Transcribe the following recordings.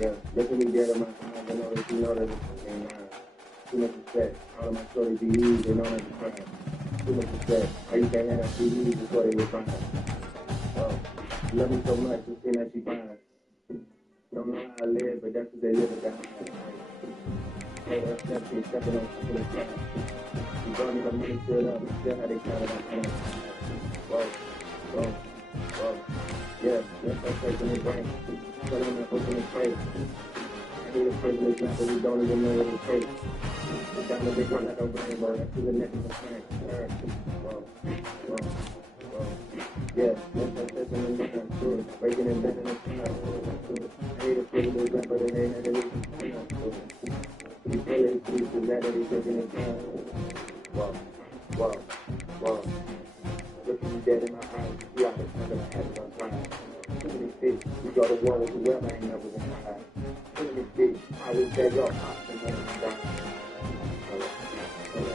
Yeah, definitely get in my mind. I know that you know that it's too much respect. All of my shorty BEs, they know not to cry. Too much respect. Why you can't have BEs before they get fine? Oh, you love me so much, just seeing that she fine. Don't know how I live, but that's what they live down. Hey, that's definitely stepping on to the side. You brought me the money stood up, still had it counted on time. Whoa, whoa, whoa. Yeah, that's taking the brain. Tell them to open the face. I need a privilege, not that we don't even know what it takes. The diamond big one like a rainbow, that's to the neck of the planet. Whoa, whoa, whoa. Yeah, that's taking the brain. Breaking and bending the time. I need a privilege, not that it ain't that it is. You feel it, please, is that it is taking the time. Whoa, whoa, whoa. Looking you dead in my eyes, you out the front of my head on time. Too many fish, you go to war with whoever I ain't never gonna hide. Too many fish, I was dead, your pops and never die. Hello, hello,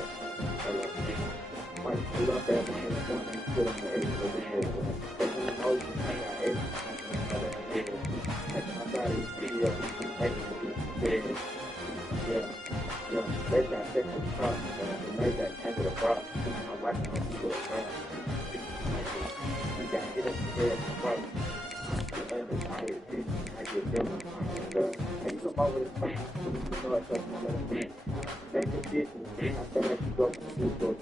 hello. Might pull up that one and one and sit on the edge of the head. Taking the nose, I got eggs, taking my body, see up, taking yeah, yeah, they got second cross, and they got end of the cross. I'm watching them people around. You gotta get up there and fight. And I get them. And you come over the fight. You know, I trust my little man. Make a bitch, and I feel like you go to the store.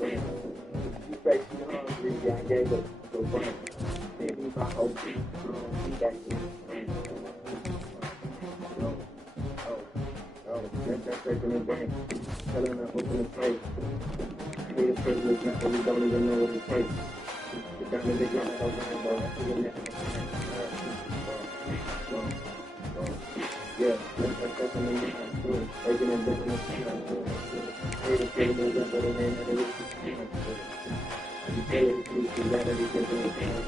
You say she hungry, yeah, I gave her the brain. Give me my whole team. She got you. That's taking the brain. Telling her open the face. I need a privilege, not that we don't even know what it takes. The diamond big one like a rainbow, that's to the neck of the planet. Yeah, that's taking the brain. Breaking and bending the time. I need a privilege, not that it ain't that it is. You feel it, please, is that it is taking the time.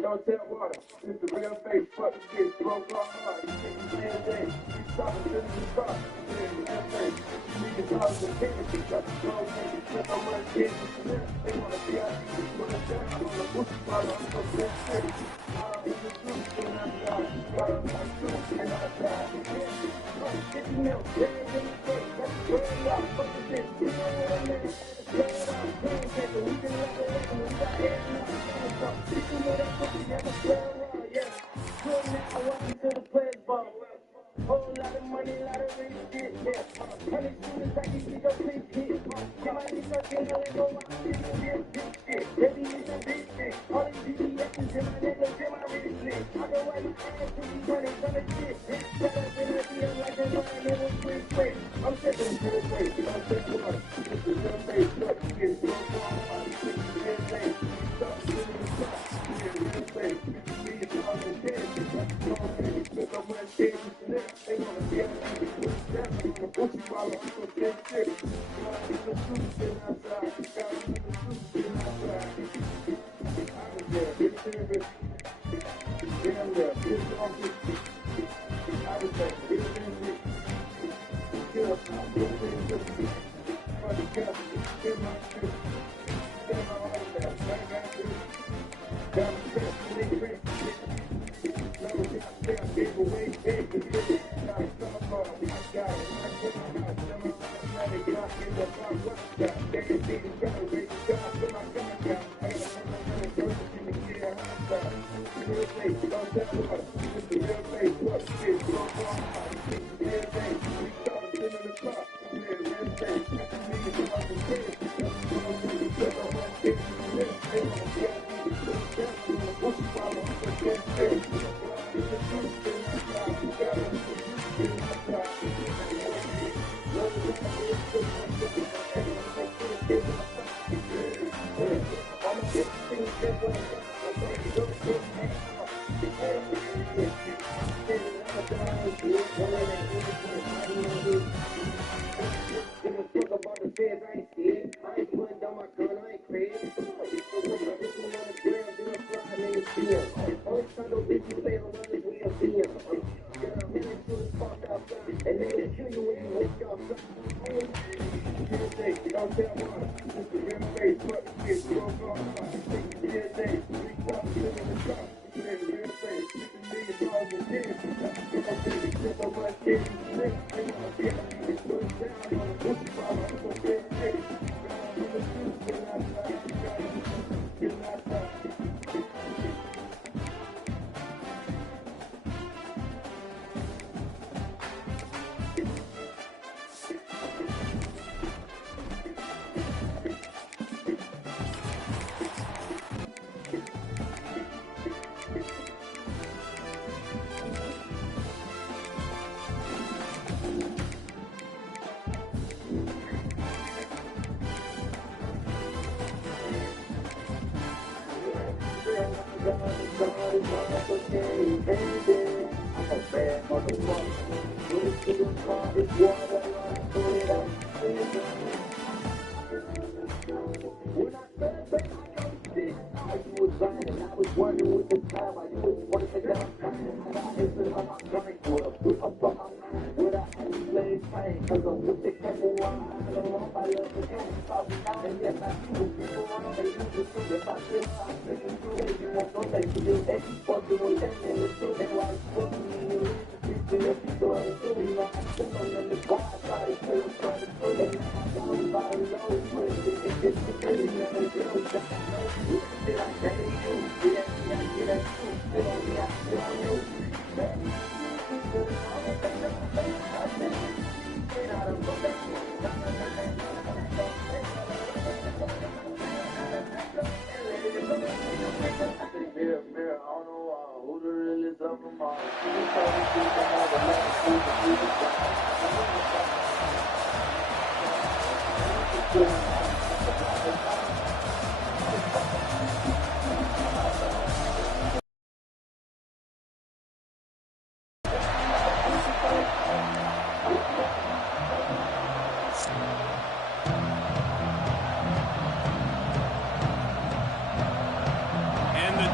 Don't tell water, it's the real face, fuck the shit, broke off hard, you think you real day, you stop and finish the car, you say the real face, niggas all the kids, you got the strong niggas, flip on my kids, they wanna be out, you wanna down, I'm on the bush, I'm so dead steady, in the truth, and I'm down, I'm not true, and I'm down, you can't be, get the milk, get it in the face, that's the real life, fuck the shit, you know what I mean, get it out, can't take it, we can let it in, we got it, you know that pussy never fell wrong, yeah. Good now, welcome to the players ball. Whole lot of money, lot of rich shit, yeah. 100 students, I can see your big shit. Get my niggas up in there and go out and see this big shit. Baby, it's a big shit. All these BBS's in my niggas, in my rich shit. I know why you ass to be running from the shit. Shut up in the field like a lion in a free space. I'm taking the real face, I'm taking one. It's the real face, look, it's so far, I'm taking the real face. Stop, give me the shot.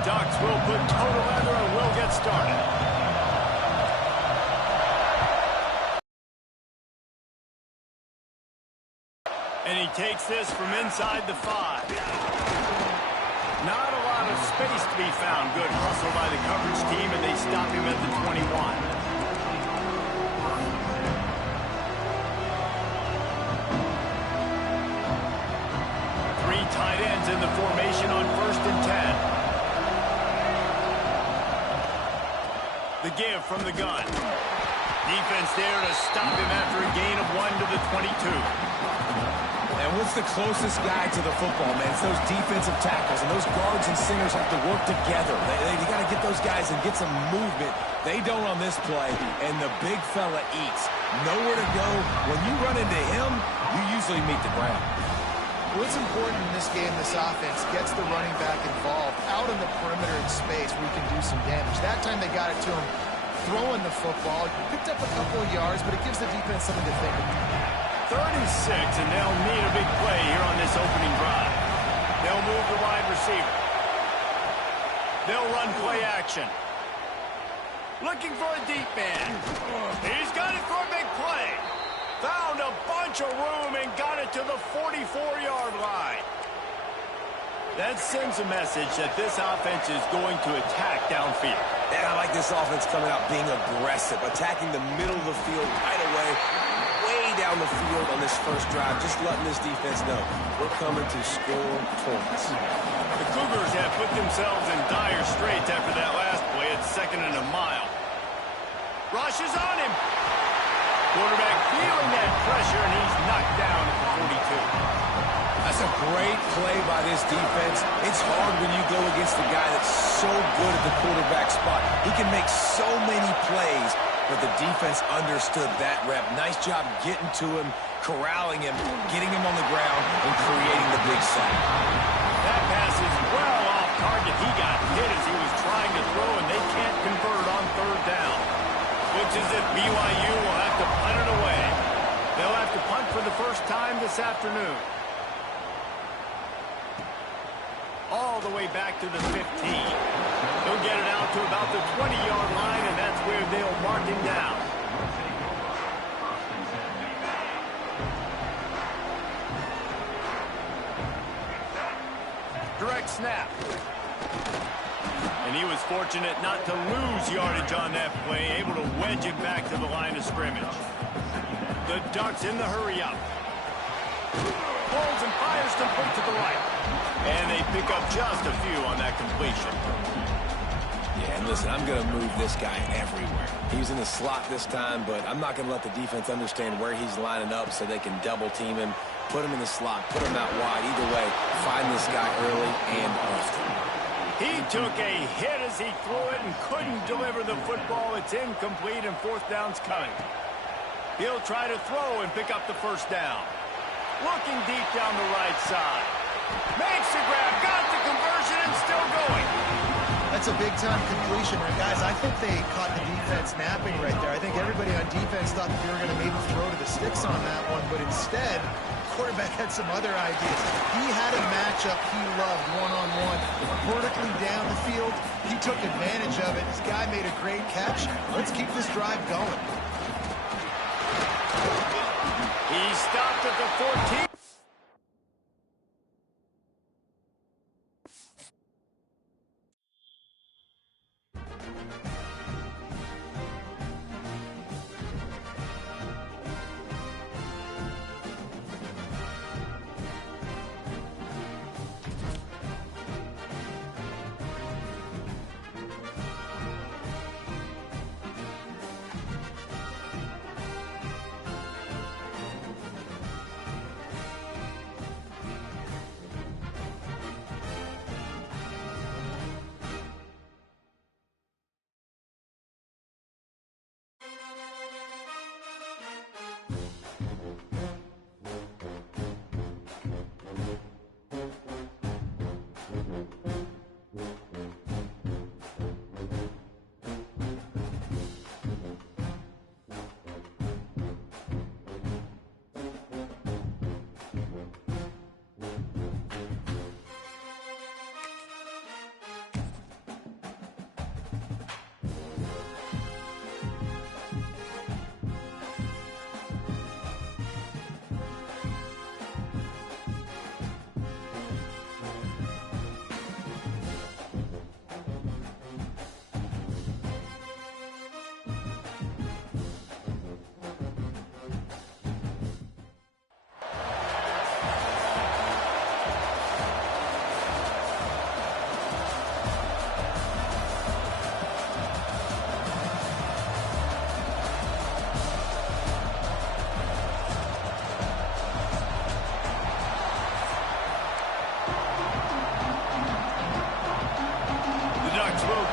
Ducks will put total leather and will get started. And he takes this from inside the 5. Not a lot of space to be found. Good hustle by the coverage team, and they stop him at the 21. Three tight ends in the formation on 1st and 10. The give from the gun. Defense there to stop him after a gain of 1 to the 22. And what's the closest guy to the football, man? It's those defensive tackles, and those guards and centers have to work together. They got to get those guys and get some movement. They don't on this play, and the big fella eats. Nowhere to go. When you run into him, you usually meet the ground. What's important in this game, this offense gets the running back involved out in the perimeter in space where he can do some damage. That time they got it to him throwing the football. Picked up a couple of yards, but it gives the defense something to think about. 3rd and 6, and they'll need a big play here on this opening drive. They'll move the wide receiver. They'll run play action. Looking for a deep man. He's got it for a big play. Found a bunch of room and got it to the 44-yard line. That sends a message that this offense is going to attack downfield. And I like this offense coming out being aggressive, attacking the middle of the field right away, way down the field on this first drive, just letting this defense know we're coming to score points. The Cougars have put themselves in dire straits after that last play at 2nd and a mile. Rush is on him. Quarterback feeling that pressure, and he's knocked down at the 42. That's a great play by this defense. It's hard when you go against a guy that's so good at the quarterback spot. He can make so many plays but the defense understood that rep. Nice job getting to him, corralling him, getting him on the ground, and creating the big sack. That pass is well off target. He got hit as he was trying to throw, and they can't convert on third down. Looks as if BYU will have to punt it away. They'll have to punt for the first time this afternoon. All the way back to the 15. He'll get it out to about the 20-yard line, and that's where they'll mark him down. Direct snap. And he was fortunate not to lose yardage on that play, able to wedge it back to the line of scrimmage. The Ducks in the hurry-up. Pulls and fires complete to the right. And they pick up just a few on that completion. Yeah, and listen, I'm going to move this guy everywhere. He's in the slot this time, but I'm not going to let the defense understand where he's lining up so they can double team him, put him in the slot, put him out wide. Either way, find this guy early and often. He took a hit as he threw it and couldn't deliver the football. It's incomplete and fourth down's coming. He'll try to throw and pick up the first down. Looking deep down the right side. Makes the grab, got the conversion, and still going. That's a big-time completion. And guys, I think they caught the defense napping right there. I think everybody on defense thought that they were going to maybe throw to the sticks on that one, but instead, the quarterback had some other ideas. He had a matchup he loved one-on-one, vertically down the field. He took advantage of it. This guy made a great catch. Let's keep this drive going. He stopped at the 14.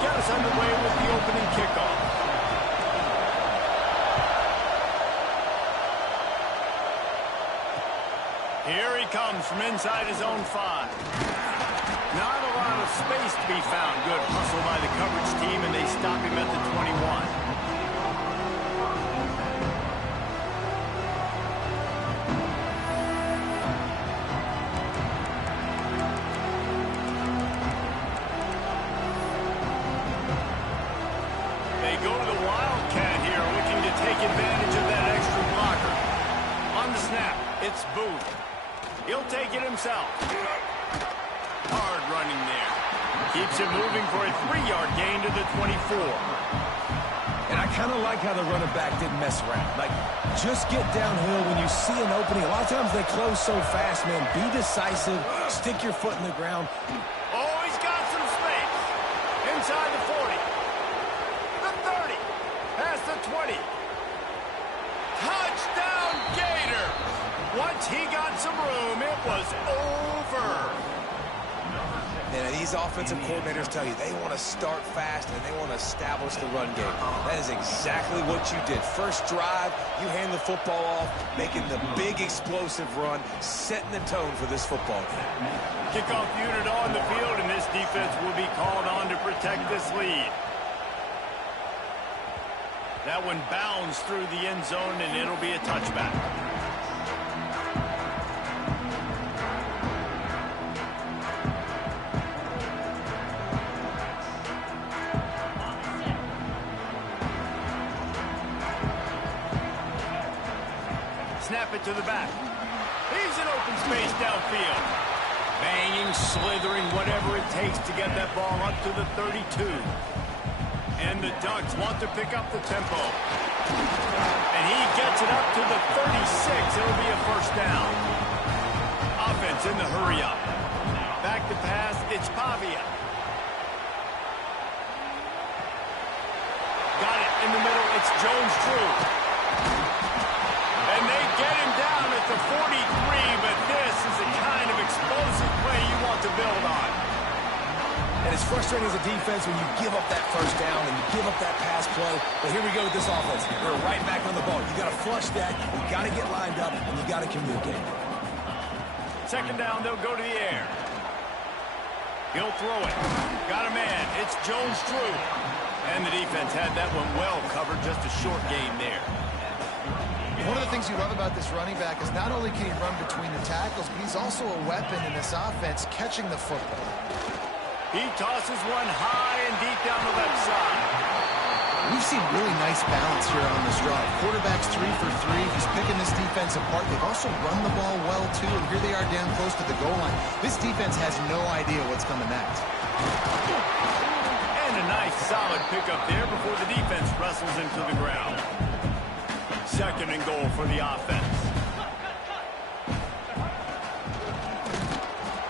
Get us underway with the opening kickoff. Here he comes from inside his own 5. Not a lot of space to be found. Good hustle by the coverage team, and they stop him at the 21. It's Booth. He'll take it himself. Hard running there. Keeps it moving for a 3-yard gain to the 24. And I kind of like how the running back didn't mess around. Like, just get downhill when you see an opening. A lot of times they close so fast, man. Be decisive. Stick your foot in the ground. Oh, he's got some space. Inside the 40. The 30. Past the 20. Touchdown, Gator. Once he got some room, it was over. And And these offensive coordinators tell you they want to start fast and they want to establish the run game. That is exactly what you did. First drive, you hand the football off, making the big explosive run, setting the tone for this football game. Kickoff unit on the field, and this defense will be called on to protect this lead. That one bounds through the end zone, and it'll be a touchback. Snap it to the back. He's in open space downfield. Banging, slithering, whatever it takes to get that ball up to the 32. And the Ducks want to pick up the tempo. And he gets it up to the 36. It'll be a first down. Offense in the hurry up. Back to pass. It's Pavia. Got it in the middle. It's Jones-Drew. And they get him down at the 43, but this is the kind of explosive play you want to build on. And it's frustrating as a defense when you give up that first down and you give up that pass play. But here we go with this offense. We're right back on the ball. You got to flush that. You got to get lined up, and you got to communicate. Second down, they'll go to the air. He'll throw it. Got a man. It's Jones-Drew. And the defense had that one well covered. Just a short game there. One of the things you love about this running back is not only can he run between the tackles, but he's also a weapon in this offense catching the football. He tosses one high and deep down the left side. We've seen really nice balance here on this drive. Quarterback's 3 for 3. He's picking this defense apart. They've also run the ball well, too, and here they are down close to the goal line. This defense has no idea what's coming next. And a nice, solid pickup there before the defense wrestles into the ground. Second and goal for the offense.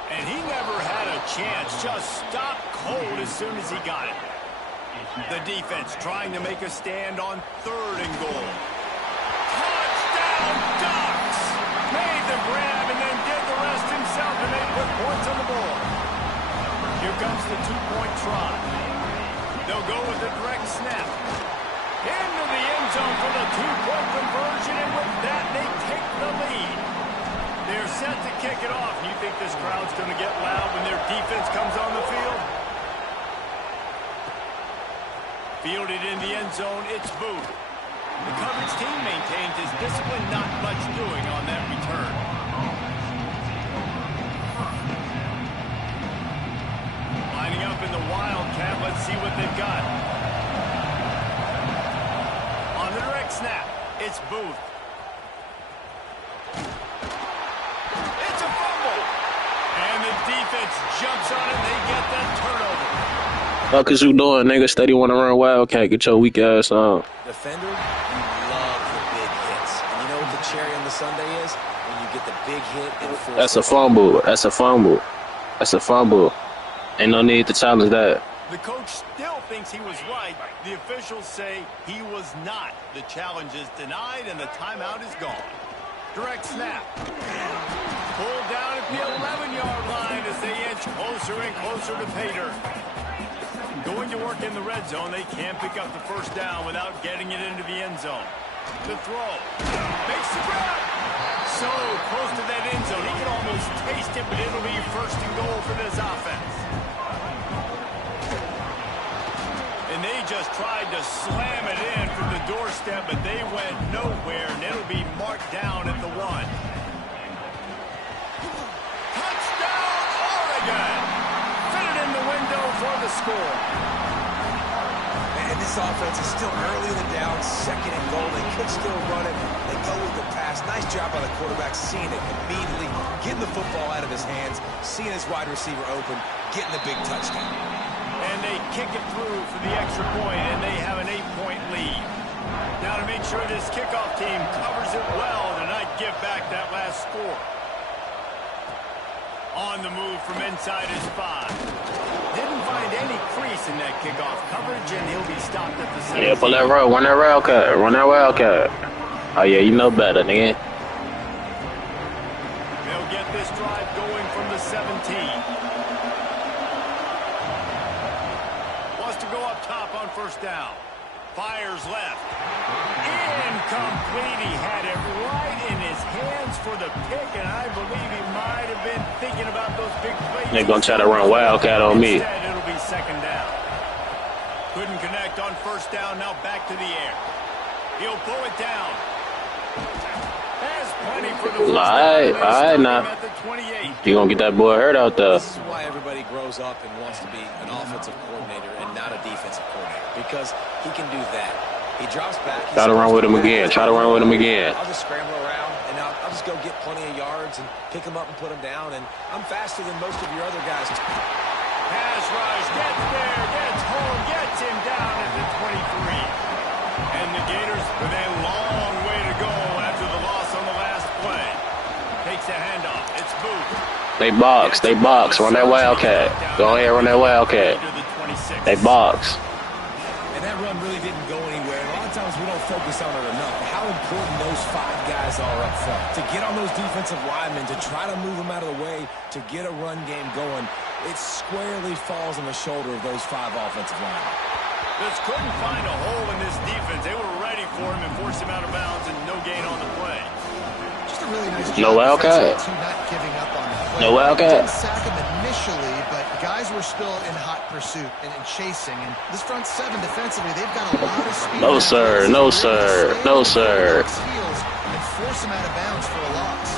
And he never had a chance. Just stopped cold as soon as he got it. The defense trying to make a stand on third and goal. Touchdown, Ducks! Made the grab and then did the rest himself, and they put points on the board. Here comes the two-point try. They'll go with a direct snap. Into the end zone for the two-point conversion, and with that, they take the lead. They're set to kick it off. You think this crowd's going to get loud when their defense comes on the field? Fielded in the end zone, it's Booth. The coverage team maintains his discipline, not much doing on that return. Lining up in the Wildcat, let's see what they've got. On the direct snap, it's Booth. It's a fumble. And the defense jumps on it, they get that turnover. Fuck is you doing, nigga? Steady want to run Wildcat. Get your weak ass on. Defender, you love the big hits. And you know what the cherry on the sundae is? When you get the big hit and force. That's a fumble. That's a fumble. That's a fumble. Ain't no need to challenge that. The coach still thinks he was right. The officials say he was not. The challenge is denied and the timeout is gone. Direct snap. Pulled down at the 11-yard line as they inch closer and closer to pay dirt. Going to work in the red zone, they can't pick up the first down without getting it into the end zone. The throw. Makes the grab. So close to that end zone, he can almost taste it, but it'll be first and goal for this offense. And they just tried to slam it in from the doorstep, but they went nowhere, and it'll be marked down at the 1. Touchdown, Oregon! Fitted in the window for the score. And this offense is still early in the down, second and goal. They could still run it. They go with the pass. Nice job by the quarterback, seeing it immediately, getting the football out of his hands, seeing his wide receiver open, getting the big touchdown. And they kick it through for the extra point, and they have an 8-point lead. Now to make sure this kickoff team covers it well to not give back that last score. On the move from inside his 5. Didn't find any crease in that kickoff coverage, and he'll be stopped at the 17. Yeah, pull that road. Run that Wildcat. Run that Wildcat. Oh, yeah, you know better, nigga. They'll get this drive going from the 17. first down. Fires left. Incomplete. He had it right in his hands for the pick, and I believe he might have been thinking about those big plays. They're going to try to run Wildcat on me. Instead, it'll be second down. Couldn't connect on first down. Now back to the air. He'll pull it down. There's plenty for the first down. All right, now. You're going to get that boy hurt out there. This is why everybody grows up and wants to be an offensive coordinator and not a defensive coordinator, because he can do that. He drops back. Try to run with him again. Try to run with him again. I'll just scramble around, and I'll just go get plenty of yards and pick him up and put him down, and I'm faster than most of your other guys. Pass rush, gets there, gets home, gets him down at the 23. And the Gators with a long way to go after the loss on the last play. Takes a handoff. It's Booth. They box. They box. Run that Wildcat. Go ahead, run that Wildcat. They box. And that run really didn't go anywhere. And a lot of times we don't focus on it enough. But how important those 5 guys are up front. To get on those defensive linemen, to try to move them out of the way, to get a run game going, it squarely falls on the shoulder of those 5 offensive linemen. Just couldn't find a hole in this defense. They were ready for him and forced him out of bounds, and no gain on the play. Just a really nice job. No Wildcat. Not giving up on the play. No Wildcat. Didn't sack him initially, but guys were still in hot pursuit and chasing. And this front 7 defensively, they've got a lot of speed. No, sir. No, sir. No, sir. And force him out of bounds for a loss.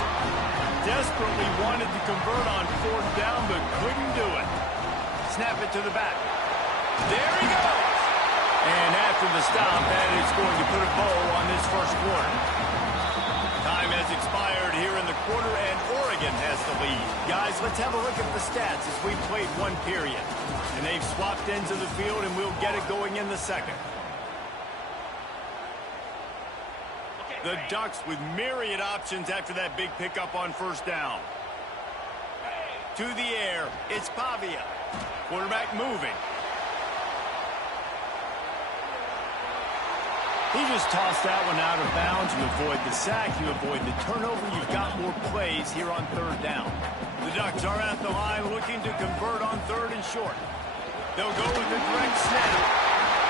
Desperately wanted to convert on 4th down, but couldn't do it. Snap it to the back. There he goes. And after the stop, that is going to put a bow on this first quarter. Time has expired here in the quarter, and Oregon has the lead. Guys, let's have a look at the stats as we played 1 period. And they've swapped ends of the field, and we'll get it going in the second. The Ducks with myriad options after that big pickup on first down. To the air, it's Pavia. Quarterback moving. He just tossed that one out of bounds. You avoid the sack, you avoid the turnover. You've got more plays here on 3rd down. The Ducks are at the line looking to convert on 3rd and short. They'll go with the direct snap.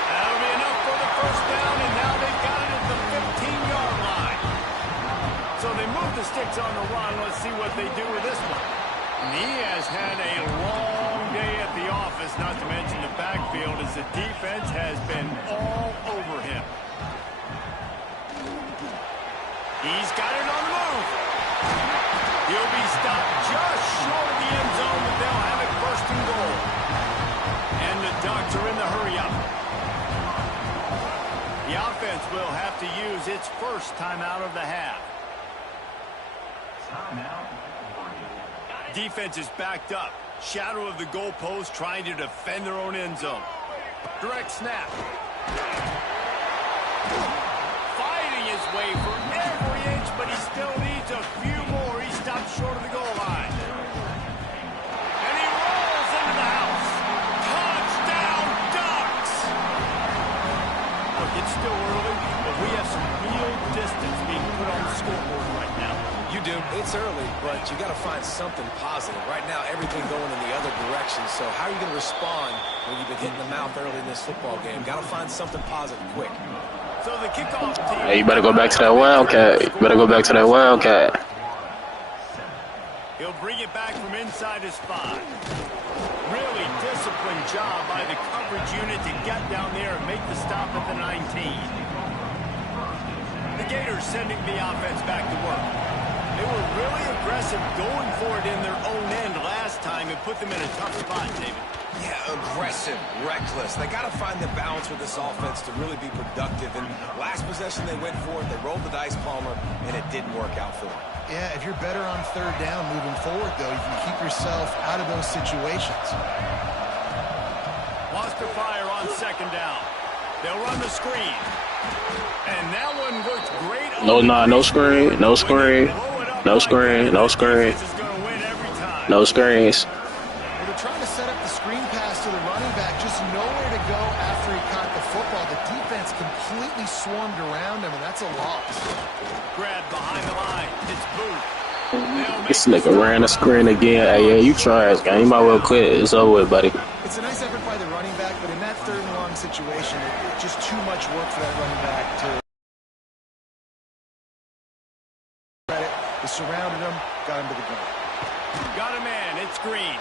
That'll be enough for the first down, and now they've got it at the 15-yard line. So they move the sticks on the run. Let's see what they do with this one. And he has had a long day at the office, not to mention the backfield, as the defense has been all over him. He's got it on the move. He'll be stopped just short of the end zone, but they'll have it 1st and goal. And the Ducks are in the hurry-up. The offense will have to use its first timeout of the half. Defense is backed up. Shadow of the goalpost trying to defend their own end zone. Direct snap. Fighting his way for every inch, but he still needs a few more. He stopped short of the goal line. And he rolls into the house. Touchdown, Ducks! Look, it's still early, but we have some real distance being put on the scoreboard right now. You do. It's early, but you got to find something positive. Right now, everything going in the other direction. So how are you going to respond when you've been hit in the mouth early in this football game? Got to find something positive quick. So the kickoff team. Hey, you better go back to that Wildcat. You better go back to that Wildcat. He'll bring it back from inside his 5. Really disciplined job by the coverage unit to get down there and make the stop at the 19. The Gators sending the offense back to work. They were really aggressive going for it in their own end last time and put them in a tough spot, David. Yeah, aggressive, reckless. They got to find the balance with this offense to really be productive. And last possession they went for it, they rolled the dice, Palmer, and it didn't work out for them. Yeah, if you're better on 3rd down moving forward, though, you can keep yourself out of those situations. Wants to fire on 2nd down. They'll run the screen. And that one looked great. No screen. No screen. No screen. No screen. No screens. Well, they're trying to set up the screen pass to the running back, just nowhere to go after he caught the football. The defense completely swarmed around him, and that's a loss. Grab behind the line. It's Booth. They'll make This the nigga stop ran the on screen again. Hey, yeah, you trash, gang. You might well quit. It's over with, buddy. It's a nice effort by the running back, but in that third and long situation, it's just too much work for that running back to credit. They surrounded him, got him to the ground. Got a man. It's Green.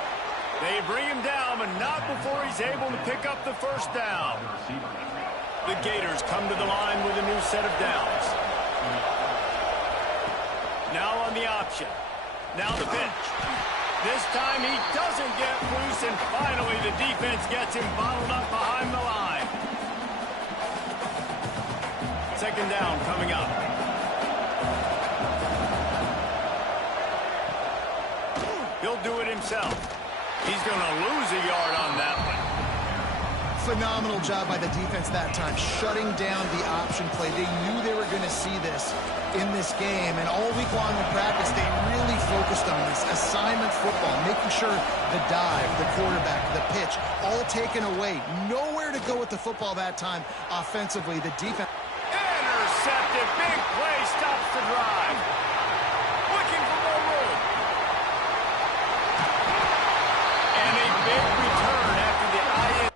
They bring him down, but not before he's able to pick up the first down. The Gators come to the line with a new set of downs. Now on the option. Now the pitch. This time he doesn't get loose, and finally the defense gets him bottled up behind the line. Second down coming up. He'll do it himself. He's going to lose a yard on that one. Phenomenal job by the defense that time, shutting down the option play. They knew they were going to see this in this game, and all week long in practice, they really focused on this assignment football, making sure the dive, the quarterback, the pitch, all taken away. Nowhere to go with the football that time offensively. The defense... Intercepted. Big play stops the drive. Looking for more room. And a big return after the IN.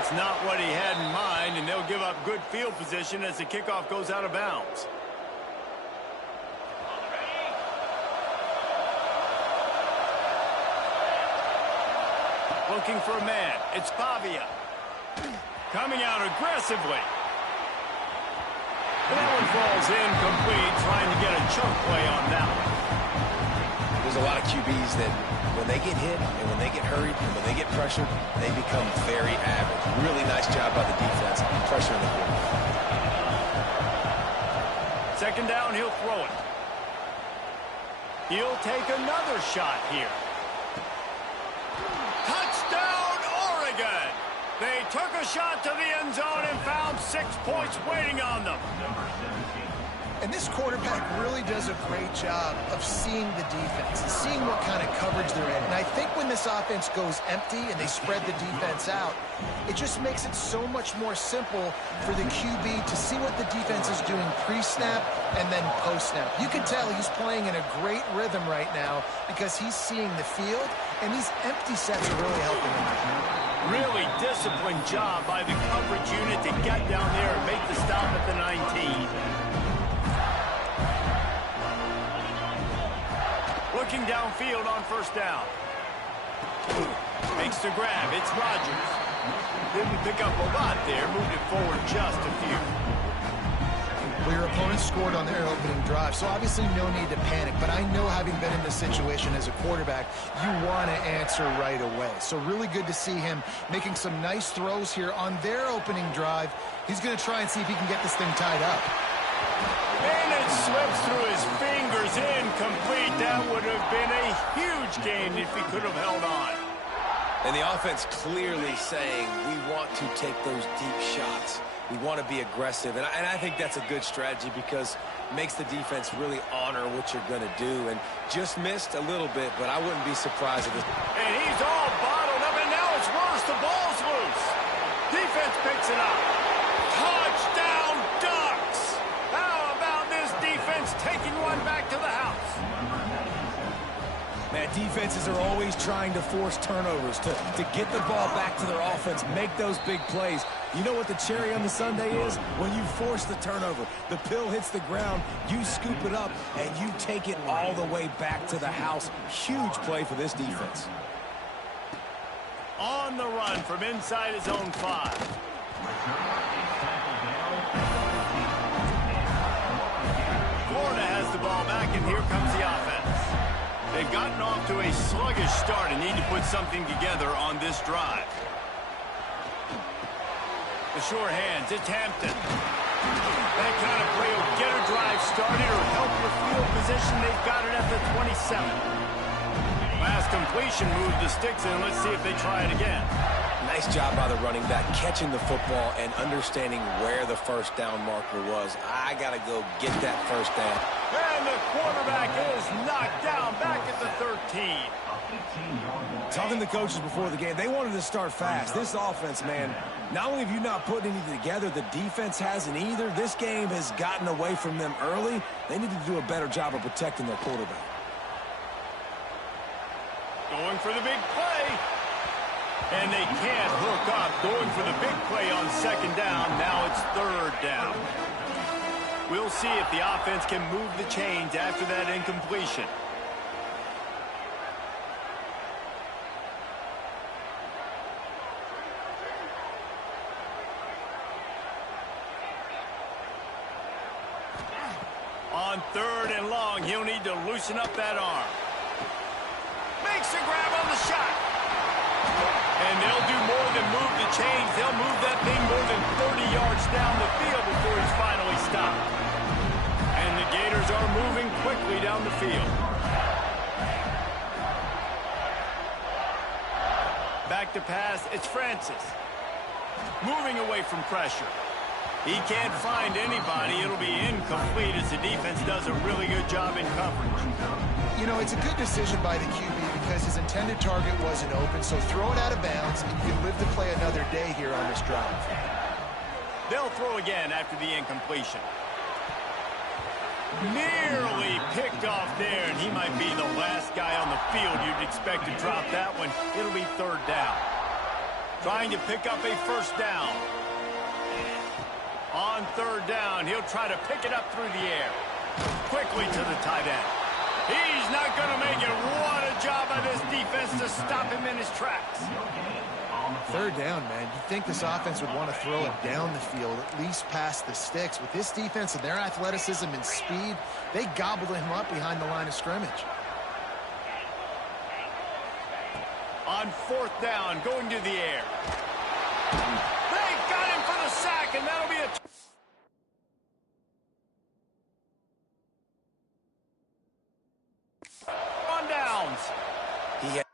That's not what he had in mind, and they'll give up good field position as the kickoff goes out of bounds. Looking for a man. It's Pavia. Coming out aggressively. And that one falls incomplete, trying to get a chunk play on that one. There's a lot of QBs that when they get hit and when they get hurried and when they get pressured, they become very average. Really nice job by the defense, pressuring the quarterback. Second down, he'll throw it. He'll take another shot here. Touchdown, Oregon! They took a shot to the end zone and found 6 points waiting on them. And this quarterback really does a great job of seeing the defense and seeing what kind of coverage they're in. And I think when this offense goes empty and they spread the defense out, it just makes it so much more simple for the QB to see what the defense is doing pre-snap and then post-snap. You can tell he's playing in a great rhythm right now because he's seeing the field, and these empty sets are really helping him. Really disciplined job by the coverage unit to get down there and make the stop at the 19. Looking downfield on first down. Makes the grab. It's Rodgers. Didn't pick up a lot there. Moved it forward just a few. Well, your opponent scored on their opening drive, so obviously no need to panic. But I know, having been in this situation as a quarterback, you want to answer right away. So really good to see him making some nice throws here on their opening drive. He's going to try and see if he can get this thing tied up. And it slips through his fingers, incomplete. That would have been a huge gain if he could have held on. And the offense clearly saying, we want to take those deep shots. We want to be aggressive. And I think that's a good strategy because it makes the defense really honor what you're going to do. And just missed a little bit, but I wouldn't be surprised if it... And he's all bottled up, and now it's worse. The ball's loose. Defense picks it up. Touchdown, Ducks! How about this defense taking one back to the house? Man, defenses are always trying to force turnovers, to get the ball back to their offense, make those big plays. You know what the cherry on the sundae is? When you force the turnover, the pill hits the ground, you scoop it up, and you take it all the way back to the house. Huge play for this defense. On the run from inside his own 5. Florida has the ball back, and here comes the offense. They've gotten off to a sluggish start and need to put something together on this drive. The sure hands, it's Hampton. That kind of play will get a drive started or help your field position. They've got it at the 27. Last completion moved the sticks in. Let's see if they try it again. Nice job by the running back, catching the football and understanding where the first down marker was. I got to go get that first down. And the quarterback is knocked down back at the 13. Talking to the coaches before the game, they wanted to start fast. This offense, man, not only have you not put anything together, the defense hasn't either. This game has gotten away from them early. They need to do a better job of protecting their quarterback. Going for the big play. And they can't hook up. Going for the big play on second down. Now it's third down. We'll see if the offense can move the chains after that incompletion. On third and long, he'll need to loosen up that arm. Makes a grab on the shot. And they'll do more than move the chains. They'll move that thing more than 30 yards down the field before he's finally stopped. And the Gators are moving quickly down the field. Back to pass, it's Francis. Moving away from pressure. He can't find anybody. It'll be incomplete as the defense does a really good job in coverage. You know, it's a good decision by the QB because his intended target wasn't open, so throw it out of bounds, and you can live to play another day here on this drive. They'll throw again after the incompletion. Nearly picked off there, and he might be the last guy on the field you'd expect to drop that one. It'll be third down. Trying to pick up a first down. On third down, he'll try to pick it up through the air. Quickly to the tight end. He's not going to make it. What a job by this defense to stop him in his tracks. Third down, man. You'd think this offense would want to throw it down the field, at least past the sticks. With this defense and their athleticism and speed, they gobbled him up behind the line of scrimmage. On fourth down, going to the air. They got him for the sack, and that'll be a... on downs. He had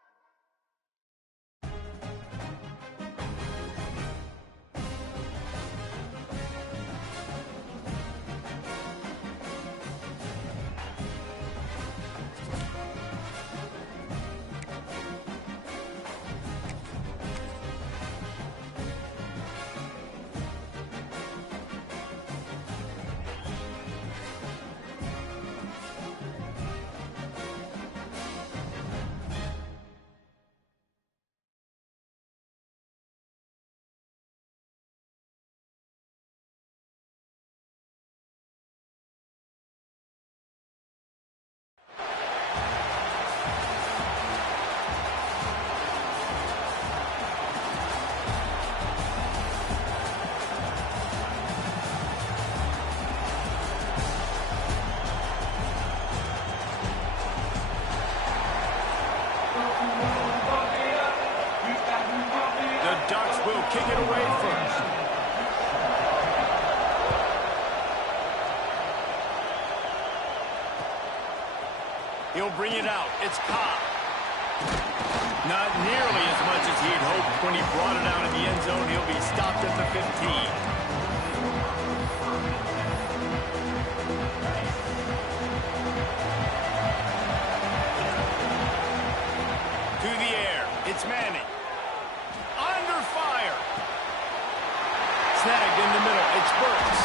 kick it away first. He'll bring it out. It's Cobb. Not nearly as much as he had hoped when he brought it out in the end zone. He'll be stopped at the 15. To the air. It's Manning. Under fire. Snagged in the middle. It's Burks.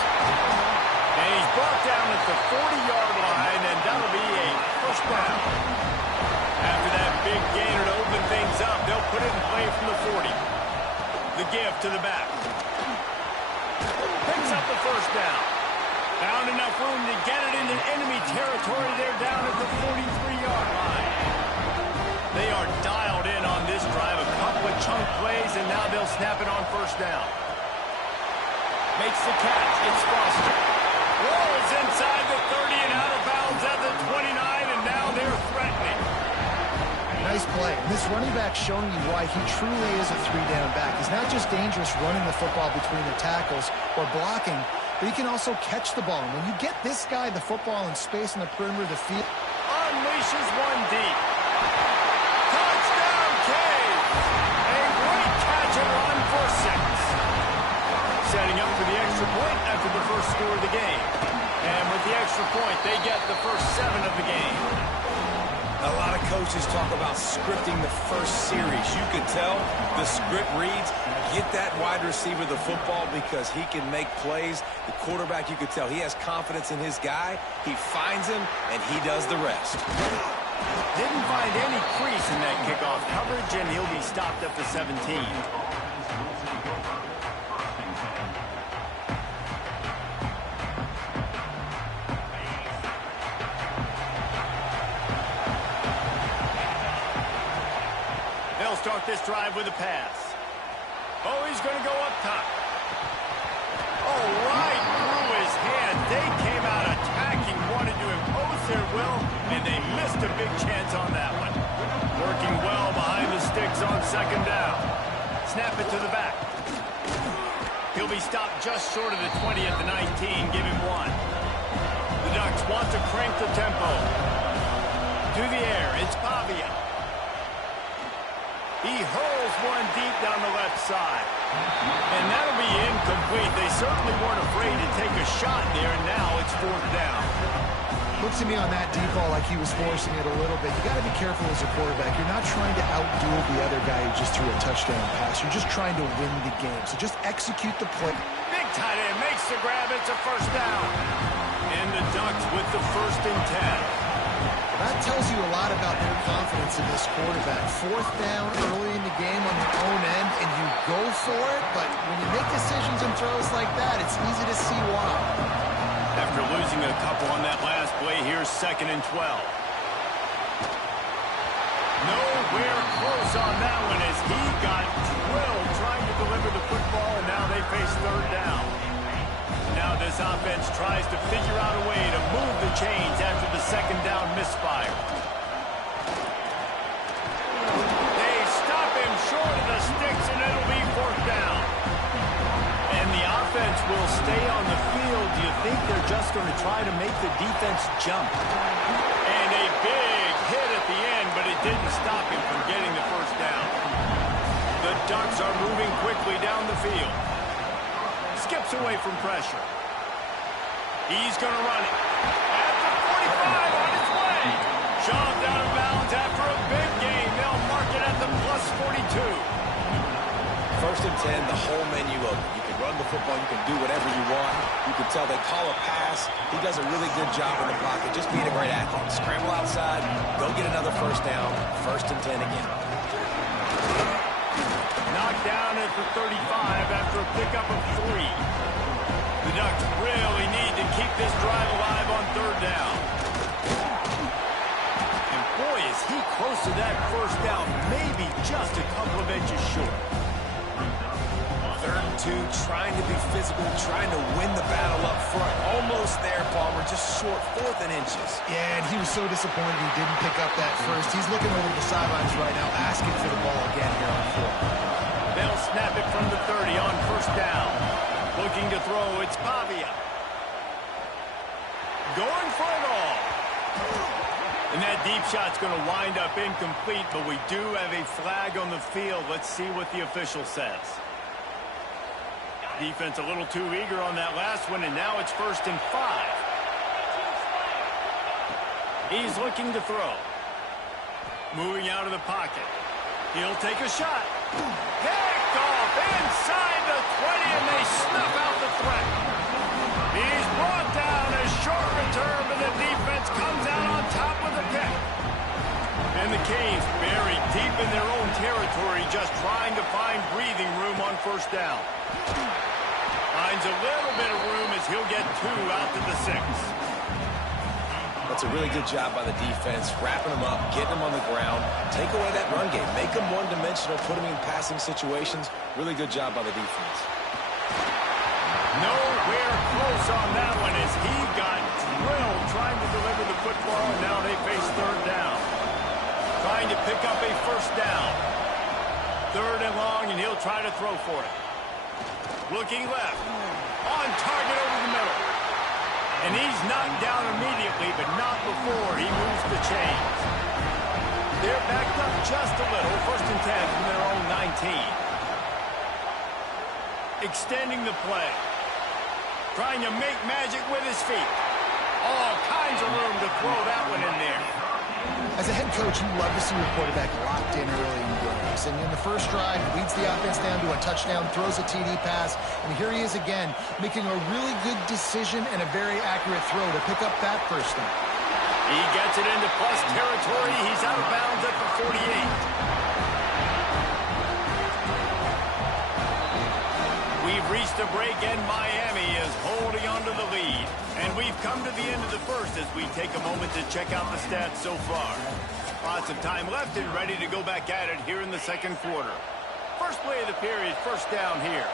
And he's brought down at the 40-yard line, and that'll be a first down. After that big gainer to open things up, they'll put it in play from the 40. The give to the back. Picks up the first down. Found enough room to get it into enemy territory. They're down at the 43-yard line. They are dialed in on this drive. A couple of chunk plays, and now they'll snap it on first down. Makes the catch. It's Foster. Rolls inside the 30 and out of bounds at the 29, and now they're threatening. Nice play. This running back showing you why he truly is a three-down back. He's not just dangerous running the football between the tackles or blocking, but he can also catch the ball. And when you get this guy the football in space in the perimeter of the field, unleashes one deep. Touchdown, Cave! A great catch and run for 6. Setting up for the extra point after the first score of the game. And with the extra point, they get the first 7 of the game. a lot of coaches talk about scripting the first series. You can tell the script reads, get that wide receiver the football because he can make plays. The quarterback, you can tell he has confidence in his guy. He finds him, and he does the rest. Didn't find any crease in that kickoff coverage, and he'll be stopped at the 17. They'll start this drive with a pass. Oh, he's going to go up top. Oh, right through his hand. They came out attacking, wanted to impose their will, and they missed a big chance on that one. Working well behind the sticks on second down. Snap it to the back. He'll be stopped just short of the 20 at the 19. Give him 1. The Ducks want to crank the tempo. To the air, it's Pavia. He hurls one deep down the left side. And that'll be incomplete. They certainly weren't afraid to take a shot there, and now it's 4th down. Looks to me on that deep ball like he was forcing it a little bit. You got to be careful as a quarterback. You're not trying to outduel the other guy who just threw a touchdown pass. You're just trying to win the game. So just execute the play. Big tight end makes the grab. It's a first down. And the Ducks with the 1st and 10. That tells you a lot about their confidence in this quarterback. 4th down early in the game on your own end, and you go throws like that, it's easy to see why. After losing a couple on that last play, here's 2nd and 12. Nowhere close on that one as he got drilled trying to deliver the football, and now they face 3rd down. Now this offense tries to figure out a way to move the chains after the 2nd down misfire. They stop him short of the sticks, and it'll be 4th down. And the offense will stay on the field. Do you think they're just going to try to make the defense jump? And a big hit at the end, but it didn't stop him from getting the 1st down. The Ducks are moving quickly down the field. Skips away from pressure. He's going to run it. At the 45 on its way. Shoved out of bounds after a big gain. They'll mark it at the +42. 1st and 10, the whole menu open. You can run the football, you can do whatever you want. You can tell they call a pass. He does a really good job in the pocket, just being a great athlete. Scramble outside, go get another 1st down, 1st and 10 again. Knocked down at the 35 after a pickup of 3. The Ducks really need to keep this drive alive on 3rd down. And boy, is he close to that 1st down, maybe just a couple of inches short. 3rd and 2, trying to be physical, trying to win the battle up front. Almost there, Palmer, just short, 4th and inches. Yeah, and he was so disappointed he didn't pick up that first. He's looking over the sidelines right now, asking for the ball again here on 4th. They'll snap it from the 30 on 1st down. Looking to throw, it's Pavia. Going for it all. And that deep shot's going to wind up incomplete, but we do have a flag on the field. Let's see what the official says. Defense a little too eager on that last one, and now it's 1st and 5. He's looking to throw. Moving out of the pocket. He'll take a shot. Picked off inside the 20, and they snuff out the threat. He's brought down a short return, but the defense comes out on top with a pick. And the Canes buried deep in their own territory, just trying to find breathing room on 1st down. Finds a little bit of room as he'll get 2 out to the 6. That's a really good job by the defense, wrapping them up, getting them on the ground, take away that run game, make them one-dimensional, put them in passing situations. Really good job by the defense. Nowhere close on that one as he got drilled trying to deliver the football, and now they face 3rd down. Trying to pick up a 1st down. 3rd and long, and he'll try to throw for it. Looking left. On target over the middle. And he's knocked down immediately, but not before he moves the chains. They're backed up just a little. 1st and 10 from their own 19. Extending the play. Trying to make magic with his feet. All kinds of room to throw that one in there. As a head coach, you love to see your quarterback locked in early in games. And in the first drive, he leads the offense down to a touchdown, throws a TD pass, and here he is again, making a really good decision and a very accurate throw to pick up that 1st down. He gets it into plus territory. He's out of bounds at the 48. We've reached a break, and Miami is holding on to the lead. And we've come to the end of the 1st as we take a moment to check out the stats so far. Lots of time left and ready to go back at it here in the 2nd quarter. First play of the period, 1st down here.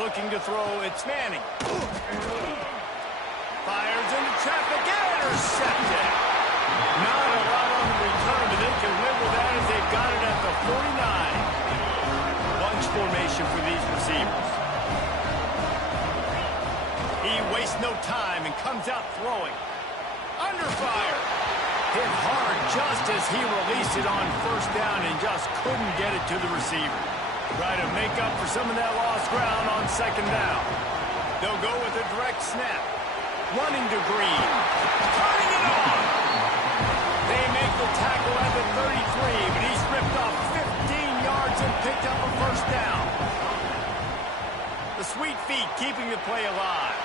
Looking to throw, it's Manning. Fires into traffic, intercepted. Not a lot on the return, but they can live with that as they've got it at the 49. Bunch formation for these receivers. He wastes no time and comes out throwing. Under fire. Hit hard just as he released it on 1st down and just couldn't get it to the receiver. Try to make up for some of that lost ground on 2nd down. They'll go with a direct snap. Running to Green. Turning it on. They make the tackle at the 33, but he's ripped off 15 yards and picked up a 1st down. The sweet feet keeping the play alive.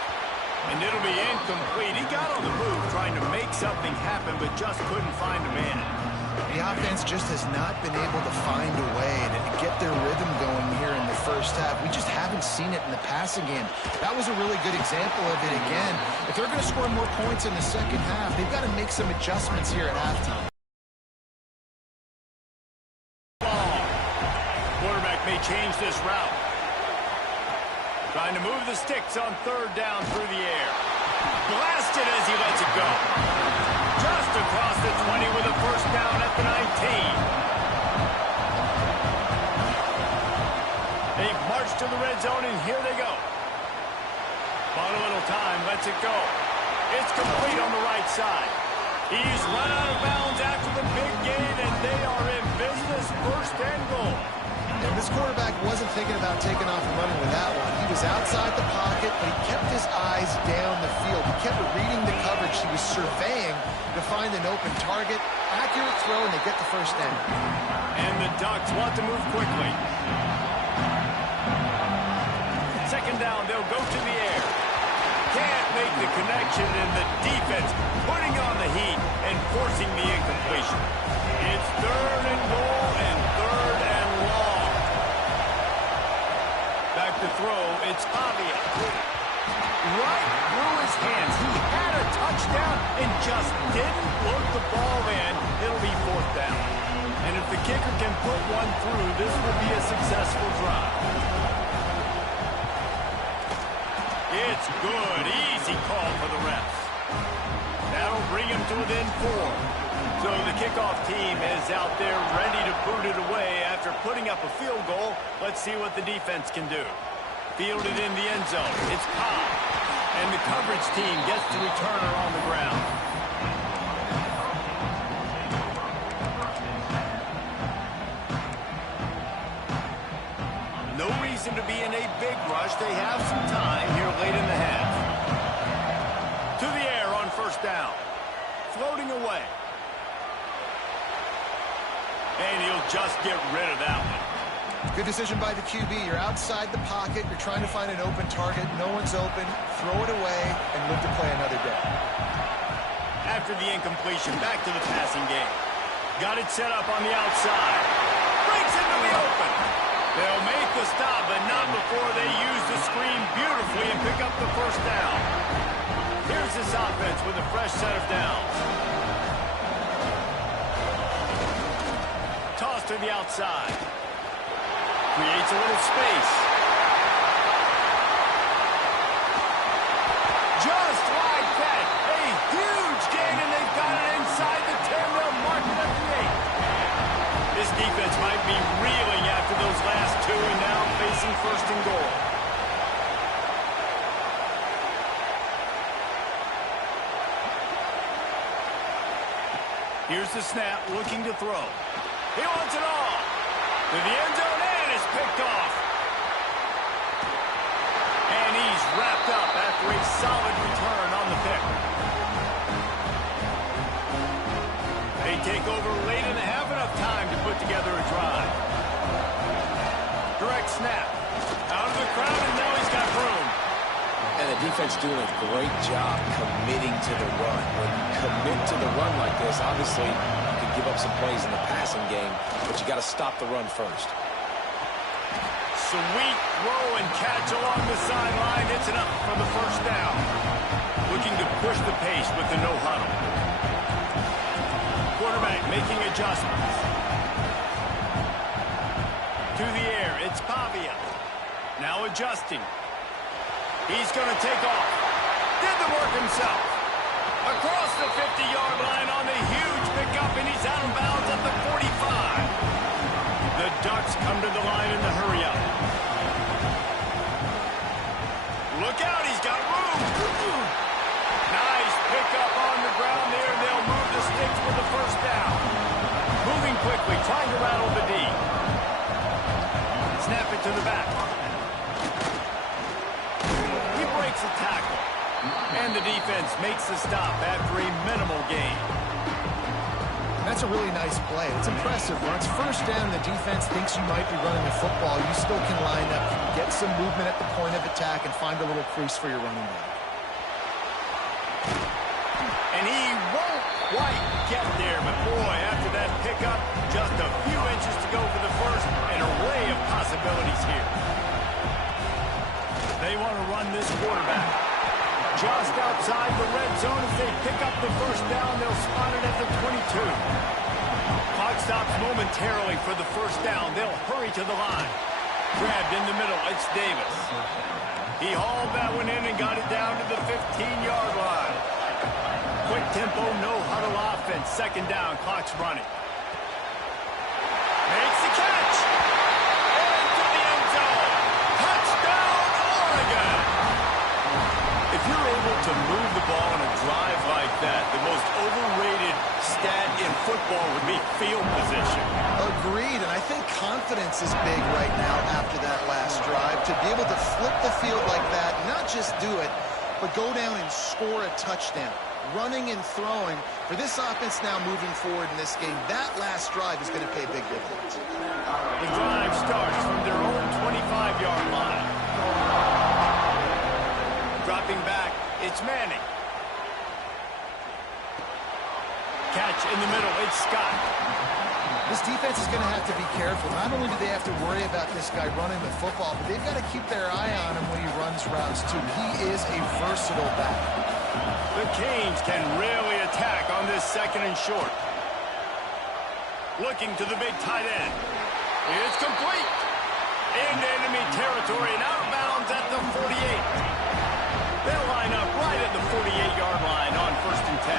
And it'll be incomplete. He got on the move trying to make something happen, but just couldn't find a man. The offense just has not been able to find a way to get their rhythm going here in the first half. We just haven't seen it in the passing game. That was a really good example of it again. If they're going to score more points in the second half, they've got to make some adjustments here at halftime. Quarterback may change this route. Trying to move the sticks on third down through the air. Blasted as he lets it go. Just across the 20 with a first down at the 19. They've marched to the red zone, and here they go. Bought a little time, lets it go. It's complete on the right side. He's run out of bounds after the big gain, and they are in business, first and goal. And this quarterback wasn't thinking about taking off and running with that one. He was outside the pocket, but he kept his eyes down the field. He kept reading the coverage. He was surveying to find an open target. Accurate throw, and they get the first down. And the Ducks want to move quickly. Second down, they'll go to the air. Can't make the connection, and the defense putting on the heat and forcing the incompletion. It's third and goal and third and long. Back to throw, it's Pavia. Right through his hands. He had a touchdown and just didn't load the ball in. It'll be fourth down. And if the kicker can put one through, this will be a successful drive. It's good. Easy call for the refs. That'll bring him to within 4. So the kickoff team is out there ready to boot it away after putting up a field goal. Let's see what the defense can do. Fielded in the end zone. It's Cobb. And the coverage team gets to return her on the ground. No reason to be in a big rush. They have some time here late in the half. To the air on first down. Floating away. And he'll just get rid of that one. Good decision by the QB. You're outside the pocket. You're trying to find an open target. No one's open. Throw it away and live to play another day. After the incompletion, back to the passing game. Got it set up on the outside. Breaks into the open. They'll make the stop, but not before they use the screen beautifully and pick up the first down. Here's this offense with a fresh set of downs. Toss to the outside. Creates a little space. Just like that. A huge gain, and they've got it inside the 10. They'll mark it at the 8. This defense might be reeling after those last 2 and now facing first and goal. Here's the snap, looking to throw. He wants it all. To the end zone, and it's picked off. And he's wrapped up after a solid return on the pick. They take over late in the half, enough time to put together a drive. Direct snap. Out of the crowd, and now he's got room. And the defense doing a great job committing to the run. When you commit to the run like this, obviously you can give up some plays in the passing game, but you got to stop the run first. Sweet throw and catch along the sideline. It's enough for the first down. Looking to push the pace with the no huddle. Quarterback making adjustments. To the air, it's Pavia. Now adjusting. He's going to take off. Did the work himself. Across the 50-yard line on the huge pickup, and he's out of bounds at the 45. The Ducks come to the line in the hurry-up. Look out, he's got room. Nice pickup on the ground there, and they'll move the sticks for the first down. Moving quickly, trying to rattle the D. Snap it to the back. He breaks a tackle. And the defense makes the stop after a minimal gain. That's a really nice play. It's impressive. When it's first down, the defense thinks you might be running the football. You still can line up, get some movement at the point of attack, and find a little crease for your running back. And he won't quite get there, but boy, after that pick up just a few inches to go for the first. An array of possibilities here. They want to run this quarterback. Just outside the red zone as they pick up the first down. They'll spot it at the 22. Clock stops momentarily for the first down. They'll hurry to the line. Grabbed in the middle. It's Davis. He hauled that one in and got it down to the 15-yard line. Quick tempo, no huddle offense. Second down, clock's running. Makes the catch. Into the end zone. Touchdown, Oregon. If you're able to move the ball on a drive like that, the most overrated stat in football would be field position. Agreed, and I think confidence is big right now after that last drive. To be able to flip the field like that, not just do it, but go down and score a touchdown. Running and throwing. For this offense now moving forward in this game, that last drive is going to pay big dividends. The drive starts from their own 25-yard line. Dropping back, it's Manning. Catch in the middle, it's Scott. This defense is going to have to be careful. Not only do they have to worry about this guy running the football, but they've got to keep their eye on him when he runs routes, too. He is a versatile back. The Canes can really attack on this second and short. Looking to the big tight end. It's complete. Into enemy territory and out of bounds at the 48. They'll line up right at the 48-yard line on 1st and 10.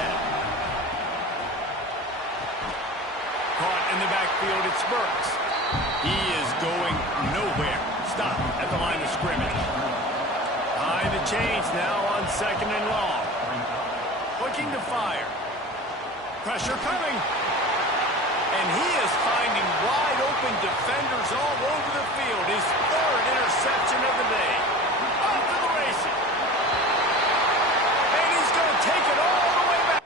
Caught in the backfield, it's Burks. He is going nowhere. Stop at the line of scrimmage. High the chains now on 2nd and long. Looking to fire. Pressure coming. And he is finding wide open defenders all over the field. His 3rd interception of the day. Off to the races. And he's going to take it all the way back.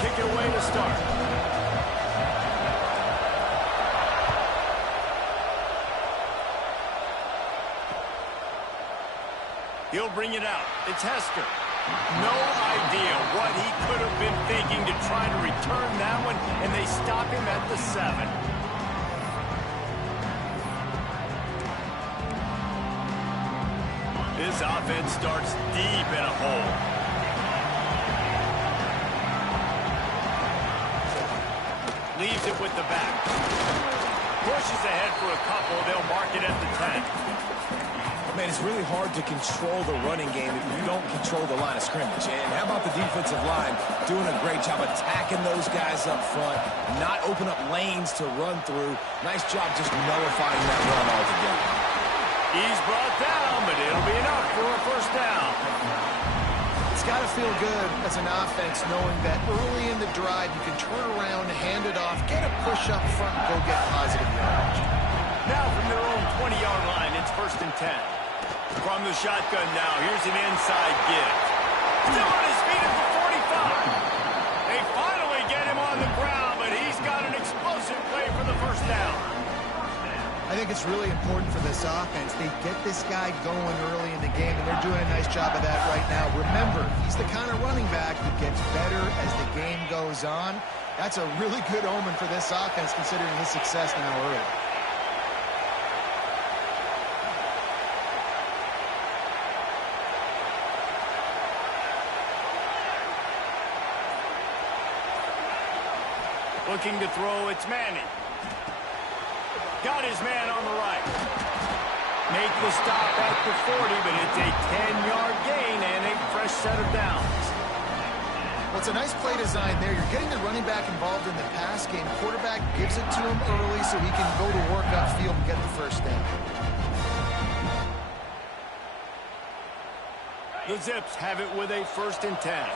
Kick it away to start. He'll bring it out. It's Hester. No idea what he could have been thinking to try to return that one, and they stop him at the 7. This offense starts deep in a hole. Leaves it with the back. Pushes ahead for a couple. They'll mark it at the 10. Man, it's really hard to control the running game if you don't control the line of scrimmage. And how about the defensive line doing a great job attacking those guys up front, not open up lanes to run through. Nice job just nullifying that run altogether. He's brought down, but it'll be enough for a first down. It's got to feel good as an offense knowing that early in the drive you can turn around, hand it off, get a push up front, and go get positive yardage. Now from their own 20-yard line, it's 1st and 10. From the shotgun now, here's an inside give. Still on his feet at the 45. They finally get him on the ground, but he's got an explosive play for the first down. I think think it's really important for this offense. They get this guy going early in the game, and they're doing a nice job of that right now. Remember, he's the kind of running back who gets better as the game goes on. That's a really good omen for this offense, considering his success now early. Looking to throw, it's Manning. Got his man on the right. Make the stop at the 40, but it's a 10-yard gain and a fresh set of downs. Well, it's a nice play design there. You're getting the running back involved in the pass game. Quarterback gives it to him early so he can go to work upfield and get the first down. The Zips have it with a 1st and 10.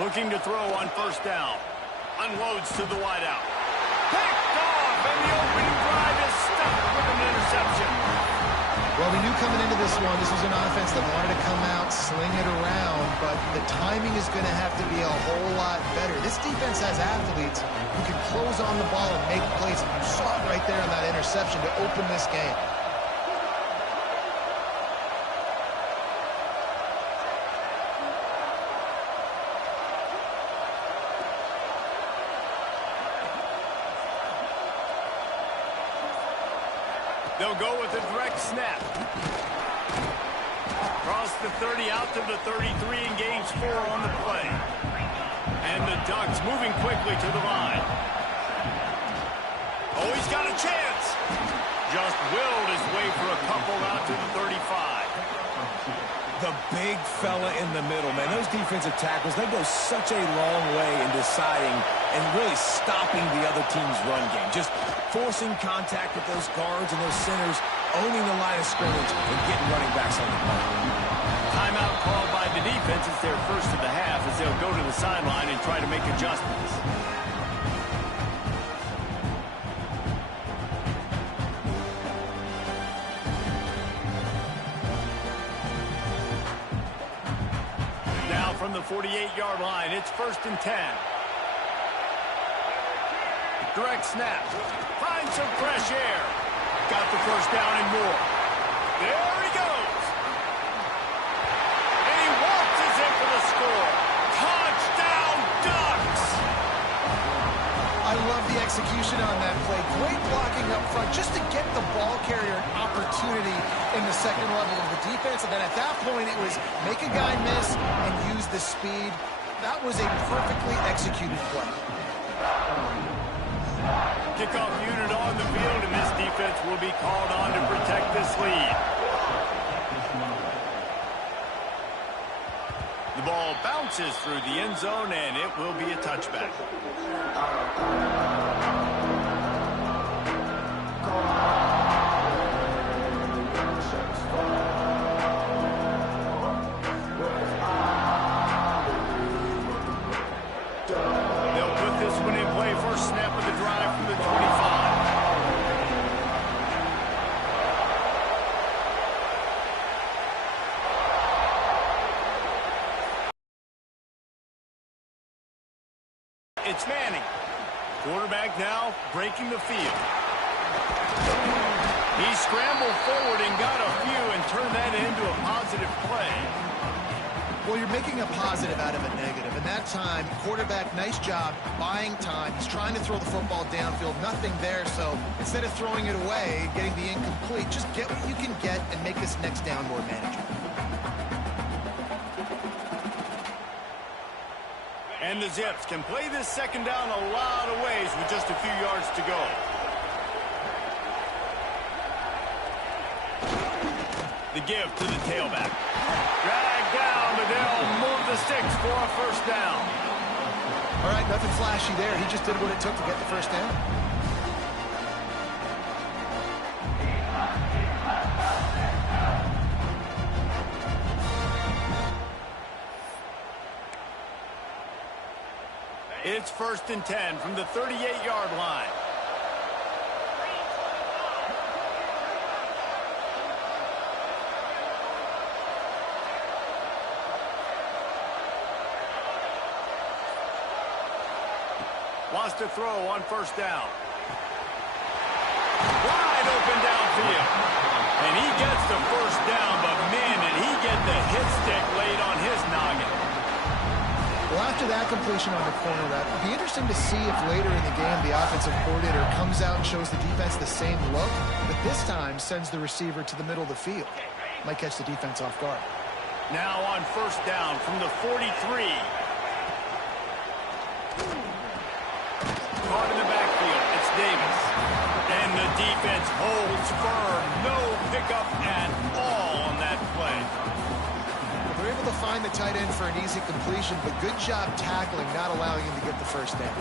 Looking to throw on 1st down. Unloads to the wideout. Picked off, and the opening drive is stuck with an interception. Well, we knew coming into this one, this was an offense that wanted to come out, sling it around, but the timing is going to have to be a whole lot better. This defense has athletes who can close on the ball and make plays. You saw it right there on that interception to open this game. They'll go with a direct snap. Cross the 30 out to the 33 and gains 4 on the play. And the Ducks moving quickly to the line. Oh, he's got a chance. Just willed his way for a couple out to the 35. The big fella in the middle, man. Those defensive tackles, they go such a long way in deciding and really stopping the other team's run game. Just forcing contact with those guards and those centers, owning the line of scrimmage, and getting running backs on the ball. Timeout called by the defense. It's their first of the half as they'll go to the sideline and try to make adjustments. Now from the 48-yard line, it's 1st and 10. Direct snap. Finds some fresh air. Got the 1st down and more. There he goes. And he waltzes in for the score. Touchdown, Ducks! I love the execution on that play. Great blocking up front just to get the ball carrier an opportunity in the second level of the defense. And then at that point, it was make a guy miss and use the speed. That was a perfectly executed play. Kickoff unit on the field, and this defense will be called on to protect this lead. The ball bounces through the end zone, and it will be a touchback. They'll put this one in play. First snap of the drive from the 25. It's Manning. Quarterback now breaking the field. He scrambled forward and got a few and turned that into a positive play. Well, you're making a positive out of a negative. And that time, quarterback, nice job, buying time. He's trying to throw the football downfield. Nothing there, so instead of throwing it away, getting the incomplete, just get what you can get and make this next down more manageable. And the Zips can play this second down a lot of ways with just a few yards to go. The give to the tailback. Dragged down, but they'll move the sticks for a first down. All right, nothing flashy there. He just did what it took to get the first down. It's 1st and 10 from the 38-yard line. Wants to throw on first down. Wide open downfield. And he gets the first down, but man, did he get the hit stick laid on his noggin. Well, after that completion on the corner route, it'll be interesting to see if later in the game the offensive coordinator comes out and shows the defense the same look, but this time sends the receiver to the middle of the field. Might catch the defense off guard. Now on first down from the 43. Caught in the backfield, it's Davis. And the defense holds firm. No pickup at all on that play. They're able to find the tight end for an easy completion, but good job tackling, not allowing him to get the first down.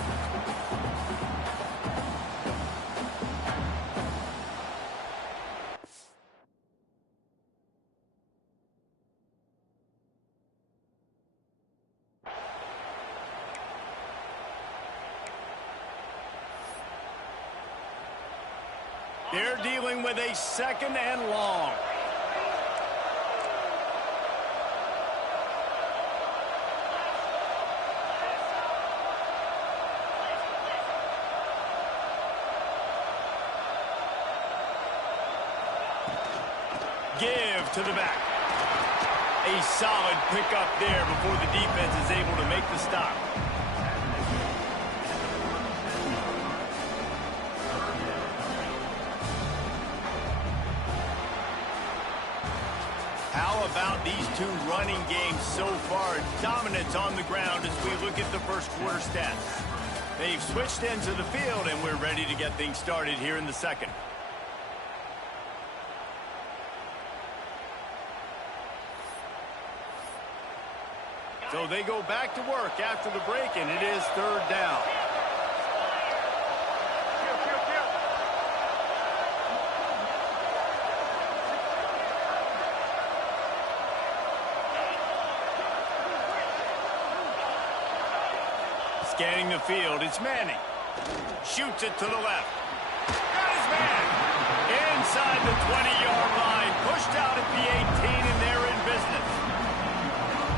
They're dealing with a second and long. Give to the back. A solid pickup there before the defense is able to make the stop. How about these two running games so far? Dominance on the ground as we look at the first quarter stats. They've switched ends of the field, and we're ready to get things started here in the second. So they go back to work after the break, and it is third down. Scanning the field, it's Manning. Shoots it to the left. Got his man. Inside the 20-yard line. Pushed out at the 18, and they're in business.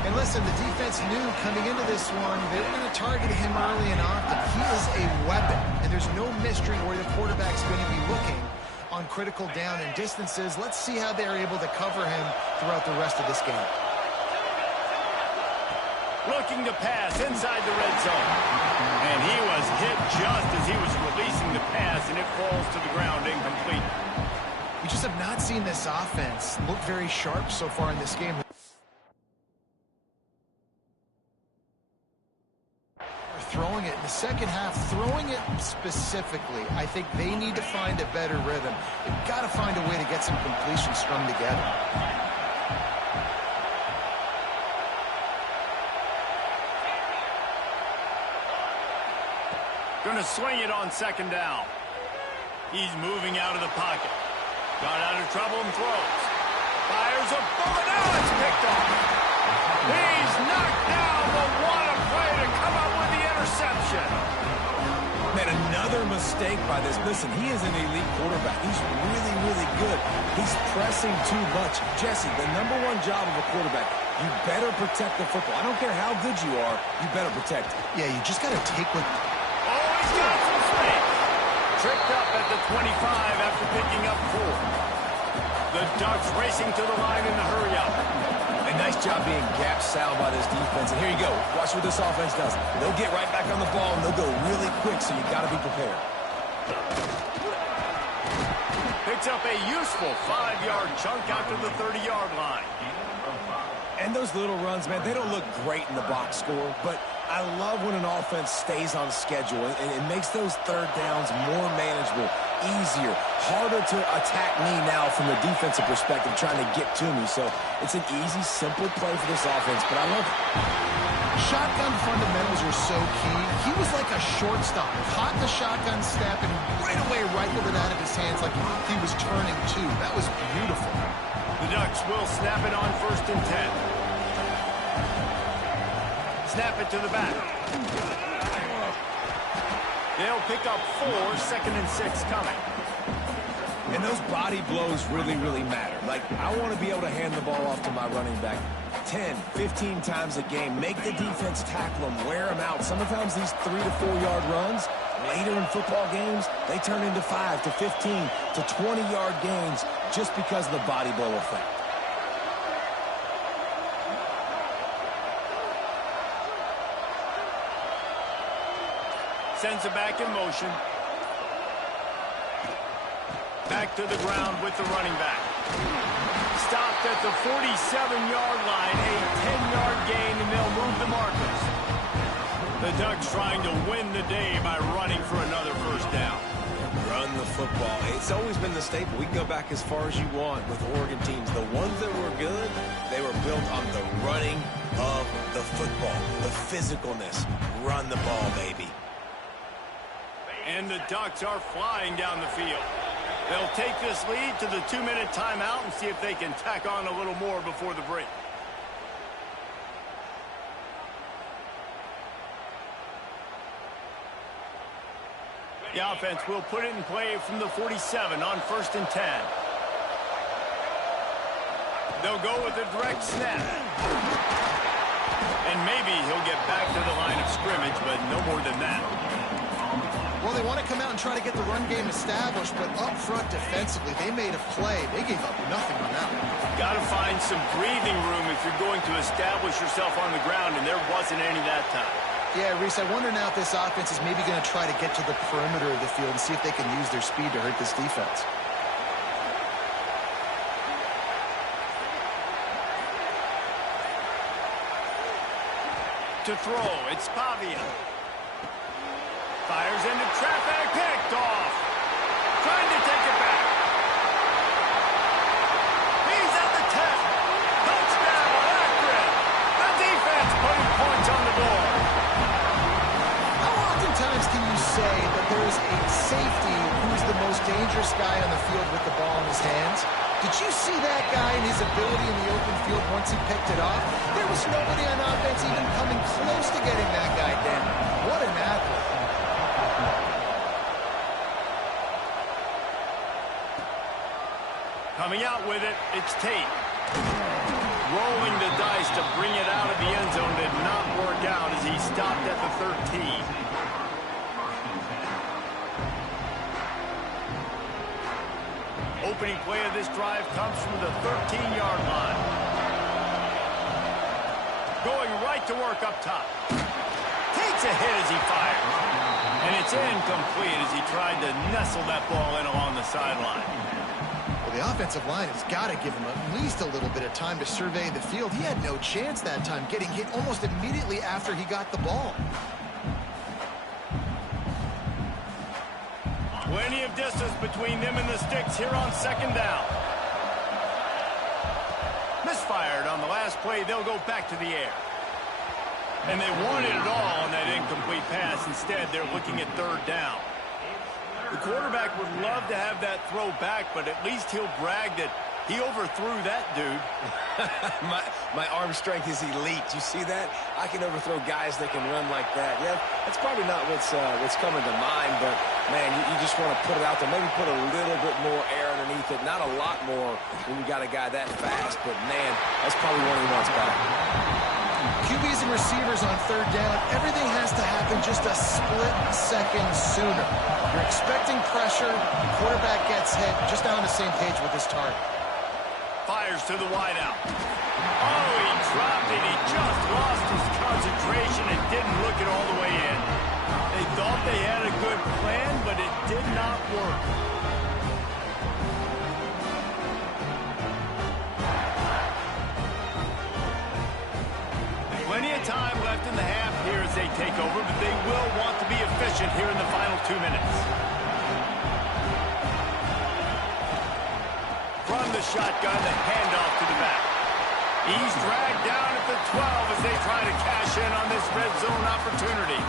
And listen, the defense knew coming into this one, they were going to target him early and often. He is a weapon, and there's no mystery where the quarterback's going to be looking on critical down and distances. Let's see how they're able to cover him throughout the rest of this game. Looking to pass inside the red zone. And he was hit just as he was releasing the pass, and it falls to the ground incomplete. We just have not seen this offense look very sharp so far in this game. Throwing it in the second half, throwing it specifically, I think they need to find a better rhythm. They've got to find a way to get some completions strung together. Going to swing it on second down. He's moving out of the pocket. Got out of trouble and throws. Fires a bullet. Now it's picked off. He's knocked down, but what a play to come up with the interception. Man, another mistake by this. Listen, he is an elite quarterback. He's really, really good. He's pressing too much. Jesse, the number one job of a quarterback, you better protect the football. I don't care how good you are, you better protect it. Yeah, you just got to take what... He's got some space. Tricked up at the 25 after picking up 4. The Ducks racing to the line in the hurry-up. A nice job being gap sound by this defense. And here you go. Watch what this offense does. They'll get right back on the ball, and they'll go really quick, so you got to be prepared. Picks up a useful 5-yard chunk out to the 30-yard line. And those little runs, man, they don't look great in the box score, but I love when an offense stays on schedule, and it makes those third downs more manageable, easier, harder to attack me now from the defensive perspective trying to get to me. So it's an easy, simple play for this offense, but I love it. Shotgun fundamentals are so key. He was like a shortstop, caught the shotgun snap, and right away rifled it out of his hands like he was turning two. That was beautiful. The Ducks will snap it on 1st and 10. Snap it to the back. They'll pick up 4, 2nd and 6 coming. And those body blows really, really matter. Like, I want to be able to hand the ball off to my running back 10, 15 times a game. Make the defense tackle them, wear them out. Sometimes these 3 to 4 yard runs, later in football games, they turn into 5 to 15 to 20 yard gains just because of the body blow effect. Sends it back in motion. Back to the ground with the running back. Stopped at the 47-yard line, a 10-yard gain, and they'll move the markers. The Ducks trying to win the day by running for another first down. Run the football. It's always been the staple. We can go back as far as you want with Oregon teams. The ones that were good, they were built on the running of the football, the physicalness. Run the ball, baby. And the Ducks are flying down the field. They'll take this lead to the 2-minute timeout and see if they can tack on a little more before the break. The offense will put it in play from the 47 on 1st and 10. They'll go with a direct snap. And maybe he'll get back to the line of scrimmage, but no more than that. Well, they want to come out and try to get the run game established, but up front defensively, they made a play. They gave up nothing on that one. Got to find some breathing room if you're going to establish yourself on the ground, and there wasn't any that time. Yeah, Reese, I wonder now if this offense is maybe going to try to get to the perimeter of the field and see if they can use their speed to hurt this defense. To throw, it's Pavia. Fires into traffic, picked off. Trying to take it back. He's at the 10. Touchdown, Akron. The defense putting points on the board. How oftentimes can you say that there is a safety who's the most dangerous guy on the field with the ball in his hands? Did you see that guy and his ability in the open field once he picked it off? There was nobody on offense even coming close to getting that guy down. What an athlete. Coming out with it, it's Tate. Rolling the dice to bring it out of the end zone did not work out as he stopped at the 13. Opening play of this drive comes from the 13-yard line. Going right to work up top. Takes a hit as he fires. And it's incomplete as he tried to nestle that ball in along the sideline. Well, the offensive line has got to give him at least a little bit of time to survey the field. He had no chance that time, getting hit almost immediately after he got the ball. Plenty of distance between them and the sticks here on 2nd down. Misfired on the last play. They'll go back to the air. And they wanted it all on that incomplete pass. Instead, they're looking at 3rd down. The quarterback would love to have that throw back, but at least he'll brag that he overthrew that dude. my arm strength is elite. You see that? I can overthrow guys that can run like that. Yeah, that's probably not what's coming to mind, but, man, you just want to put it out there. Maybe put a little bit more air underneath it. Not a lot more when you got a guy that fast, but, man, that's probably one he wants back. QBs and receivers on 3rd down, everything has to happen just a split second sooner. You're expecting pressure, the quarterback gets hit, just not on the same page with his target. Fires to the wideout. Oh, he dropped it. He just lost his concentration and didn't look it all the way in. They thought they had a good plan, but it did not work. Plenty of time left in the half here as they take over, but they will want to be efficient here in the final 2 minutes. From the shotgun, the handoff to the back. He's dragged down at the 12 as they try to cash in on this red zone opportunity.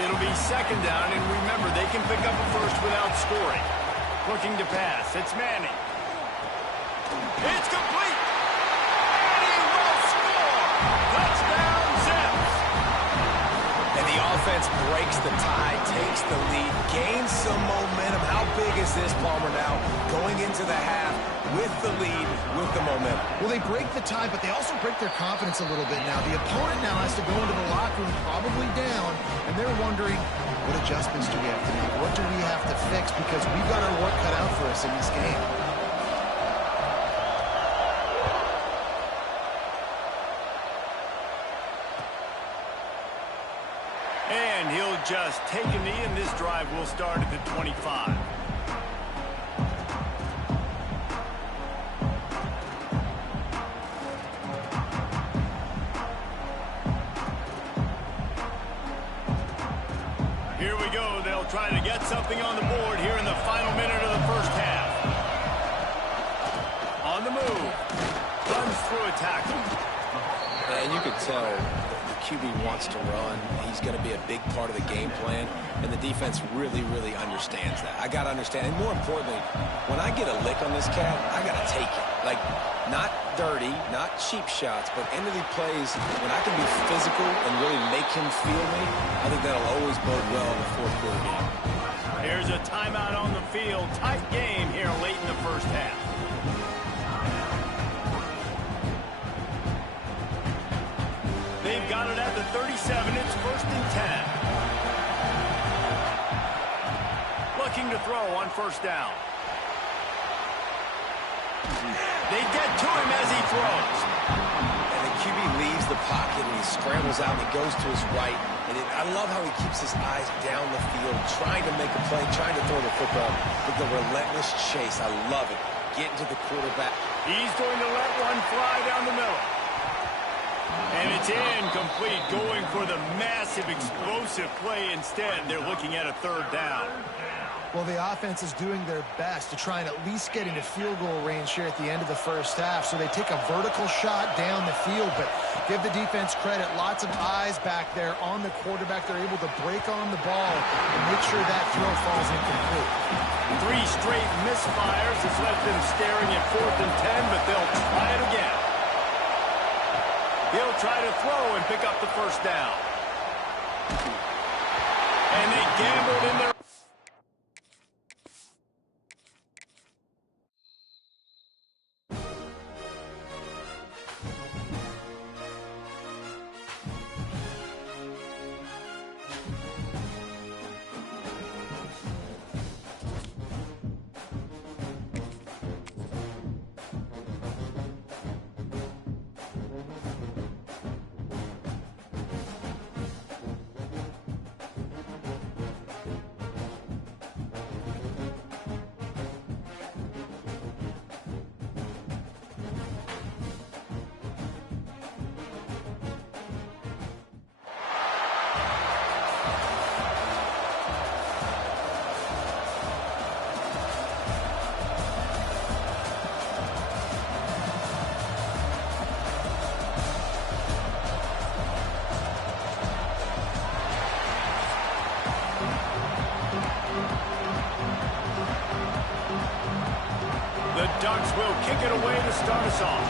It'll be 2nd down, and remember, they can pick up a first without scoring. Looking to pass. It's Manning. It's complete. And he will score. Touchdown, Zips. And the offense breaks the tie, takes the lead, gains some momentum. How big is this, Palmer, now? Going into the half, with the lead, with the momentum. Well, they break the tie, but they also break their confidence a little bit now. The opponent now has to go into the locker room probably down, and they're wondering, what adjustments do we have to make? What do we have to fix? Because we've got our work cut out for us in this game. And he'll just take a knee, and this drive will start at the 25. Here we go. They'll try to get something on the board here in the final minute of the first half. On the move. Runs through a tackle. And you could tell the QB wants to run. He's going to be a big part of the game plan, and the defense really, really understands that. I got to understand, and more importantly, when I get a lick on this cat, I got to take it. Like, not dirty, not cheap shots, but end of the plays, when I can be physical and really make him feel me, I think that'll always bode well in the fourth quarter game. Here's a timeout on the field. Tight game here late in the first half. They've got it at the 37. It's 1st and 10. Looking to throw on first down. They get to him as he throws. And the QB leaves the pocket, and he scrambles out, and he goes to his right. And I love how he keeps his eyes down the field, trying to make a play, trying to throw the football with the relentless chase. I love it. Getting to the quarterback. He's going to let one fly down the middle. And it's incomplete, going for the massive, explosive play instead. They're looking at a third down. Well, the offense is doing their best to try and at least get into field goal range here at the end of the first half. So they take a vertical shot down the field, but give the defense credit. Lots of eyes back there on the quarterback. They're able to break on the ball and make sure that throw falls incomplete. 3 straight misfires has left them staring at 4th and 10, but they'll try it again. He'll try to throw and pick up the first down. And they gambled in their... The Ducks will kick it away to start us off.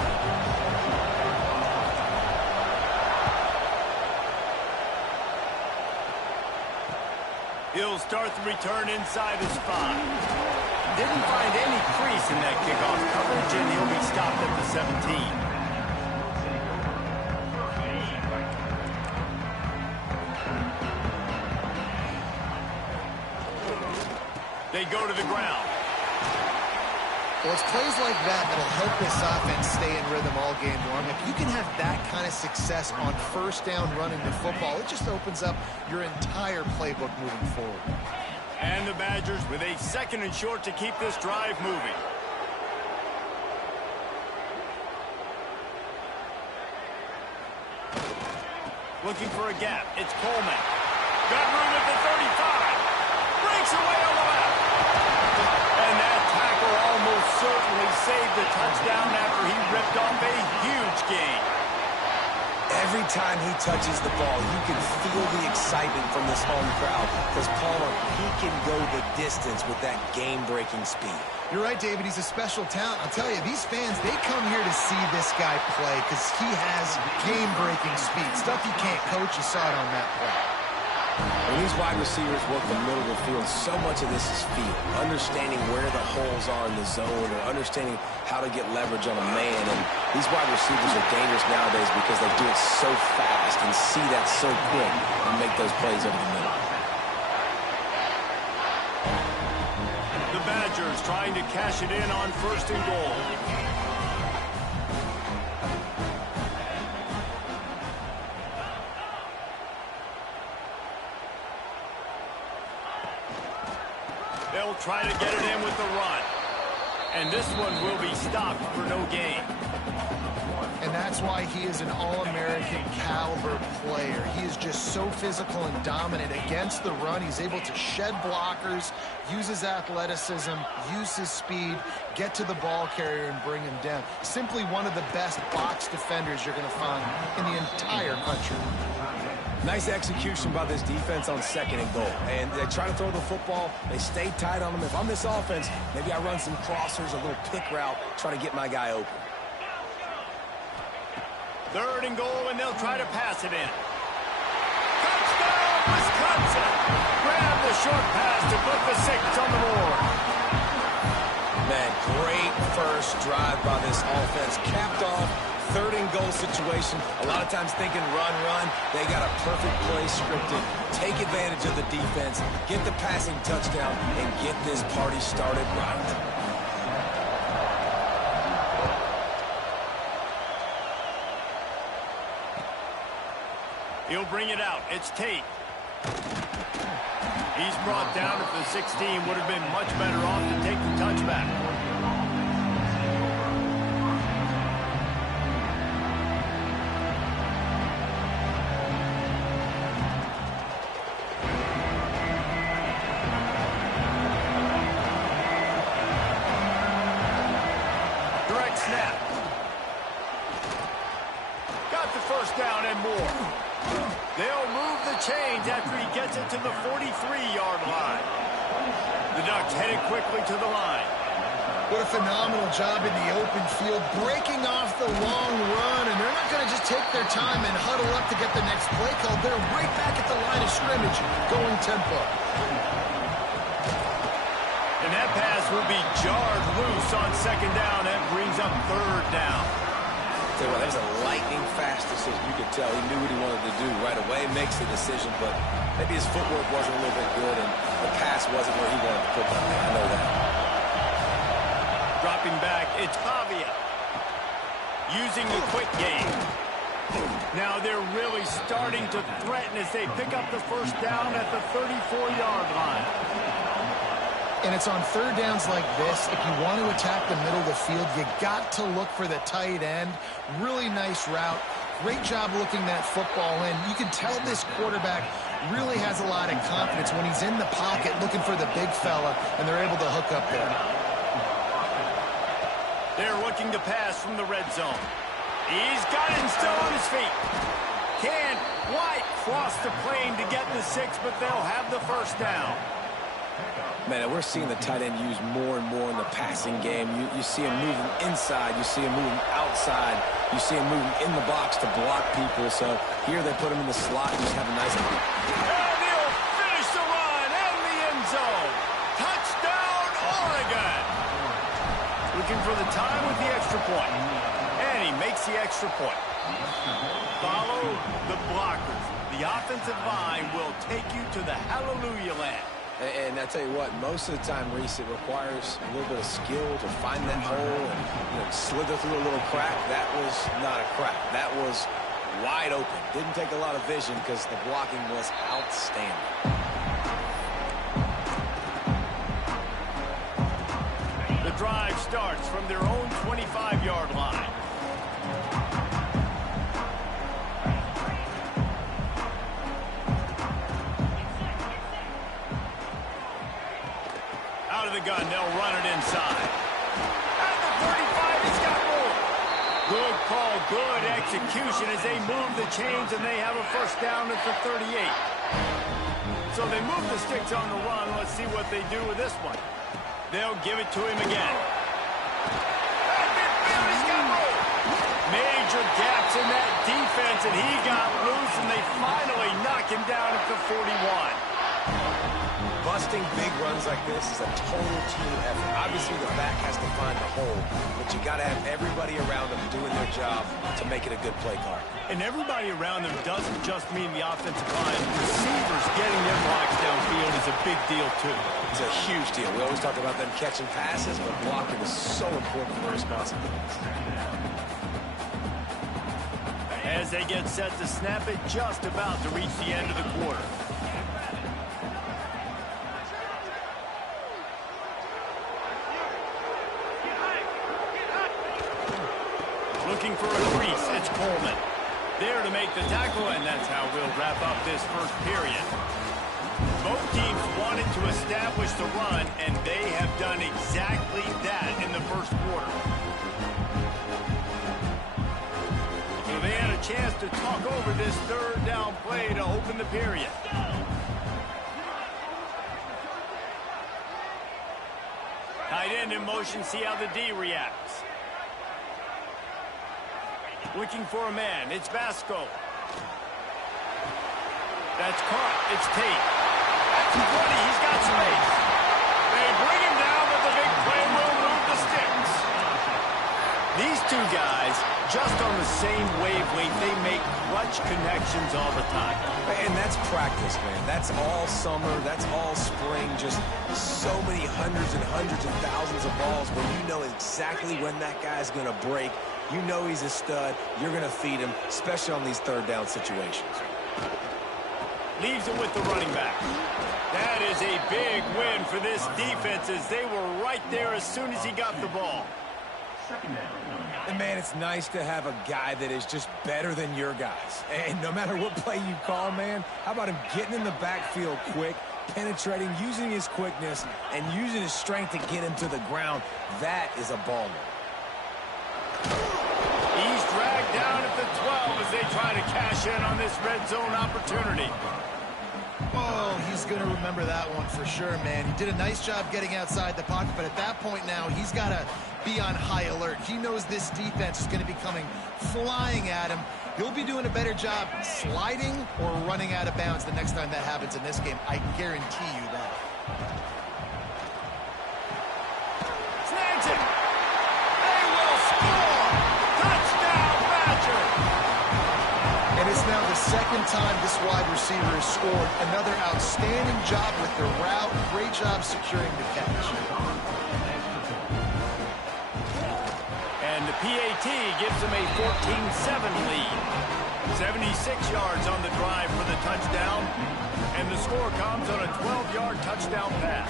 He'll start the return inside his 5. Didn't find any crease in that kickoff coverage, and he'll be stopped at the 17. They go to the ground. Well, it's plays like that that'll help this offense stay in rhythm all game long. If you can have that kind of success on first down running the football, it just opens up your entire playbook moving forward. And the Badgers with a 2nd and short to keep this drive moving. Looking for a gap. It's Coleman. Got room at the 35. Breaks away on the left. And that tackle almost certainly saved the touchdown after he ripped off a huge gain. Every time he touches the ball, you can feel the excitement from this home crowd because Palmer, he can go the distance with that game-breaking speed. You're right, David. He's a special talent. I'll tell you, these fans, they come here to see this guy play because he has game-breaking speed. Stuff you can't coach. You saw it on that play. When these wide receivers work the middle of the field, so much of this is feel. Understanding where the holes are in the zone or understanding how to get leverage on a man. And these wide receivers are dangerous nowadays because they do it so fast and see that so quick and make those plays over the middle. The Badgers trying to cash it in on 1st and goal. They'll try to get it in with the run. And this one will be stopped for no gain. And that's why he is an All-American caliber player. He is just so physical and dominant against the run. He's able to shed blockers, use his athleticism, use his speed, get to the ball carrier and bring him down. Simply one of the best box defenders you're going to find in the entire country. Nice execution by this defense on 2nd and goal. And they try to throw the football. They stay tight on them. If I'm this offense, maybe I run some crossers, a little pick route, try to get my guy open. 3rd and goal, and they'll try to pass it in. Touchdown, Wisconsin! Grab the short pass to put the 6 on the board. Man, great first drive by this offense. Capped off, 3rd and goal situation. A lot of times thinking run. They got a perfect play scripted. Take advantage of the defense, get the passing touchdown, and get this party started right. He'll bring it out. It's Tate. He's brought down at the 16. Would have been much better off to take the touchback. Direct snap. Got the 1st down and more. They'll move the chains after he gets it to the 43-yard line. The Ducks headed quickly to the line. What a phenomenal job in the open field, breaking off the long run, and they're not going to just take their time and huddle up to get the next play called. They're right back at the line of scrimmage, going tempo. And that pass will be jarred loose on 2nd down. That brings up 3rd down. Tell you what, that was a lightning-fast decision. You could tell he knew what he wanted to do right away, makes the decision, but maybe his footwork wasn't a little bit good, and the pass wasn't where he wanted to put that thing. I know that. Dropping back, it's Pavia. Using the quick game. Now they're really starting to threaten as they pick up the 1st down at the 34-yard line. And it's on 3rd downs like this, if you want to attack the middle of the field, you got to look for the tight end. Really nice route. Great job looking that football in. You can tell this quarterback really has a lot of confidence when he's in the pocket looking for the big fella, and they're able to hook up there. They're looking to pass from the red zone. He's got it and still on his feet. Can White cross the plane to get the 6, but they'll have the 1st down. Man, we're seeing the tight end used more and more in the passing game. You see him moving inside. You see him moving outside. You see him moving in the box to block people. So here they put him in the slot and just have a nice... And he'll finish the run in the end zone. Touchdown, Oregon. Looking for the time with the extra point. And he makes the extra point. Follow the blockers. The offensive line will take you to the hallelujah land. And I tell you what, most of the time, Reese, it requires a little bit of skill to find that hole and slither through a little crack. That was not a crack. That was wide open. Didn't take a lot of vision because the blocking was outstanding. The drive starts from their own 25-yard line. Out of the gun, they'll run it inside. At the 35, he's got more. Good call, good execution as they move the chains and they have a 1st down at the 38. So they move the sticks on the run. Let's see what they do with this one. They'll give it to him again. At midfield, he's got more. Major gaps in that defense, and he got loose, and they finally knock take him down at the 41. Busting big runs like this is a total team effort. Obviously, the back has to find the hole, but you got to have everybody around them doing their job to make it a good play card. And everybody around them doesn't just mean the offensive line. Receivers getting their blocks downfield is a big deal, too. It's a huge deal. We always talk about them catching passes, but blocking is so important for their responsibilities. As they get set to snap it, just about to reach the end of the quarter. Looking for a crease, it's Coleman. There to make the tackle, and that's how we'll wrap up this first period. Both teams wanted to establish the run, and they have done exactly that in the first quarter. So they had a chance to talk over this third down play to open the period. Tight end in motion, see how the D reacts. Looking for a man, it's Vasco. That's caught, it's Tate. That's 20, he's got space. They bring him down, but the big play will move the sticks. These two guys, just on the same wavelength, they make clutch connections all the time. And that's practice, man. That's all summer, that's all spring, just so many hundreds and thousands of balls where you know exactly when that guy's going to break. You know he's a stud. You're going to feed him, especially on these third down situations. Leaves it with the running back. That is a big win for this defense as they were right there as soon as he got the ball. And, man, it's nice to have a guy that is just better than your guys. And no matter what play you call, man, how about him getting in the backfield quick, penetrating, using his quickness, and using his strength to get him to the ground. That is a baller. He's dragged down at the 12 as they try to cash in on this red zone opportunity. Oh, he's going to remember that one for sure, man. He did a nice job getting outside the pocket, but at that point now, he's got to be on high alert. He knows this defense is going to be coming flying at him. He'll be doing a better job sliding or running out of bounds the next time that happens in this game. I guarantee you that. Snags it. They will score. Touchdown, Badger. And it's now the second time this wide receiver has scored. Another outstanding job with the route. Great job securing the catch. And the PAT gives them a 14-7 lead. 76 yards on the drive for the touchdown. And the score comes on a 12-yard touchdown pass.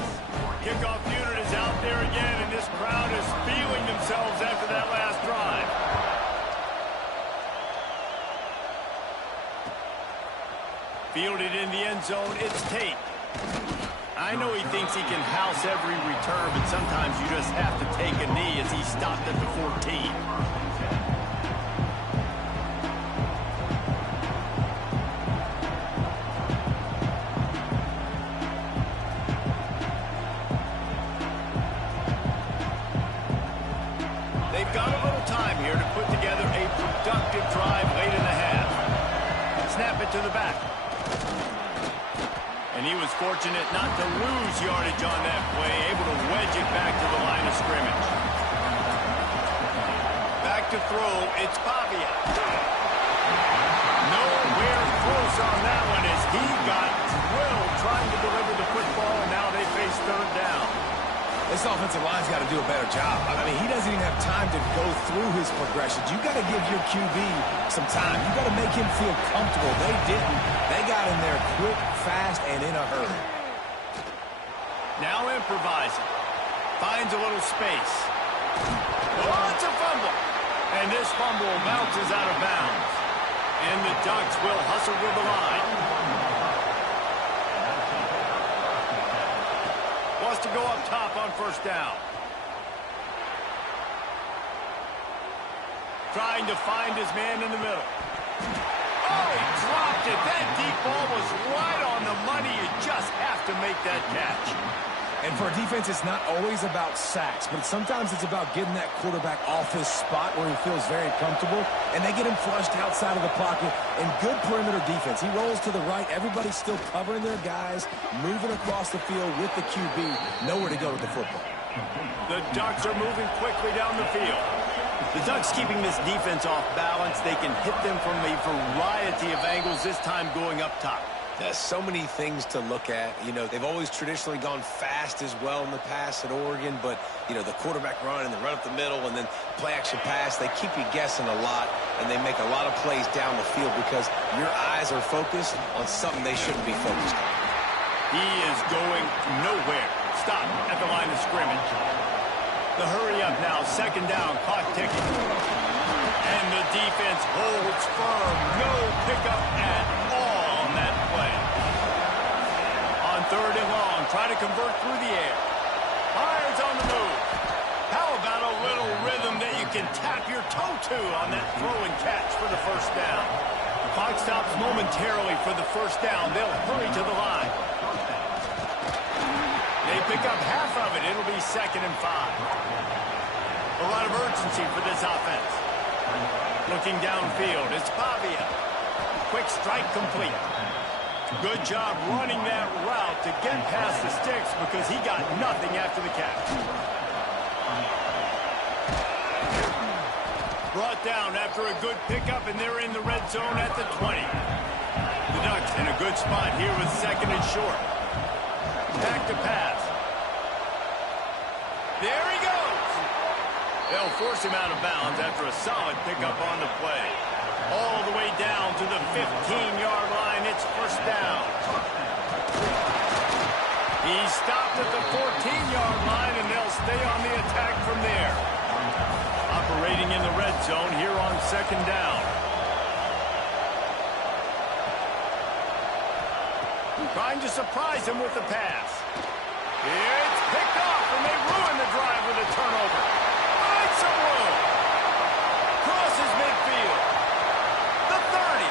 Kickoff unit is out there again, and this crowd is feeling themselves after that last drive. Fielded in the end zone, it's Tate. I know he thinks he can house every return, but sometimes you just have to take a knee as he stopped at the 14. They've got a little time here to put together a productive drive late in the half. Snap it to the back. And he was fortunate not to lose yardage on that play, able to wedge it back to the line of scrimmage. Back to throw, it's Pavia. Nowhere close on that one as he got drilled trying to deliver the football, and now they face third down. This offensive line's got to do a better job. I mean, he doesn't even have time to go through his progressions. You got to give your QB some time. You got to make him feel comfortable. They didn't. They got in there quick, fast, and in a hurry. Now improvising. Finds a little space. Oh, it's a fumble. And this fumble bounces out of bounds. And the Ducks will hustle to the line. Wants to go up top on first down. Trying to find his man in the middle. Oh, he dropped it. That deep ball was right on the money. You just have to make that catch. And for a defense, it's not always about sacks, but sometimes it's about getting that quarterback off his spot where he feels very comfortable, and they get him flushed outside of the pocket. And good perimeter defense. He rolls to the right. Everybody's still covering their guys, moving across the field with the QB. Nowhere to go with the football. The Ducks are moving quickly down the field. The Ducks keeping this defense off balance. They can hit them from a variety of angles, this time going up top. There's so many things to look at. You know, they've always traditionally gone fast as well in the past at Oregon, but, you know, the quarterback run and the run up the middle and then play-action pass, they keep you guessing a lot, and they make a lot of plays down the field because your eyes are focused on something they shouldn't be focused on. He is going nowhere. Stop at the line of scrimmage. The hurry up now, second down, clock ticking. And the defense holds firm. No pickup at all on that play. On third and long, try to convert through the air. Fires on the move. How about a little rhythm that you can tap your toe to on that throw and catch for the first down? The clock stops momentarily for the first down. They'll hurry to the line. They pick up half of it. It'll be 2nd and 5. A lot of urgency for this offense. Looking downfield, it's Pavia. Quick strike complete. Good job running that route to get past the sticks because he got nothing after the catch. Brought down after a good pickup, and they're in the red zone at the 20. The Ducks in a good spot here with 2nd and short. Back to pass. There he goes. They'll force him out of bounds after a solid pickup on the play. All the way down to the 15-yard line. It's first down. He stopped at the 14-yard line, and they'll stay on the attack from there. Operating in the red zone here on 2nd down. Trying to surprise him with the pass. It's picked off, and they ruin the drive with a turnover. Finds some room. Crosses midfield. The 30.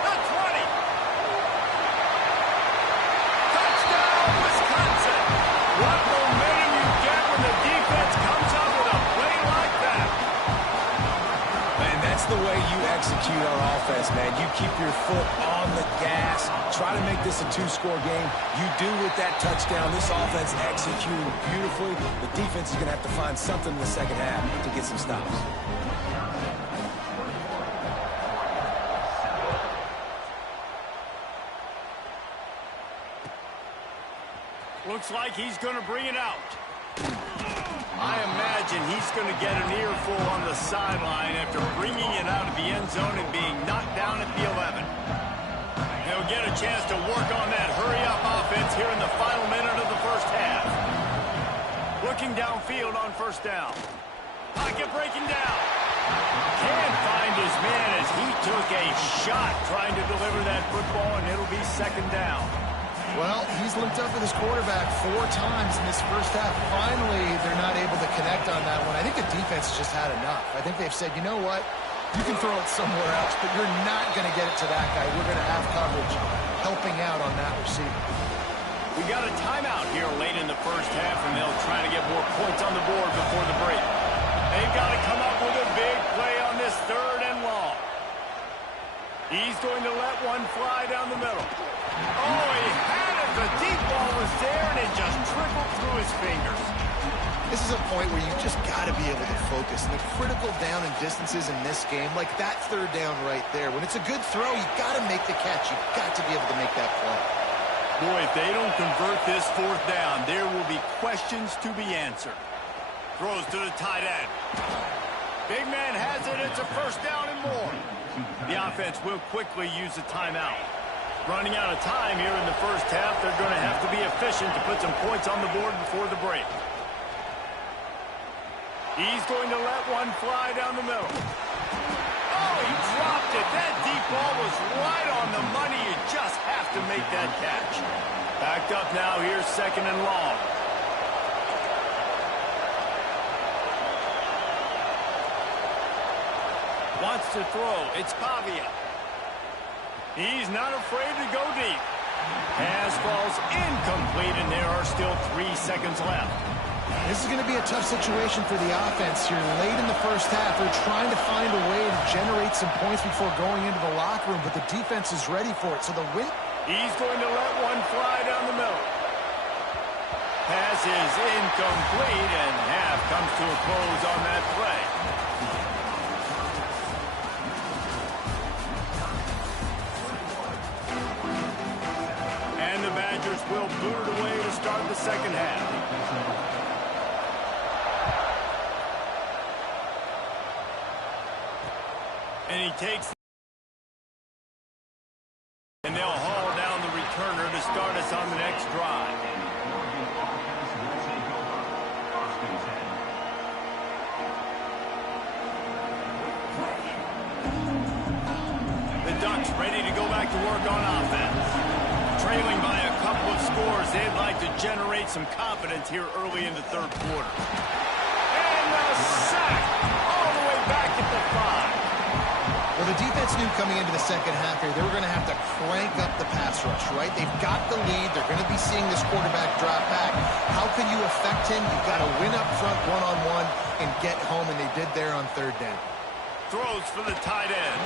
The 20. Touchdown, Wisconsin. What momentum you get when the defense comes out with a play like that. Man, that's the way you execute on offense, man. You keep your foot on the gas. Try to make this a 2-score game. You do with that touchdown. This offense executing beautifully. The defense is going to have to find something in the second half to get some stops. Looks like he's going to bring it out. I imagine he's going to get an earful on the sideline after bringing it out of the end zone and being knocked down at the 11. He'll get a chance to work on that hurry-up offense here in the final minute of the first half. Looking downfield on first down. Pocket breaking down. Can't find his man as he took a shot trying to deliver that football, and it'll be 2nd down. Well, he's linked up with his quarterback 4 times in this first half. Finally, they're not able to connect on that one. I think the defense just had enough. I think they've said, you know what? You can throw it somewhere else, but you're not going to get it to that guy. We're going to have coverage helping out on that receiver. We got a timeout here late in the first half, and they'll try to get more points on the board before the break. They've got to come up with a big play on this 3rd and long. He's going to let one fly down the middle. Oh, he had it. The deep ball was there, and it just trickled through his fingers. This is a point where you've just got to be able to focus. And the critical down and distances in this game, like that 3rd down right there, when it's a good throw, you've got to make the catch. You've got to be able to make that play. Boy, if they don't convert this 4th down, there will be questions to be answered. Throws to the tight end. Big man has it. It's a first down and more. The offense will quickly use a timeout. Running out of time here in the first half, they're going to have to be efficient to put some points on the board before the break. He's going to let one fly down the middle. Oh, he dropped it. That deep ball was right on the money. You just have to make that catch. Backed up now. Here's 2nd and long. Wants to throw. It's Pavia. He's not afraid to go deep. Pass falls incomplete, and there are still 3 seconds left. This is going to be a tough situation for the offense here. Late in the first half, they're trying to find a way to generate some points before going into the locker room, but the defense is ready for it. So the win... He's going to let one fly down the middle. Pass is incomplete, and half comes to a close on that play. And the Badgers will boot it away to start the second half. And he takes, and they'll haul down the returner to start us on the next drive. The Ducks ready to go back to work on offense. Trailing by a couple of scores, they'd like to generate some confidence here early in the third quarter. And the sack all the way back at the 5. Well, the defense knew coming into the second half here, they were going to have to crank up the pass rush, right? They've got the lead. They're going to be seeing this quarterback drop back. How can you affect him? You've got to win up front one-on-one and get home, and they did there on third down. Throws for the tight end.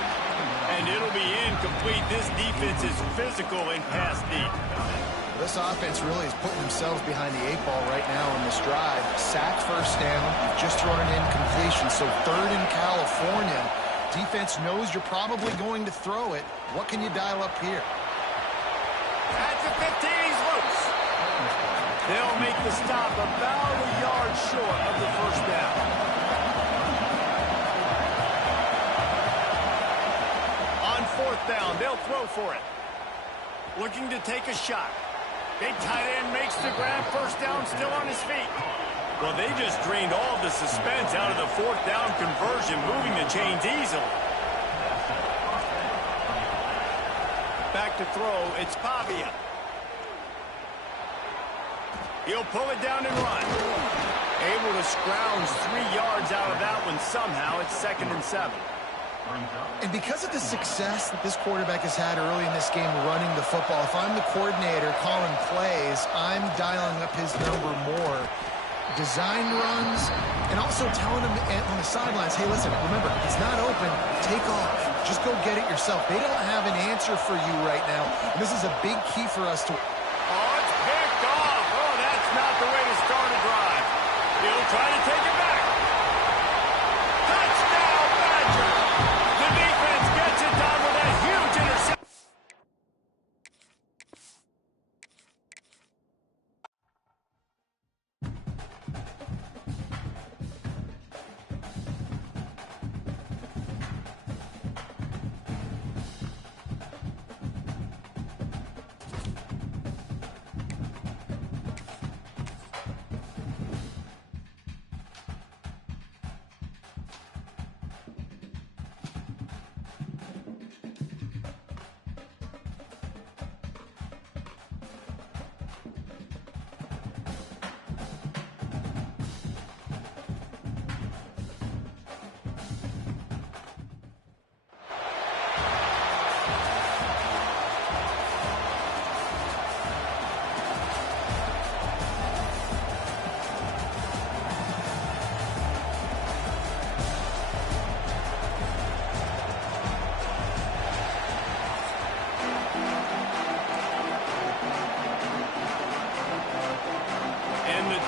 And it'll be incomplete. This defense is physical and pass deep. This offense really is putting themselves behind the 8 ball right now on this drive. Sacked first down. You've just thrown an incompletion. So third in California. Defense knows you're probably going to throw it. What can you dial up here? At the 15, he's loose. They'll make the stop about a yard short of the first down. On fourth down, they'll throw for it. Looking to take a shot. Big tight end makes the grab. First down, still on his feet. Well, they just drained all the suspense out of the fourth down conversion, moving the chains easily. Back to throw, it's Pavia. He'll pull it down and run. Able to scrounge 3 yards out of that one somehow. It's 2nd and 7. And because of the success that this quarterback has had early in this game running the football, if I'm the coordinator calling plays, I'm dialing up his number more. Design runs, and also telling him on the sidelines, hey, listen, remember, it's not open. Take off. Just go get it yourself. They don't have an answer for you right now. And this is a big key for us to... Oh, it's picked off. Oh, that's not the way to start a drive. He'll try to take it back. Touchdown, Badgers. The defense gets it done with a huge interception.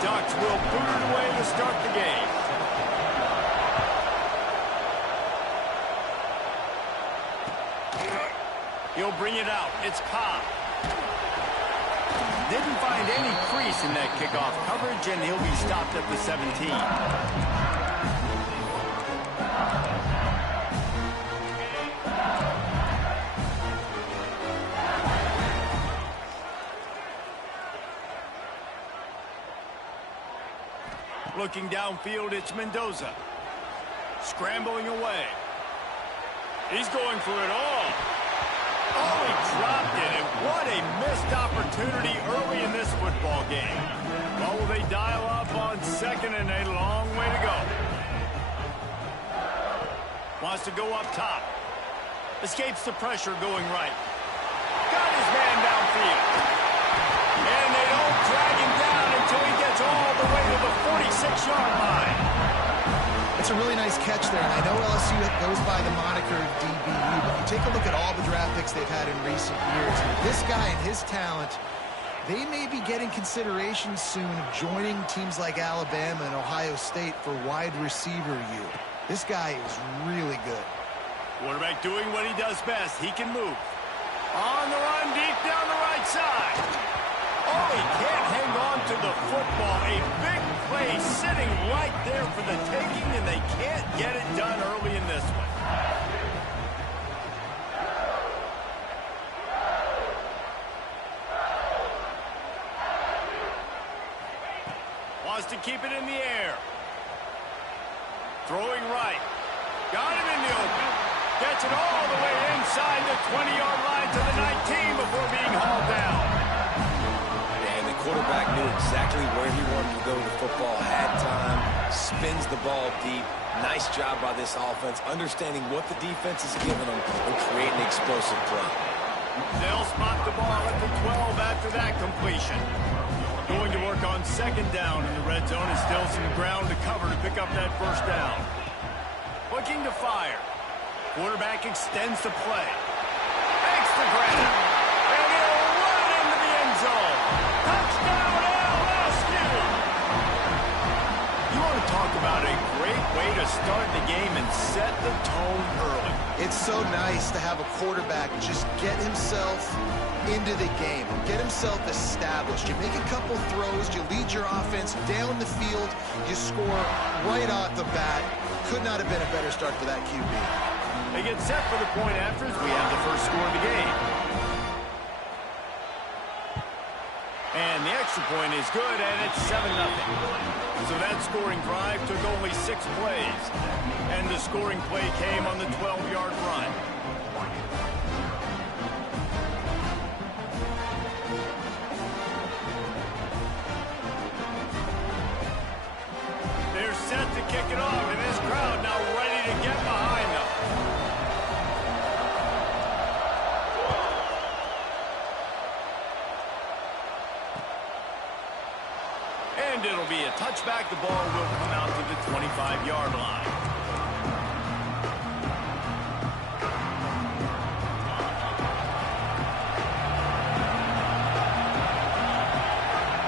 Ducks will boot it away to start the game. He'll bring it out. It's Cobb. Didn't find any crease in that kickoff coverage, and he'll be stopped at the 17. Looking downfield, it's Mendoza. Scrambling away. He's going for it all. Oh, he dropped it, and what a missed opportunity early in this football game. Well, will they dial up on second, and a long way to go. Wants to go up top. Escapes the pressure going right. Got his man downfield. field. And they don't drag him down until he gets all the way to the 46-yard line. It's a really nice catch there, and I know LSU goes by the moniker DBU, but you take a look at all the draft picks they've had in recent years, and this guy and his talent, they may be getting consideration soon of joining teams like Alabama and Ohio State for wide receiver U. This guy is really good. Quarterback doing what he does best. He can move. On the run, deep down the right side. Oh, he can't hang on to the football. A big play sitting right there for the taking, and they can't get it done early in this one. Wants to keep it in the air. Throwing right. Got him in the open. Gets it all the way inside the 20-yard line to the 19 before being hauled down. And the quarterback knew exactly where he wanted to go with the football, had time, spins the ball deep. Nice job by this offense, understanding what the defense is giving them and creating explosive play. They'll spot the ball at the 12 after that completion. Going to work on second down in the red zone, and still some ground to cover to pick up that first down. Looking to fire. Quarterback extends the play. Makes the grab. And he'll run it into the end zone. Touchdown, LSU! You want to talk about a great way to start the game and set the tone early. It's so nice to have a quarterback just get himself into the game, get himself established. You make a couple throws, you lead your offense down the field, you score right off the bat. Could not have been a better start for that QB. They get set for the point after as we have the first score of the game. And the extra point is good, and it's 7-0. So that scoring drive took only 6 plays. And the scoring play came on the 12-yard run. They're set to kick it off, and this crowd now ready to get behind them. And it'll be a touchback. The ball will come out to the 25-yard line.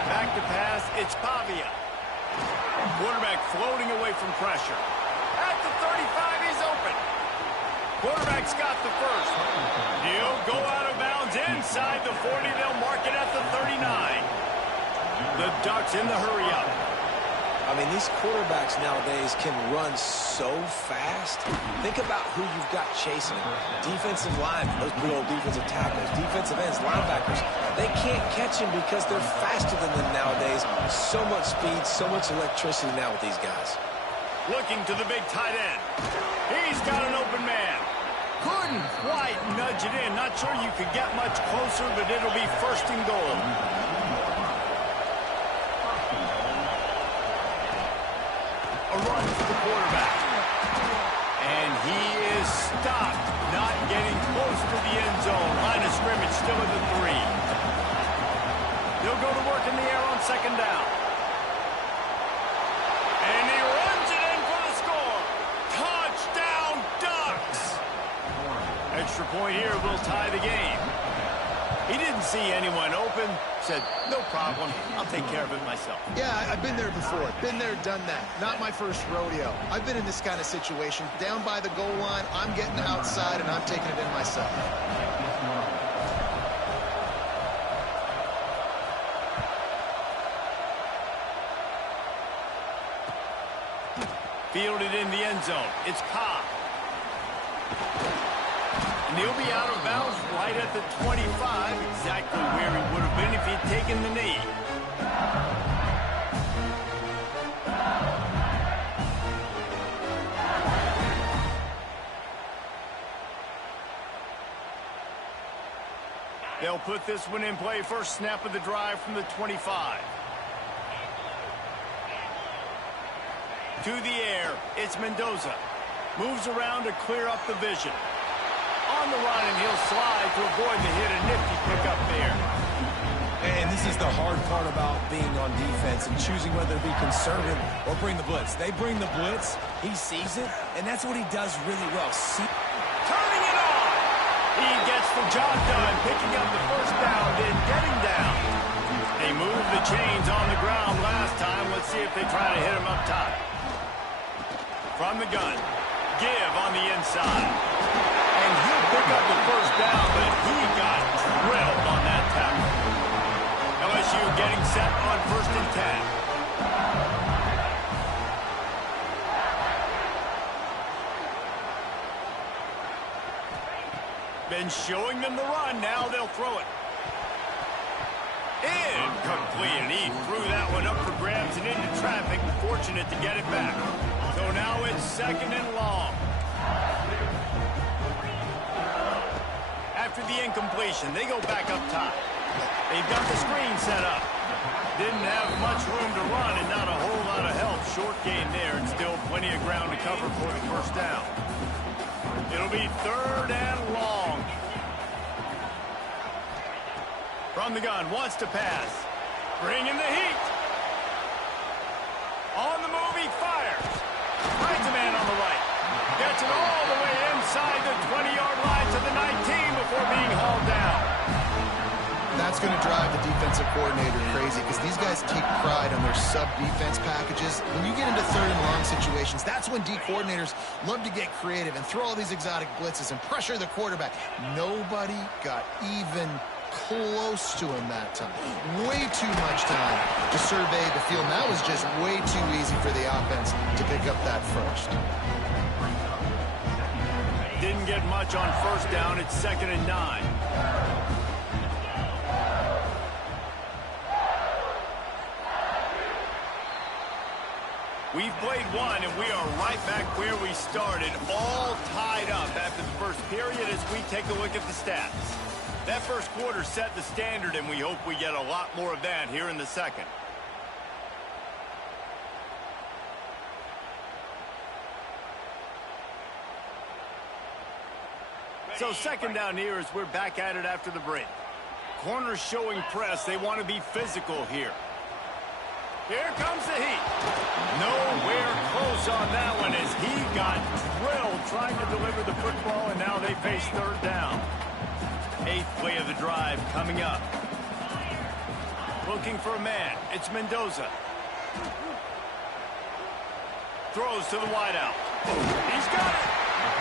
Back to pass, it's Pavia. Quarterback floating away from pressure. At the 35, he's open. Quarterback's got the first. He'll go out of bounds inside the 40. They'll mark it at the 39. The Ducks in the hurry-up. I mean, these quarterbacks nowadays can run so fast. Think about who you've got chasing them. Defensive linemen, those big old defensive tackles, defensive ends, linebackers. They can't catch him because they're faster than them nowadays. So much speed, so much electricity now with these guys. Looking to the big tight end. He's got an open man. Couldn't quite nudge it in. Not sure you could get much closer, but it'll be first and goal. A run for the quarterback. And he is stopped, not getting close to the end zone. Line of scrimmage still at the 3. They'll go to work in the air on second down. And he runs it in for the score. Touchdown, Ducks! Extra point here will tie the game. He didn't see anyone open, said, no problem, I'll take care of it myself. Yeah, I've been there before. Been there, done that. Not my first rodeo. I've been in this kind of situation. Down by the goal line, I'm getting outside, and I'm taking it in myself. Fielded in the end zone. It's Cobb. And he'll be out of bounds right at the 25, exactly where he would have been if he'd taken the knee. They'll put this one in play. First snap of the drive from the 25. To the air, it's Mendoza. Moves around to clear up the vision. On the run, and he'll slide to avoid the hit. A nifty pickup there. And this is the hard part about being on defense and choosing whether to be conservative or bring the blitz. They bring the blitz, he sees it, and that's what he does really well. Turning it on! He gets the job done, picking up the first down, then getting down. They moved the chains on the ground last time. Let's see if they try to hit him up top. From the gun, give on the inside. And he'll pick up the first down, but he got drilled on that tackle. LSU getting set on 1st and 10. Been showing them the run. Now they'll throw it. Incomplete. He threw that one up for grabs and into traffic. Fortunate to get it back. So now it's 2nd and long. After the incompletion, they go back up top. They've got the screen set up. Didn't have much room to run and not a whole lot of help. Short gain there and still plenty of ground to cover for the first down. It'll be 3rd and long. From the gun, wants to pass. Bringing the heat. On the move, he fires. Finds a man on the right. Gets it all the way inside the 20-yard line to the 19 before being hauled down. That's going to drive the defensive coordinator crazy because these guys take pride on their sub-defense packages. When you get into 3rd and long situations, that's when D coordinators love to get creative and throw all these exotic blitzes and pressure the quarterback. Nobody got even close to him that time. Way too much time to survey the field. And that was just way too easy for the offense to pick up that first. Didn't get much on 1st down. It's 2nd and 9. We've played one, and we are right back where we started, all tied up after the first period as we take a look at the stats. That first quarter set the standard, and we hope we get a lot more of that here in the second. So 2nd down here as we're back at it after the break. Corners showing press. They want to be physical here. Here comes the heat. Nowhere close on that one as he got drilled trying to deliver the football, and now they face 3rd down. 8th play of the drive coming up. Looking for a man. It's Mendoza. Throws to the wideout. He's got it.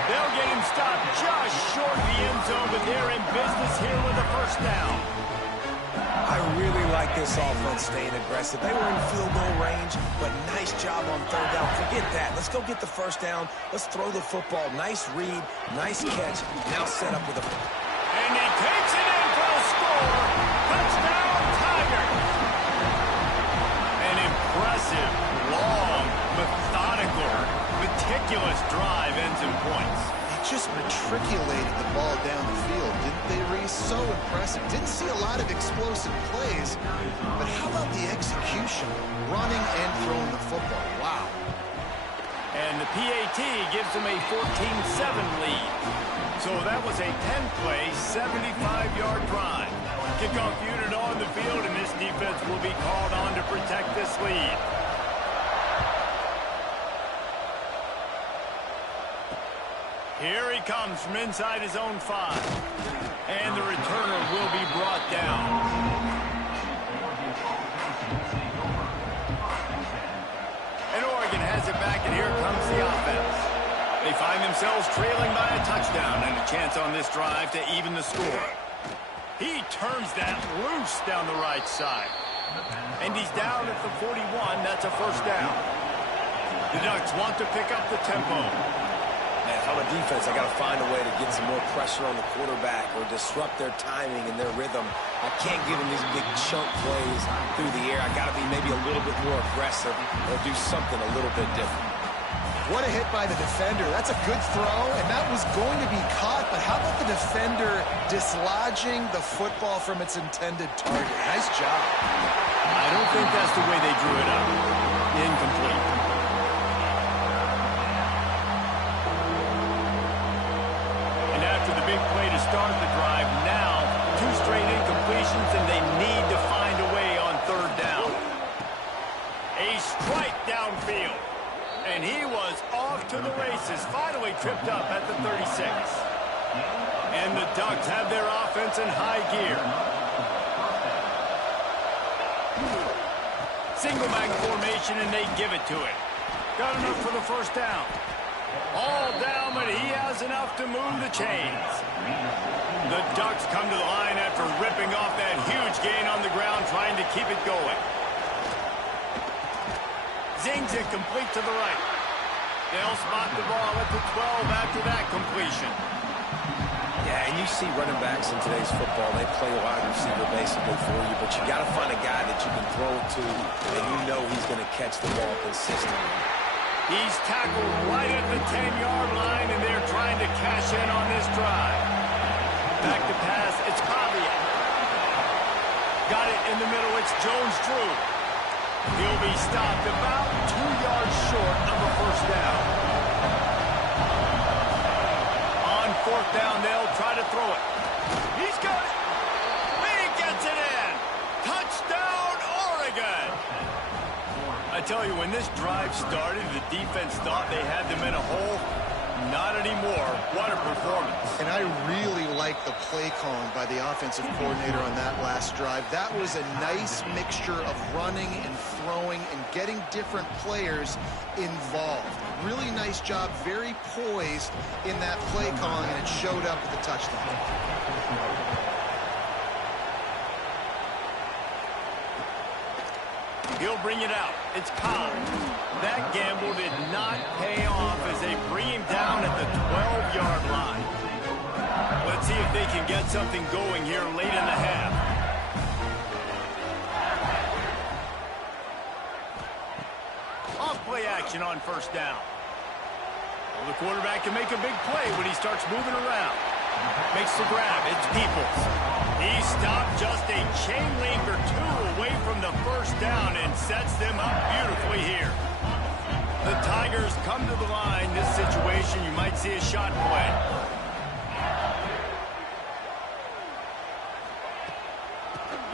They'll get him stopped just short of the end zone, but they're in business here with a first down. I really like this offense staying aggressive. They were in field goal range, but nice job on 3rd down. Forget that. Let's go get the first down. Let's throw the football. Nice read, nice catch. Now set up with a... And he takes it in for the score. Touchdown, Tigers. An impressive, long, methodical, meticulous drive ends in points. Just matriculated the ball down the field, didn't they, Reese? So impressive. Didn't see a lot of explosive plays, but how about the execution? Running and throwing the football. Wow. And the PAT gives them a 14-7 lead. So that was a 10-play, 75-yard drive. Kickoff unit on the field, and this defense will be called on to protect this lead. Here he comes from inside his own 5. And the returner will be brought down. And Oregon has it back, and here comes the offense. They find themselves trailing by a touchdown and a chance on this drive to even the score. He turns that loose down the right side. And he's down at the 41. That's a first down. The Ducks want to pick up the tempo. If I'm a defense, I got to find a way to get some more pressure on the quarterback or disrupt their timing and their rhythm. I can't give them these big chunk plays through the air. I got to be maybe a little bit more aggressive or do something a little bit different. What a hit by the defender. That's a good throw, and that was going to be caught, but how about the defender dislodging the football from its intended target? Nice job. I don't think that's the way they drew it up. Incomplete. After the big play to start the drive, now 2 straight incompletions, and they need to find strike downfield. And he was off to the races, finally tripped up at the 36. And the Ducks have their offense in high gear. Single back formation, and they give it to it. Got enough for the first down. All down, but he has enough to move the chains. The Ducks come to the line after ripping off that huge gain on the ground, trying to keep it going. Zings it complete to the right. They'll spot the ball at the 12 after that completion. Yeah, and you see running backs in today's football, they play a wide receiver basically for you, but you got to find a guy that you can throw it to, and you know he's going to catch the ball consistently. He's tackled right at the 10-yard line, and they're trying to cash in on this drive. Back to pass, it's Pavia. Got it in the middle, it's Jones-Drew. He'll be stopped about 2 yards short of a first down. On fourth down, they'll try to throw it. He's got it. He gets it in. Touchdown, Oregon. I tell you, when this drive started, the defense thought they had them in a hole. Not anymore. What a performance. And I really like the play calling by the offensive coordinator on that last drive. That was a nice mixture of running and throwing and getting different players involved. Really nice job, very poised in that play calling, and it showed up at the touchdown. He'll bring it out. It's Cobb. That gamble did not pay off as they bring him down at the 12-yard line. Let's see if they can get something going here late in the half. Off play action on first down. Well, the quarterback can make a big play when he starts moving around. Makes the grab. It's Peoples. He stopped just a chain link or two away from the first down and sets them up beautifully here. The Tigers come to the line. This situation, you might see a shot play.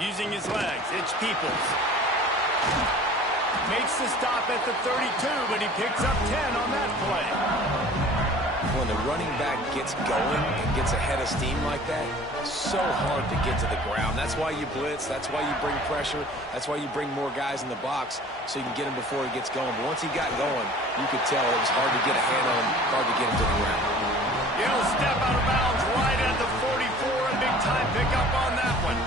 Using his legs, it's Peoples. Makes the stop at the 32, but he picks up 10 on that play. When the running back gets going and gets ahead of steam like that, so hard to get to the ground. That's why you blitz. That's why you bring pressure. That's why you bring more guys in the box so you can get him before he gets going. But once he got going, you could tell it was hard to get a hand on him, hard to get him to the ground. He'll step out of bounds right at the 44. A big-time pickup on that one.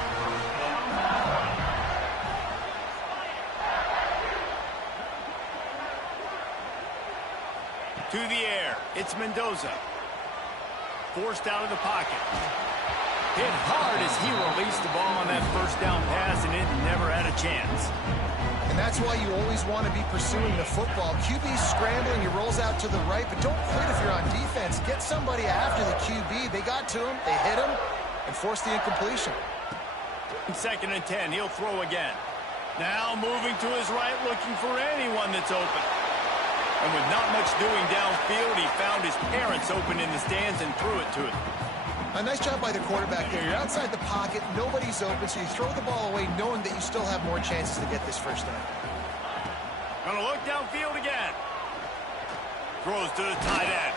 To the air, it's Mendoza. Forced out of the pocket. Hit hard as he released the ball on that first down pass, and it never had a chance. And that's why you always want to be pursuing the football. QB's scrambling, he rolls out to the right, but don't quit if you're on defense. Get somebody after the QB. They got to him, they hit him, and forced the incompletion. 2nd and 10, he'll throw again. Now moving to his right, looking for anyone that's open. And with not much doing downfield, he found his parents open in the stands and threw it to him. A nice job by the quarterback there. You're outside the pocket, nobody's open, so you throw the ball away knowing that you still have more chances to get this first down. Gonna look downfield again. Throws to the tight end.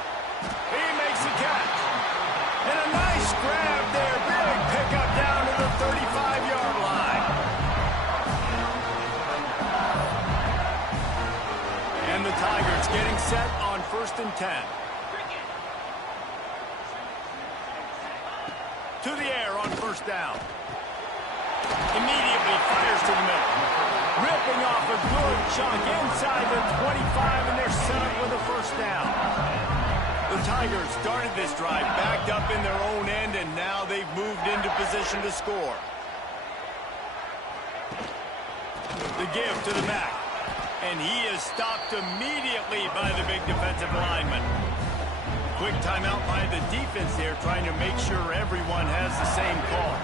He makes the catch. And a nice grab there. Big pickup down to the 35-yard line. And the Tigers getting set on 1st and 10. To the air on first down. Immediately fires to the middle. Ripping off a good chunk inside the 25, and they're set up with a first down. The Tigers started this drive backed up in their own end, and now they've moved into position to score. The give to the back. And he is stopped immediately by the big defensive lineman. Quick timeout by the defense there, trying to make sure everyone has the same call.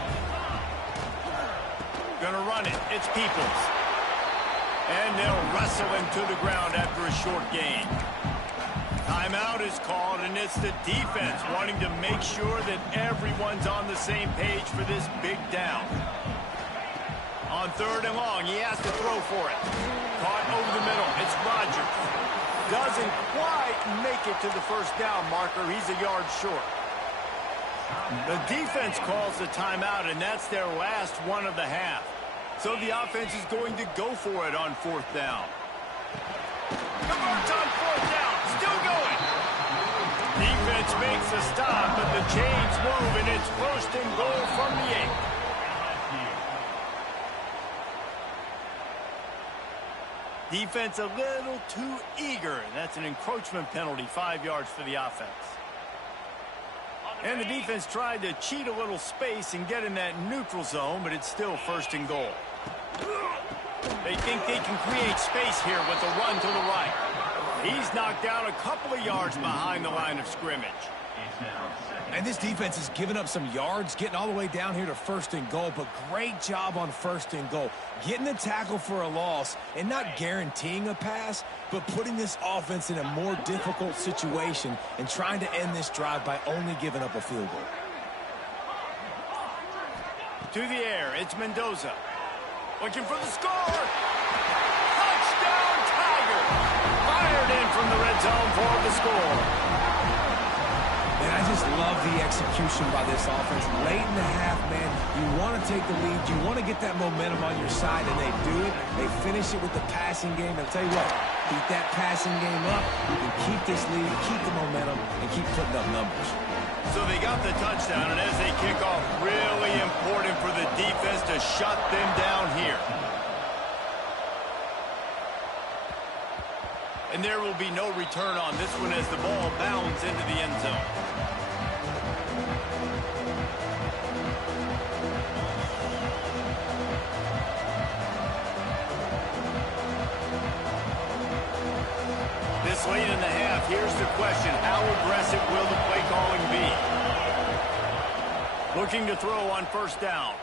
Gonna run it. It's Peoples. And they'll wrestle him to the ground after a short gain. Timeout is called, and it's the defense wanting to make sure that everyone's on the same page for this big down. On 3rd and long, he has to throw for it. Caught over the middle. It's Rodgers. Doesn't quite make it to the first down marker. He's a yard short. The defense calls the timeout, and that's their last one of the half. So the offense is going to go for it on 4th down. Converts on 4th down. Still going. Defense makes a stop, but the chains move, and it's 1st and goal from the 8. Defense a little too eager. That's an encroachment penalty, 5 yards for the offense. And the defense tried to cheat a little space and get in that neutral zone, but it's still 1st and goal. They think they can create space here with a run to the right. He's knocked down a couple of yards behind the line of scrimmage. And this defense has given up some yards, getting all the way down here to 1st and goal, but great job on 1st and goal. Getting the tackle for a loss and not guaranteeing a pass, but putting this offense in a more difficult situation and trying to end this drive by only giving up a field goal. To the air, it's Mendoza. Looking for the score. Touchdown, Tiger. Fired in from the red zone for the score. And I just love the execution by this offense. Late in the half, man, you want to take the lead. You want to get that momentum on your side, and they do it. They finish it with the passing game. And I'll tell you what, keep that passing game up. You can keep this lead, keep the momentum, and keep putting up numbers. So they got the touchdown, and as they kick off, really important for the defense to shut them down here. And there will be no return on this one as the ball bounds into the end zone. This late in the half, here's the question. How aggressive will the play calling be? Looking to throw on 1st down.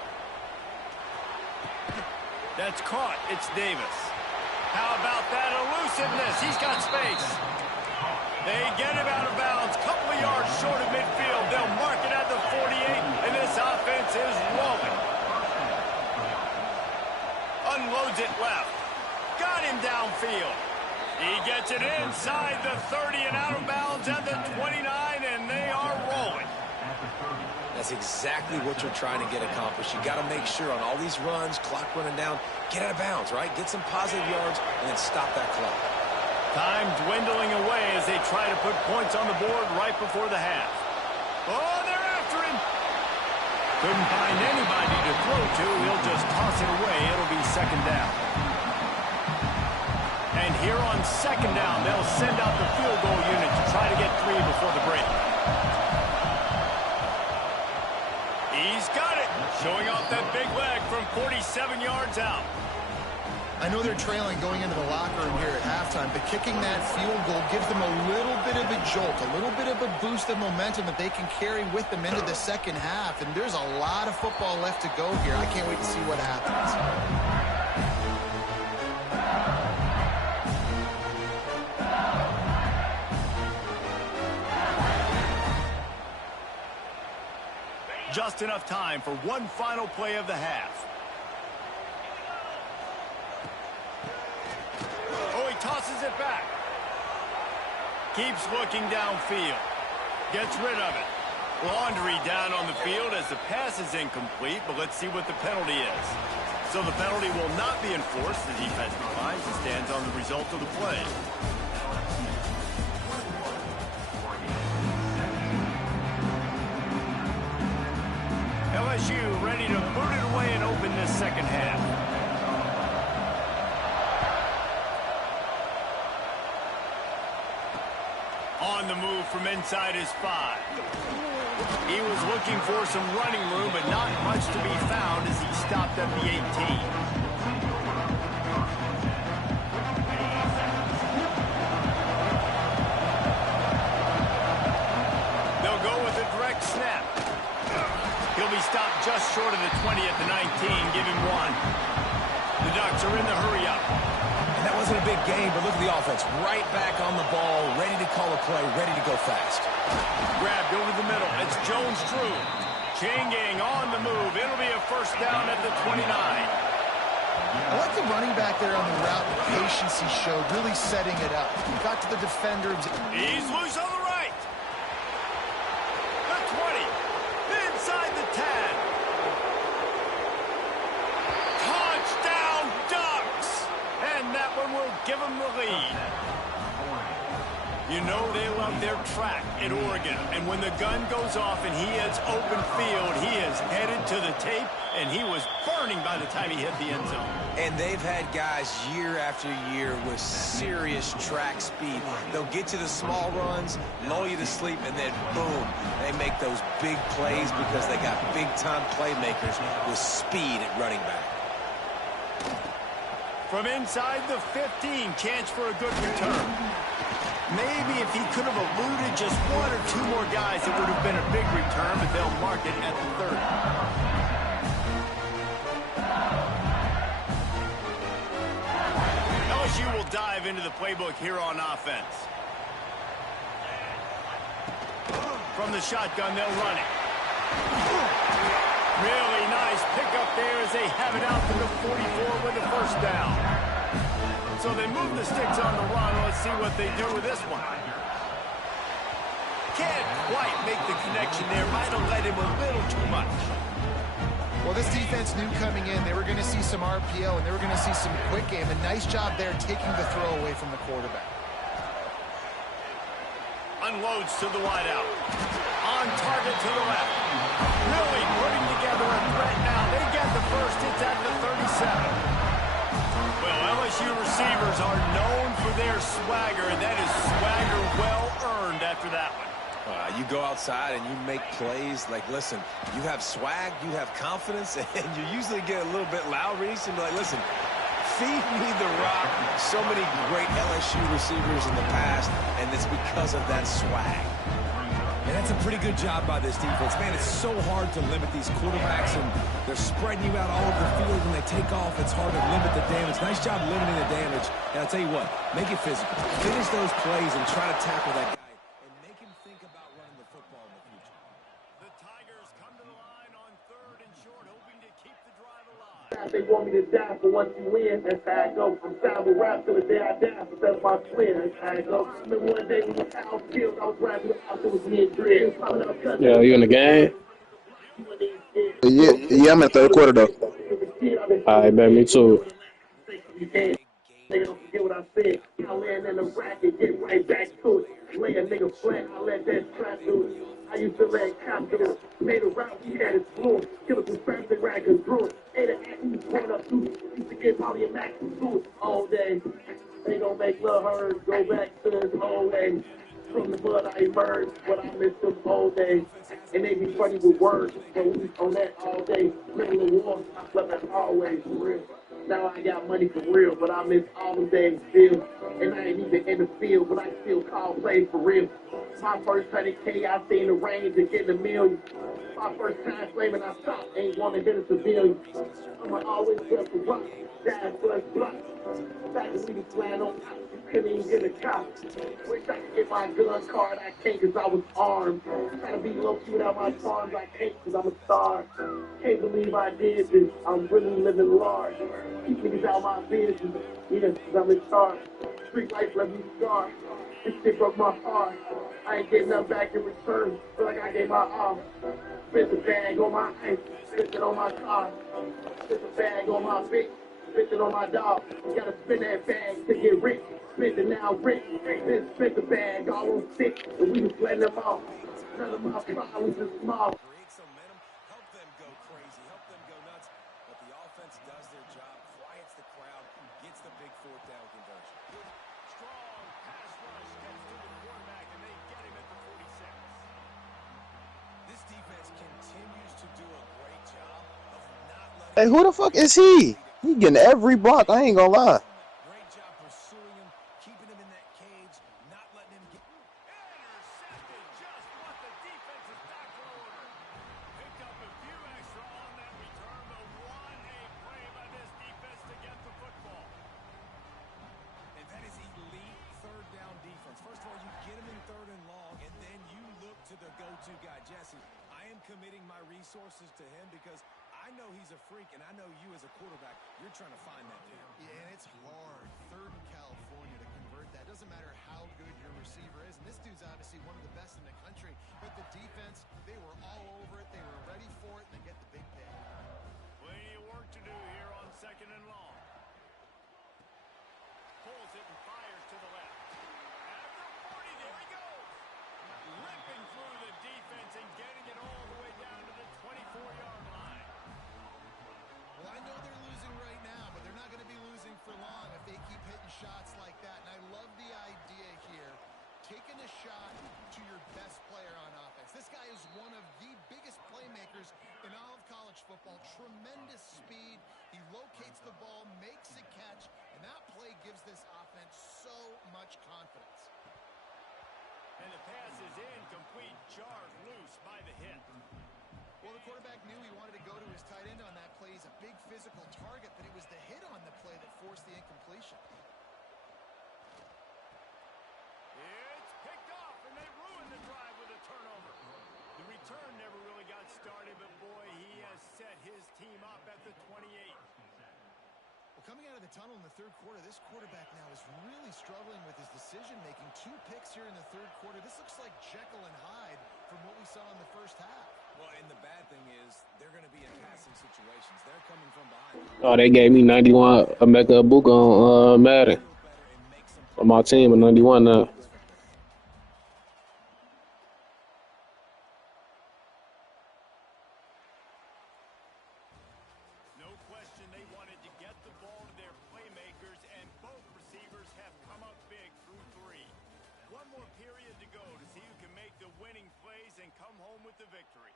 That's caught. It's Davis. How about that elusiveness? He's got space. They get him out of bounds. Couple of yards short of midfield. They'll mark it at the 48, and this offense is rolling. Unloads it left. Got him downfield. He gets it inside the 30 and out of bounds at the 29, and they are rolling. That's exactly what you're trying to get accomplished. You got to make sure on all these runs, clock running down, get out of bounds, right? Get some positive yards and then stop that clock. Time dwindling away as they try to put points on the board right before the half. Oh, they're after him. Couldn't find anybody to throw to. He'll just toss it away. It'll be 2nd down. And here on 2nd down, they'll send out the field goal unit to try to get 3 before the break. He's got it. Showing off that big leg from 47 yards out. I know they're trailing going into the locker room here at halftime, but kicking that field goal gives them a little bit of a jolt, a little bit of a boost of momentum that they can carry with them into the 2nd half. And there's a lot of football left to go here. I can't wait to see what happens. Just enough time for one final play of the half. Oh, he tosses it back. Keeps looking downfield. Gets rid of it. Laundry down on the field as the pass is incomplete, but let's see what the penalty is. So the penalty will not be enforced. The defense declines and stands on the result of the play. LSU ready to boot it away and open this 2nd half. On the move from inside his 5. He was looking for some running room, but not much to be found as he stopped at the 18. They'll go with a direct snap. He'll be stopped just short of the 20 at the 19. Give him 1. The Ducks are in the hurry-up. And that wasn't a big game, but look at the offense. Right back on the ball, ready to call a play, ready to go fast. Grabbed over the middle. It's Jones-Drew. Chain gang on the move. It'll be a 1st down at the 29. I like the running back there on the route, the patience he showed, really setting it up. He got to the defender. He's loose on the right. The 20. Inside the 10. Touchdown Ducks. And that one will give him the lead. You know they love their track at Oregon. And when the gun goes off and he has open field, he is headed to the tape, and he was burning by the time he hit the end zone. And they've had guys year after year with serious track speed. They'll get you the small runs, lull you to sleep, and then boom, they make those big plays because they got big-time playmakers with speed at running back. From inside the 15, chance for a good return. Maybe if he could have eluded just one or two more guys, it would have been a big return, but they'll mark it at the 30. LSU will dive into the playbook here on offense. From the shotgun, they'll run it. Really nice pickup there as they have it out to the 44 with the first down. So they move the sticks on the run. Let's see what they do with this one. Can't quite make the connection there. Might have led him a little too much. Well, this defense knew coming in they were going to see some RPO and they were going to see some quick game. A nice job there taking the throw away from the quarterback. Unloads to the wideout. On target to the left. Really putting together a threat now. They get the first. It's at the 37. Well, LSU receivers are known for their swagger, and that is swagger well earned after that one. You go outside and you make plays. Like, listen, you have swag, you have confidence, and you usually get a little bit loud, Reese, and be like, listen, feed me the rock. So many great LSU receivers in the past, and it's because of that swag. And that's a pretty good job by this defense. Man, it's so hard to limit these quarterbacks, and they're spreading you out all over the field. When they take off, it's hard to limit the damage. Nice job limiting the damage. And I'll tell you what, make it physical. Finish those plays and try to tackle that guy and make him think about running the football in the future. The Tigers come to the line on 3rd and short, hoping to keep the drive alive. They want me to die for once you win. That's how I go. From time to rap till the day I die. But that's my twin. That's how I go. Remember one day when the house killed, I was rapping out there with me and Dread. Yeah, you in the game? Yeah, I'm in the 3rd quarter though. All right, man, me too. They don't forget what I said. I land in the racket, get right back to it. Lay a nigga flat, I let that trap do it. I used to let cop do it. Made a route, we had it fluent. Killers and traffic rackers drew it. Ate an act, we point up to it. Used to get Molly and Max to it all day. They gon' make love hers, go back to this old way. From the blood I emerged, but I miss them all day. And they be funny with words, but we on that all day. Middle of war, I slept as always, for real. Now I got money for real, but I miss all them days still. And I ain't even in the field, but I still call plays for real. My first 100K, I seen the range and getting a million. My first time flaming, I stopped, ain't wanna hit a civilian. I'ma always just a rock, dash, plus block. Back when we was flying on top, you couldn't even get a cop. Wish I could get my gun card, I can't cause I was armed. Trying to be low-key without my farms, I can't cause I'm a star. Can't believe I did this, I'm really living large. Keep niggas out my business, yeah, cause I'm in charge. Street life left me scarred, this shit broke my heart. I ain't getting nothing back in return, feel like I gave my all. Spent the bag on my ice, spent it on my car. Spent the bag on my bitch. Spent it on my dog. Gotta spend that bag to get rich. Spend it now rich. Then spent the bag all on sick. And we was letting them off. None of my problems is small. Create some momentum, help them go crazy, help them go nuts. But the offense does their job, quiets the crowd, gets the big 4th down conversion. Strong pass rush gets to the quarterback, and they get him at the 46. This defense continues to do a great job of not letting... Hey, who the fuck is he? He getting every block. I ain't gonna lie. Great job pursuing him, keeping him in that cage, not letting him get... Intercepted, just what the defense is back to order. Picked up a few extra on that return, but what a play by this defense to get the football. And that is elite 3rd down defense. First of all, you get him in 3rd and long, and then you look to the go-to guy, Jesse. I am committing my resources to him because I I know he's a freak, and I know you as a quarterback, you're trying to find that dude. Yeah, and it's hard. Third in California to convert that. Doesn't matter how good your receiver is. And this dude's obviously one of the best in the country. But the defense, they were all over it. They were ready for it, and they get the big pick. Plenty of work to do here on 2nd and long. Pulls it and fires to the left. After 40, there he goes. Ripping through the defense and getting it all the way down to the 24-yard line. Well, I know they're losing right now, but they're not going to be losing for long if they keep hitting shots like that. And I love the idea here, taking a shot to your best player on offense. This guy is one of the biggest playmakers in all of college football. Tremendous speed. He locates the ball, makes a catch, and that play gives this offense so much confidence. And the pass is incomplete, jarred loose by the hit. Well, the quarterback knew he wanted to go to his tight end on that play. He's a big physical target, but it was the hit on the play that forced the incompletion. It's picked off, and they ruined the drive with a turnover. The return never really got started, but boy, he has set his team up at the 28. Well, coming out of the tunnel in the third quarter, this quarterback now is really struggling with his decision-making. 2 picks here in the third quarter. This looks like Jekyll and Hyde from what we saw in the first half. Well, and the bad thing is they're going to be in passing situations. They're coming from behind. Oh, they gave me 91 Emeka Buka on Madden. On my team, a 91 now. No question they wanted to get the ball to their playmakers, and both receivers have come up big through 3. One more period to go to see who can make the winning plays and come home with the victory.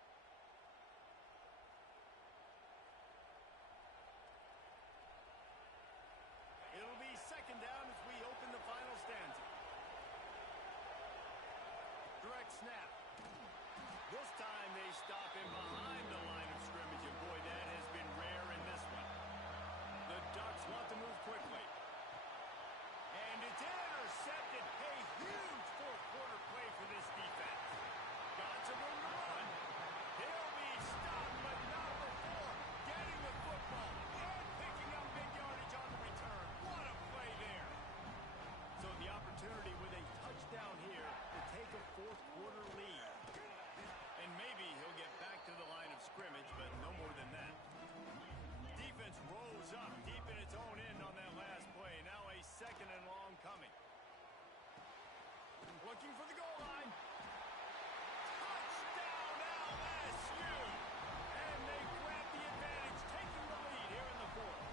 It'll be 2nd down as we open the final stanza. Direct snap. This time they stop him behind the line of scrimmage, and boy, that has been rare in this one. The Ducks want to move quickly. And it's intercepted. A huge fourth-quarter play for this defense. Got some room to run. He'll be stopped, but not before getting the football and picking up big yardage on the return. What a play there. So the opportunity with a touchdown here to take a fourth-quarter lead. And maybe he'll get back to the line of scrimmage, but no more than that. Defense rolls up deep in its own end on that last play. Now a 2nd and long coming. Looking for the goal line. Touchdown LSU! And they grab the advantage, taking the lead here in the 4th.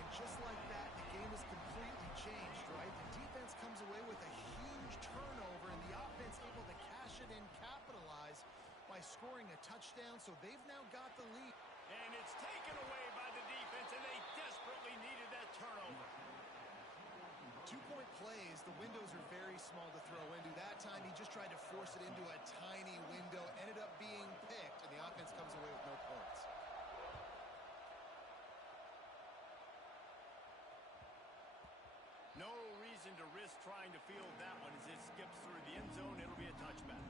And just like that, the game is completely changed, right? The defense comes away with a huge turnover, and the offense able to cash it in, capitalize by scoring a touchdown, so they've now got the lead. And it's taken away by the defense, and they desperately needed that turnover. 2-point plays, the windows are very small to throw into. That time, he just tried to force it into a tiny window, ended up being picked, and the offense comes away with no points. No reason to risk trying to field that one as it skips through the end zone. It'll be a touchback.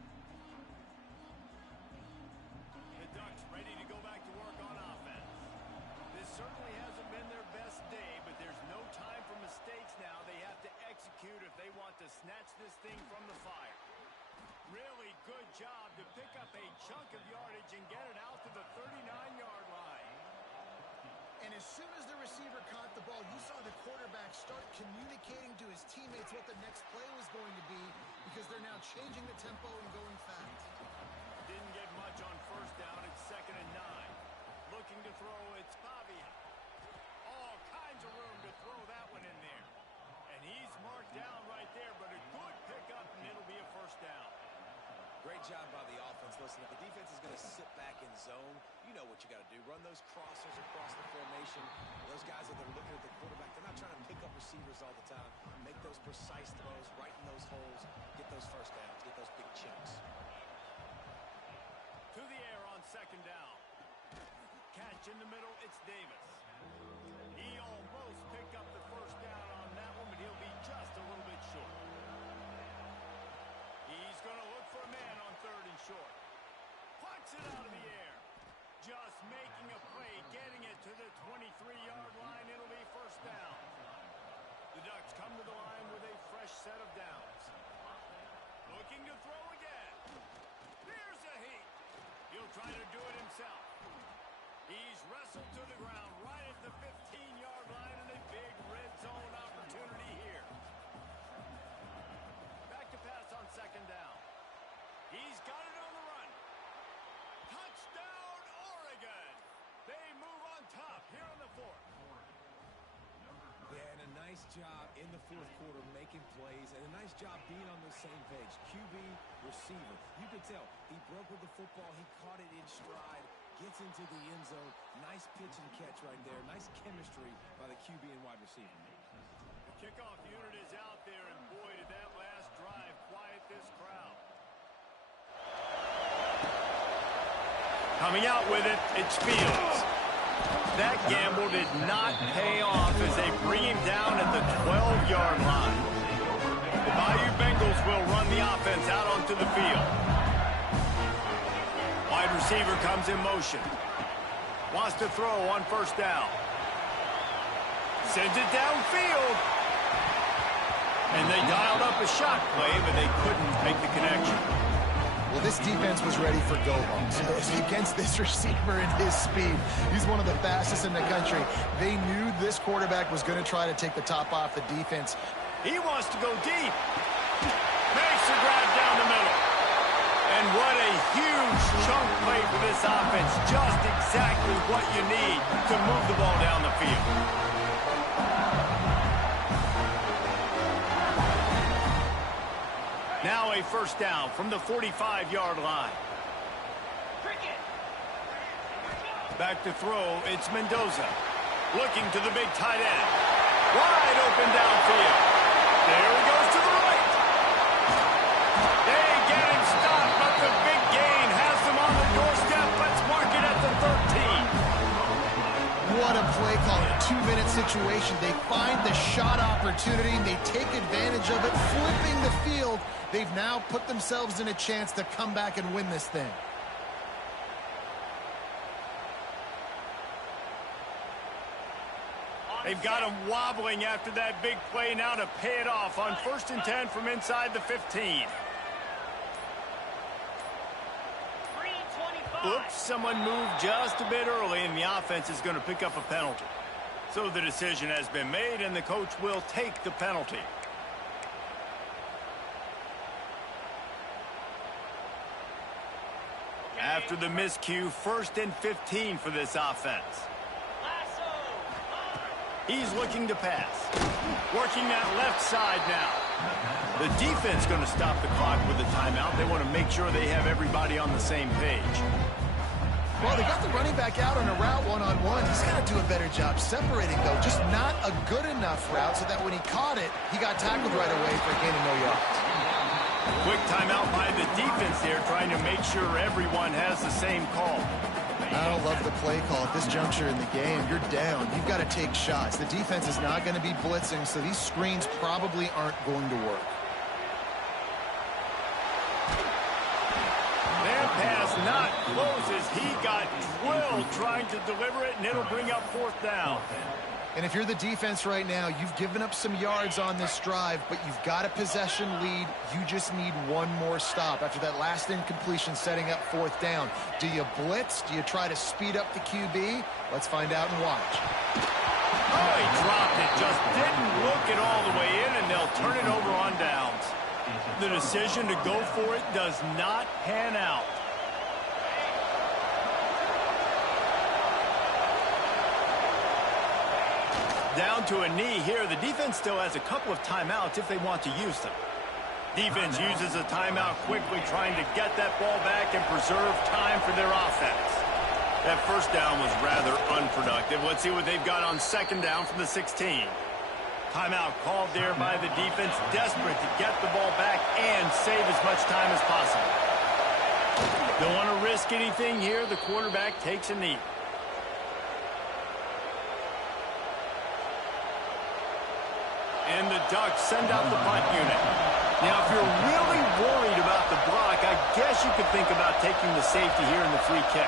The Ducks ready to go back to work on offense. This certainly hasn't been their best day, but there's no time for mistakes now. They have to execute if they want to snatch this thing from the fire. Really good job to pick up a chunk of yardage and get it out to the 39-yard line. And as soon as the receiver caught the ball, you saw the quarterback start communicating to his teammates what the next play was going to be, because they're now changing the tempo and going fast. Didn't get much on 1st down. It's 2nd and 9. Looking to throw, it's Pavia. All kinds of room to throw that one in there. And he's marked down right there, but a good pickup, and it'll be a 1st down. Great job by the offense. Listen, if the defense is going to sit back in zone, you know what you got to do. Run those crossers across the formation. Those guys that are looking at the quarterback, they're not trying to pick up receivers all the time. Make those precise throws right in those holes. Get those 1st downs. Get those big chunks. To the air on 2nd down. Catch in the middle, it's Davis. He almost picked up the 1st down on that one, but he'll be just a little bit short. He's going to look for a man on 3rd and short. Puts it out of the air. just making a play, getting it to the 23-yard line. It'll be first down. The Ducks come to the line with a fresh set of downs. Looking to throw again. Here's a heat. He'll try to do it himself. He's wrestled to the ground right at the 15-yard line, and a big red zone opportunity here. Back to pass on second down. He's got it on the run. Touchdown, Oregon. They move on top here in the fourth. Yeah, and a nice job in the fourth quarter making plays, and a nice job being on the same page. QB, receiver. You could tell he broke with the football. He caught it in stride, gets into the end zone. Nice pitch and catch right there. Nice chemistry by the QB and wide receiver. The kickoff unit is out there, and boy, did that last drive quiet this crowd. Coming out with it, it's Fields. That gamble did not pay off as they bring him down at the 12-yard line. The Bayou Bengals will run the offense out onto the field. Wide receiver comes in motion. Wants to throw on first down. Sends it downfield. And they dialed up a shot play, but they couldn't make the connection. Well, this defense was ready for go-longs. Against this receiver and his speed, he's one of the fastest in the country. They knew this quarterback was going to try to take the top off the defense. He wants to go deep. Makes the grab down the middle. And what a huge chunk play for this offense. Just exactly what you need to move the ball down the field. Now a first down from the 45-yard line. Back to throw, it's Mendoza. Looking to the big tight end. Wide open downfield. There he goes to the right. They get him stopped, but the big gain has them on the doorstep. Let's mark it at the 13. What a play call in a 2-minute situation. They find the shot opportunity. They take advantage of it, flipping the field. They've now put themselves in a chance to come back and win this thing. They've got him wobbling after that big play now to pay it off on 1st and 10 from inside the 15. Oops, someone moved just a bit early, and the offense is going to pick up a penalty. So the decision has been made, and the coach will take the penalty. After the miscue, 1st and 15 for this offense. He's looking to pass. Working that left side now. The defense going to stop the clock with a timeout. They want to make sure they have everybody on the same page. Well, they got the running back out on a route one-on-one. He's got to do a better job separating, though. Just not a good enough route so that when he caught it, he got tackled right away for a gain of no yards. Quick timeout by the defense there, trying to make sure everyone has the same call. I don't love the play call at this juncture in the game. You're down. You've got to take shots. The defense is not going to be blitzing, so these screens probably aren't going to work. That pass not close as he got drilled trying to deliver it, and it'll bring up 4th down. And if you're the defense right now, you've given up some yards on this drive, but you've got a possession lead. You just need one more stop after that last incompletion setting up 4th down. Do you blitz? Do you try to speed up the QB? Let's find out and watch. Oh, he dropped it. Just didn't look it all the way in, and they'll turn it over on downs. The decision to go for it does not pan out. Down to a knee here. The defense still has a couple of timeouts if they want to use them. Defense uses a timeout quickly, trying to get that ball back and preserve time for their offense. That first down was rather unproductive. Let's see what they've got on 2nd down from the 16. Timeout called there by the defense, desperate to get the ball back and save as much time as possible. Don't want to risk anything here. The quarterback takes a knee. And the Ducks send out the punt unit. Now, if you're really worried about the block, I guess you could think about taking the safety here in the free kick.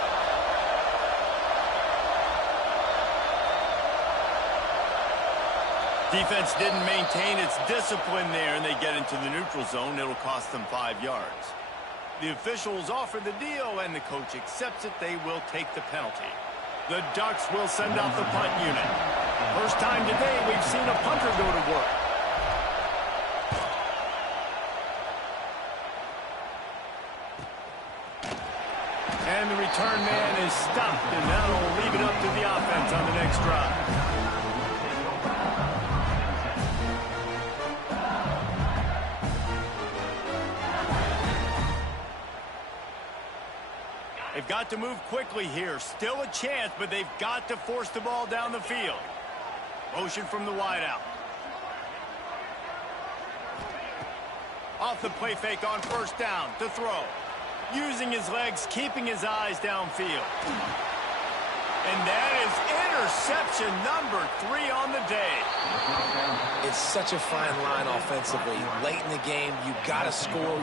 Defense didn't maintain its discipline there, and they get into the neutral zone. It'll cost them 5 yards. The officials offer the deal, and the coach accepts it. They will take the penalty. The Ducks will send out the punt unit. First time today we've seen a punter go to work. And the return man is stopped, and that'll leave it up to the offense on the next drive. They've got to move quickly here. Still a chance, but they've got to force the ball down the field. Motion from the wideout. Off the play fake on first down to throw. Using his legs, keeping his eyes downfield. And that is interception number 3 on the day. It's such a fine line offensively. Late in the game, you got to score.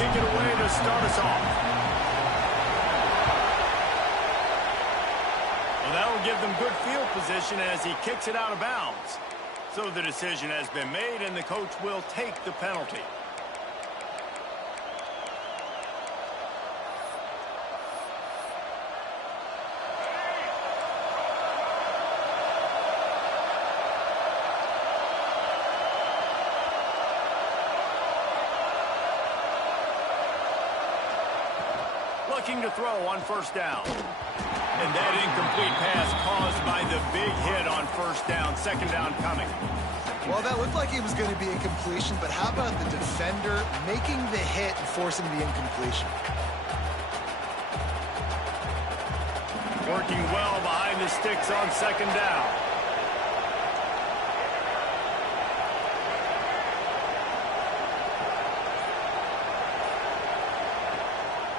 kick it away to start us off. Well, that will give them good field position as he kicks it out of bounds. So the decision has been made, and the coach will take the penalty. Looking to throw on first down. And that incomplete pass caused by the big hit on first down. Second down coming. Well, that looked like it was going to be a completion, but how about the defender making the hit and forcing the incompletion? Working well behind the sticks on second down.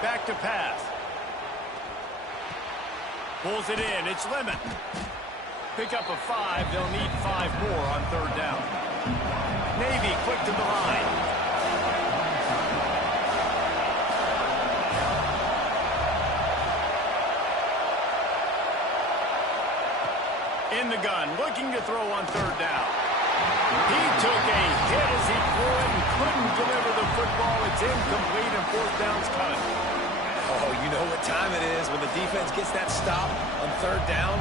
Back to pass. Pulls it in. It's Lemon. Pick up a 5. They'll need 5 more on third down. Navy quick to the line. In the gun, looking to throw on third down. He took a hit as he threw it and couldn't deliver the football. It's incomplete and fourth down's coming. Oh, you know what time it is when the defense gets that stop on third down.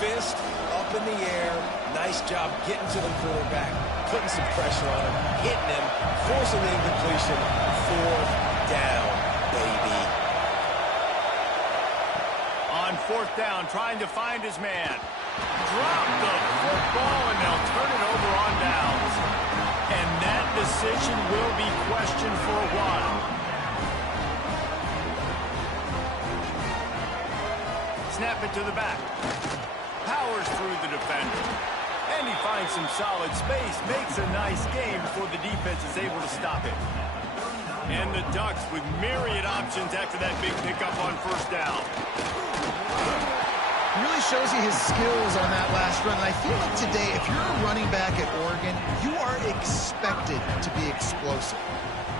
Fist up in the air. Nice job getting to the quarterback, putting some pressure on him, hitting him, forcing the incompletion. Fourth down, baby. On fourth down, trying to find his man. Drop the football, and they'll turn it over on downs. And that decision will be questioned for a while. Snap it to the back. Powers through the defender. And he finds some solid space. Makes a nice game before the defense is able to stop it. And the Ducks with myriad options after that big pickup on first down. Really shows you his skills on that last run. And I feel like today, if you're a running back at Oregon, you are expected to be explosive.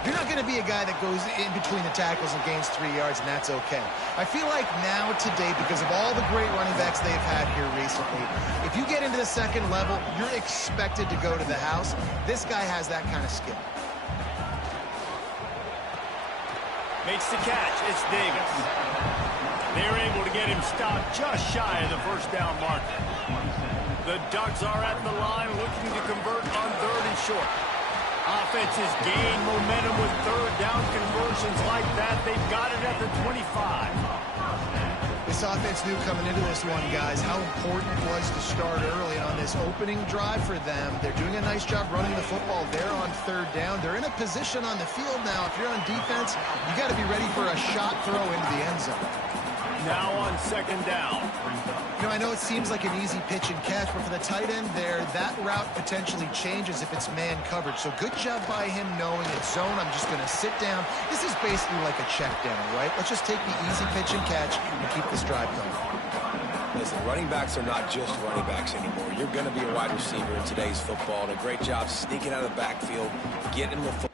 You're not going to be a guy that goes in between the tackles and gains 3 yards, and that's okay. I feel like now today, because of all the great running backs they've had here recently, if you get into the second level, you're expected to go to the house. This guy has that kind of skill. Makes the catch. It's Davis. They're able to get him stopped just shy of the first down marker. The Ducks are at the line looking to convert on third and short. Offenses gain momentum with third down conversions like that. They've got it at the 25. This offense knew coming into this one, guys, how important it was to start early. And on this opening drive for them, they're doing a nice job running the football there on third down. They're in a position on the field now. If you're on defense, you got to be ready for a shot throw into the end zone. Now on second down. You know, I know it seems like an easy pitch and catch, but for the tight end there, that route potentially changes if it's man coverage. So good job by him knowing it's zone. I'm just going to sit down. This is basically like a check down, right? Let's just take the easy pitch and catch and keep this drive going. Listen, running backs are not just running backs anymore. You're going to be a wide receiver in today's football. And a great job sneaking out of the backfield, getting the football.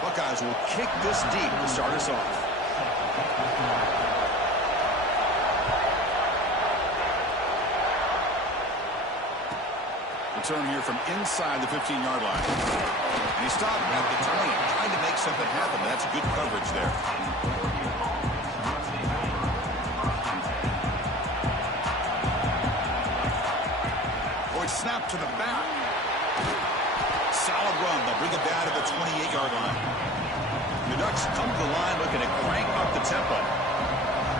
Buckeyes will kick this deep to start us off. Return here from inside the 15-yard line. And he stopped at the 20, trying to make something happen. That's good coverage there. Snap to the back. Solid run. They'll bring it down to the 28-yard line. The Ducks come to the line looking to crank up the tempo.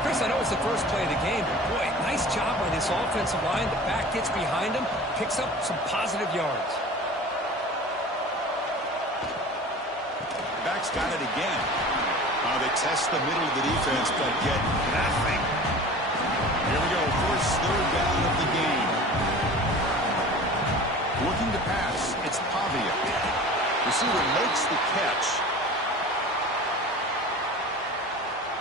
Chris, I know it's the first play of the game, but boy, nice job by this offensive line. The back gets behind him, picks up some positive yards. Back's got it again. They test the middle of the defense, but get nothing. Here we go, first third down of the game. Looking to pass, it's Pavia. Receiver makes the catch.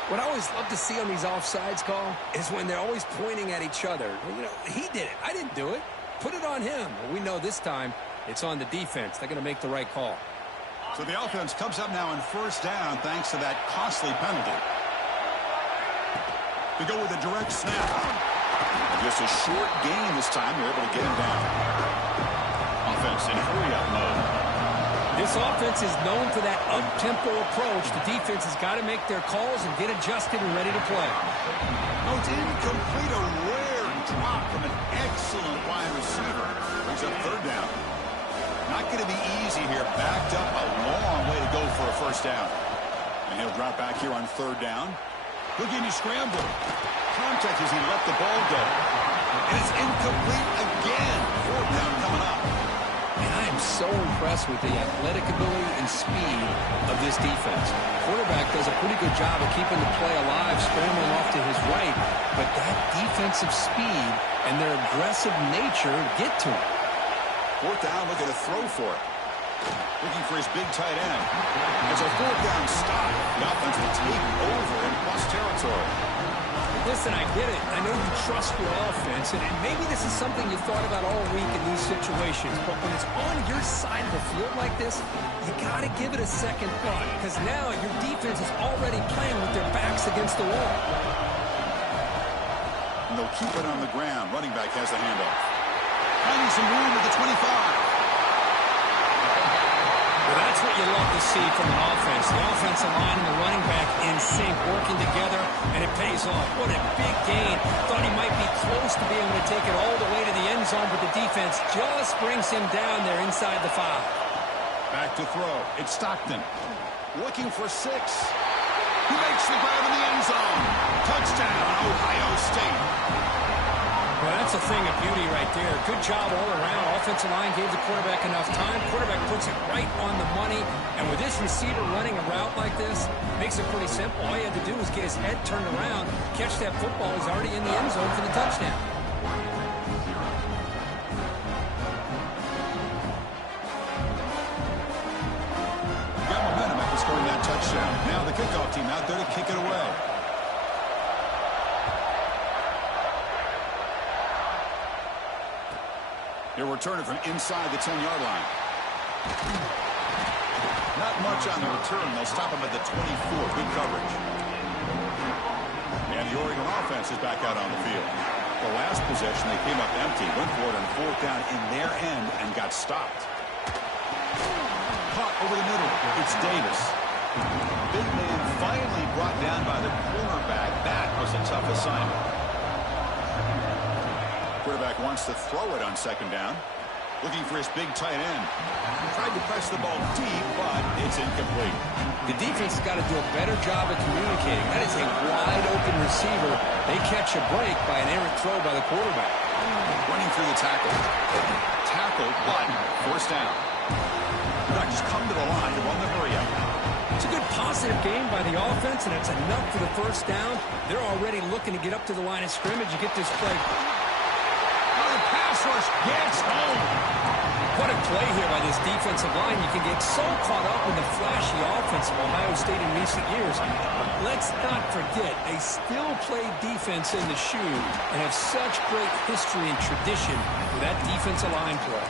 What I always love to see on these offsides call is when they're always pointing at each other. You know, he did it. I didn't do it. Put it on him. Well, we know this time it's on the defense. They're going to make the right call. So the offense comes up now in first down thanks to that costly penalty. We go with a direct snap. Just a short gain this time. They're able to get him down. Offense in hurry-up mode. This offense is known for that up-tempo approach. The defense has got to make their calls and get adjusted and ready to play. Oh, it's incomplete. A rare drop from an excellent wide receiver. Brings up third down. Not going to be easy here. Backed up a long way to go for a first down. And he'll drop back here on third down. Houdini scramble. Contact as he let the ball go. And it's incomplete again. Fourth down coming up. And I am so impressed with the athletic ability and speed of this defense. Quarterback does a pretty good job of keeping the play alive, scrambling off to his right. But that defensive speed and their aggressive nature get to him. Fourth down, looking to throw for it. Looking for his big tight end. It's a fourth down stop. The offense will take over in plus territory. Listen, I get it. I know you trust your offense, and maybe this is something you thought about all week in these situations, but when it's on your side of the field like this, you got to give it a second thought, because now your defense is already playing with their backs against the wall. And they'll keep it on the ground. Running back has the handoff. Finding some room at the 25. Well, that's what you love to see from an offense. The offensive line and the running back in sync, working together, and it pays off. What a big gain. Thought he might be close to being able to take it all the way to the end zone, but the defense just brings him down there inside the 5. Back to throw. It's Stockton. Looking for 6. He makes the grab in the end zone. Touchdown, Ohio State. Well, that's a thing of beauty right there. Good job all around. Offensive line gave the quarterback enough time. Quarterback puts it right on the money. And with this receiver running a route like this, makes it pretty simple. All he had to do was get his head turned around, catch that football. He's already in the end zone for the touchdown. Got momentum after scoring that touchdown. Now the kickoff team out there to kick it away. He'll return it from inside the 10-yard line. Not much on the return. They'll stop him at the 24. Good coverage. And the Oregon offense is back out on the field. The last possession, they came up empty. Went for it on fourth down in their end and got stopped. Caught over the middle. It's Davis. Big man finally brought down by the cornerback. That was a tough assignment. Quarterback wants to throw it on second down. Looking for his big tight end. Tried to press the ball deep, but it's incomplete. The defense has got to do a better job of communicating. That is a wide-open receiver. They catch a break by an errant throw by the quarterback. Running through the tackle. Tackle, but forced down. Ducks come to the line to run the hurry-up. It's a good positive game by the offense, and it's enough for the first down. They're already looking to get up to the line of scrimmage and get this play. Pass rush gets home. What a play here by this defensive line. You can get so caught up in the flashy offense of Ohio State in recent years. But let's not forget, they still play defense in the shoe and have such great history and tradition with that defensive line play.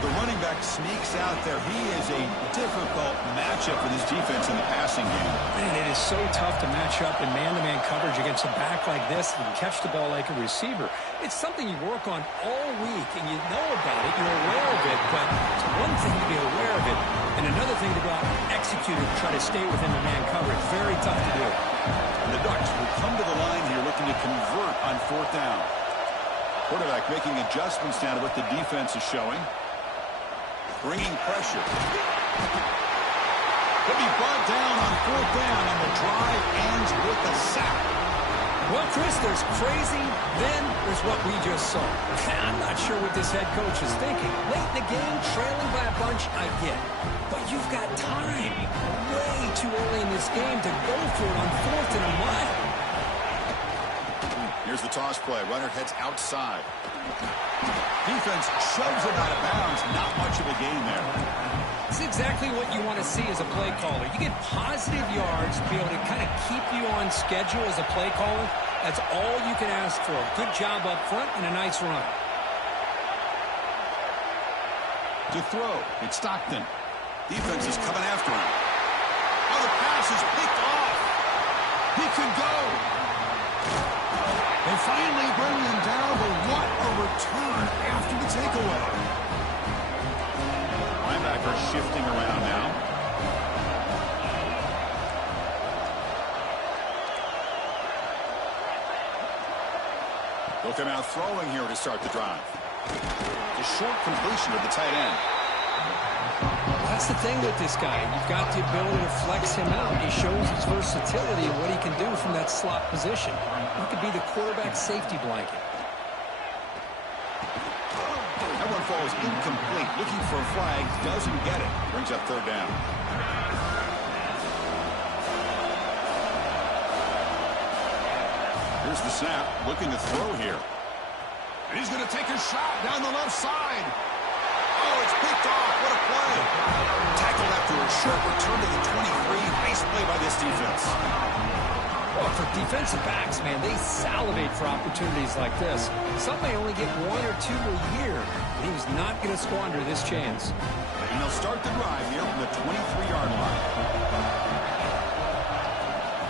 The running back sneaks out there. He is a difficult matchup for this defense in the passing game. Man, it is so tough to match up in man-to-man coverage against a back like this and catch the ball like a receiver. It's something you work on all week, and you know about it, you're aware of it, but it's one thing to be aware of it, and another thing to go out and execute it and try to stay within the man coverage. Very tough to do. And the Ducks will come to the line here looking to convert on fourth down. Quarterback making adjustments now to what the defense is showing. Bringing pressure. Put be brought down on 4th down, and the drive ends with a sack. Well, Chris, there's crazy, then there's what we just saw. I'm not sure what this head coach is thinking. Late in the game, trailing by a bunch, I get. But you've got time, way too early in this game to go for it on 4th and a mile. Here's the toss play. Runner heads outside. Defense shoves it out of bounds. Not much of a gain there. It's exactly what you want to see as a play caller. You get positive yards to be able to kind of keep you on schedule as a play caller. That's all you can ask for. Good job up front and a nice run. To throw, it's Stockton. Defense is coming after him. Oh, the pass is picked off. He can go. They finally bring him down, but what a return after the takeaway. Linebacker shifting around now. They'll come out throwing here to start the drive. A short completion of the tight end. That's the thing with this guy. You've got the ability to flex him out. He shows his versatility and what he can do from that slot position. He could be the quarterback safety blanket. That one falls incomplete. Looking for a flag. Doesn't get it. Brings up 3rd down. Here's the snap. Looking to throw here. And he's going to take a shot down the left side. Oh, it's picked off. What a play. Tackled after a short return to the 23. Nice play by this defense. Well, for defensive backs, man, they salivate for opportunities like this. Some may only get 1 or 2 a year, but he was not going to squander this chance. And they'll start the drive here from the 23-yard line.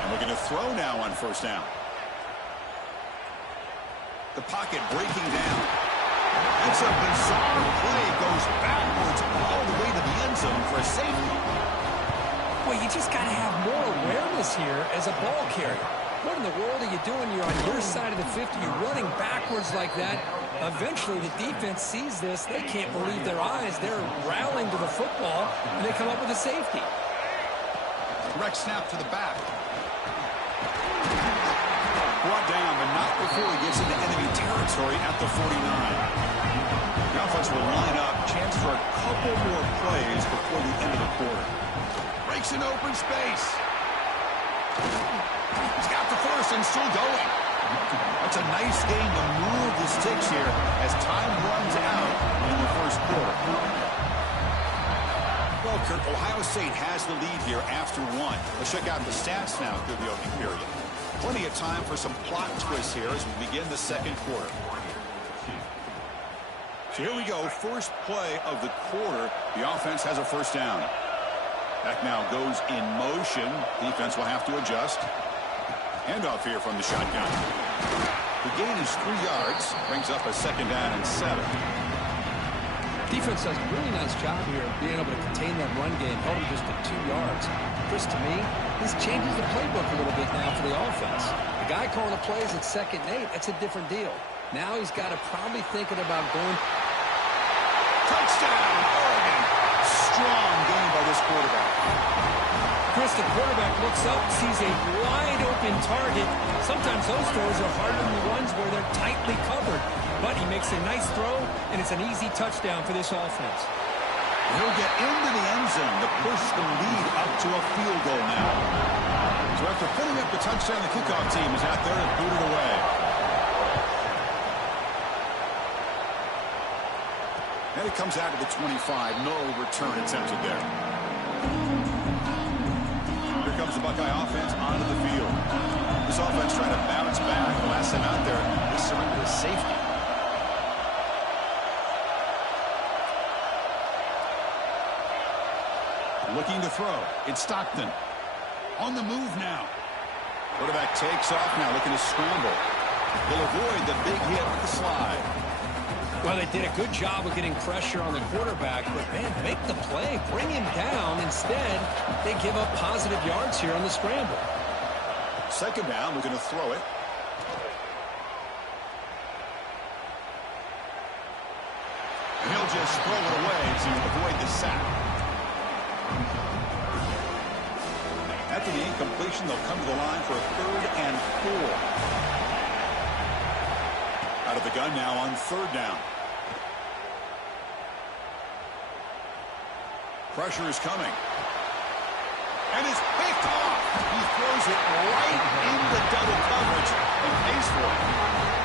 And looking to throw now on 1st down. The pocket breaking down. It's a bizarre play. Goes backwards all the way to the end zone for a safety. Well, you just got to have more awareness here as a ball carrier. What in the world are you doing? You're on your side of the 50. You're running backwards like that. Eventually, the defense sees this. They can't believe their eyes. They're rallying to the football, and they come up with a safety. Direct snap to the back. Brought down, but not before he gets into enemy territory at the 49. The offense will line up. Chance for a couple more plays before the end of the quarter. Breaks an open space. He's got the first and still going. That's a nice game to move the sticks here as time runs out in the first quarter. Well, Kirk, Ohio State has the lead here after 1. Let's check out the stats now through the opening period. Plenty of time for some plot twists here as we begin the second quarter. So here we go. First play of the quarter. The offense has a 1st down. Back now goes in motion. Defense will have to adjust. Handoff here from the shotgun. The gain is 3 yards. Brings up a 2nd down and 7. Defense does a really nice job here of being able to contain that run game, held him just to 2 yards. Chris, to me, this changes the playbook a little bit now for the offense. The guy calling the plays at 2nd and 8, that's a different deal. Now he's got to probably thinking about going. Touchdown, Oregon. Strong game by this quarterback. Chris, the quarterback looks up, sees a wide-open target. Sometimes those throws are harder than the ones where they're tightly covered. But he makes a nice throw, and it's an easy touchdown for this offense. He'll get into the end zone to push the lead up to a field goal now. So after putting up the touchdown, the kickoff team is out there to boot it away. And it comes out to the 25. No return attempted there. Here comes the Buckeye offense onto the field. This offense trying to bounce back. The last time out there, they surrendered a safety. Looking to throw. It's Stockton. On the move now. Quarterback takes off now, looking to scramble. They'll avoid the big hit with the slide. Well, they did a good job of getting pressure on the quarterback, but, man, make the play. Bring him down. Instead, they give up positive yards here on the scramble. 2nd down, looking to throw it. And he'll just throw it away to avoid the sack. After the incompletion, they'll come to the line for a 3rd and 4. Out of the gun now on 3rd down. Pressure is coming. And it's picked off. He throws it right into double coverage and pays for it.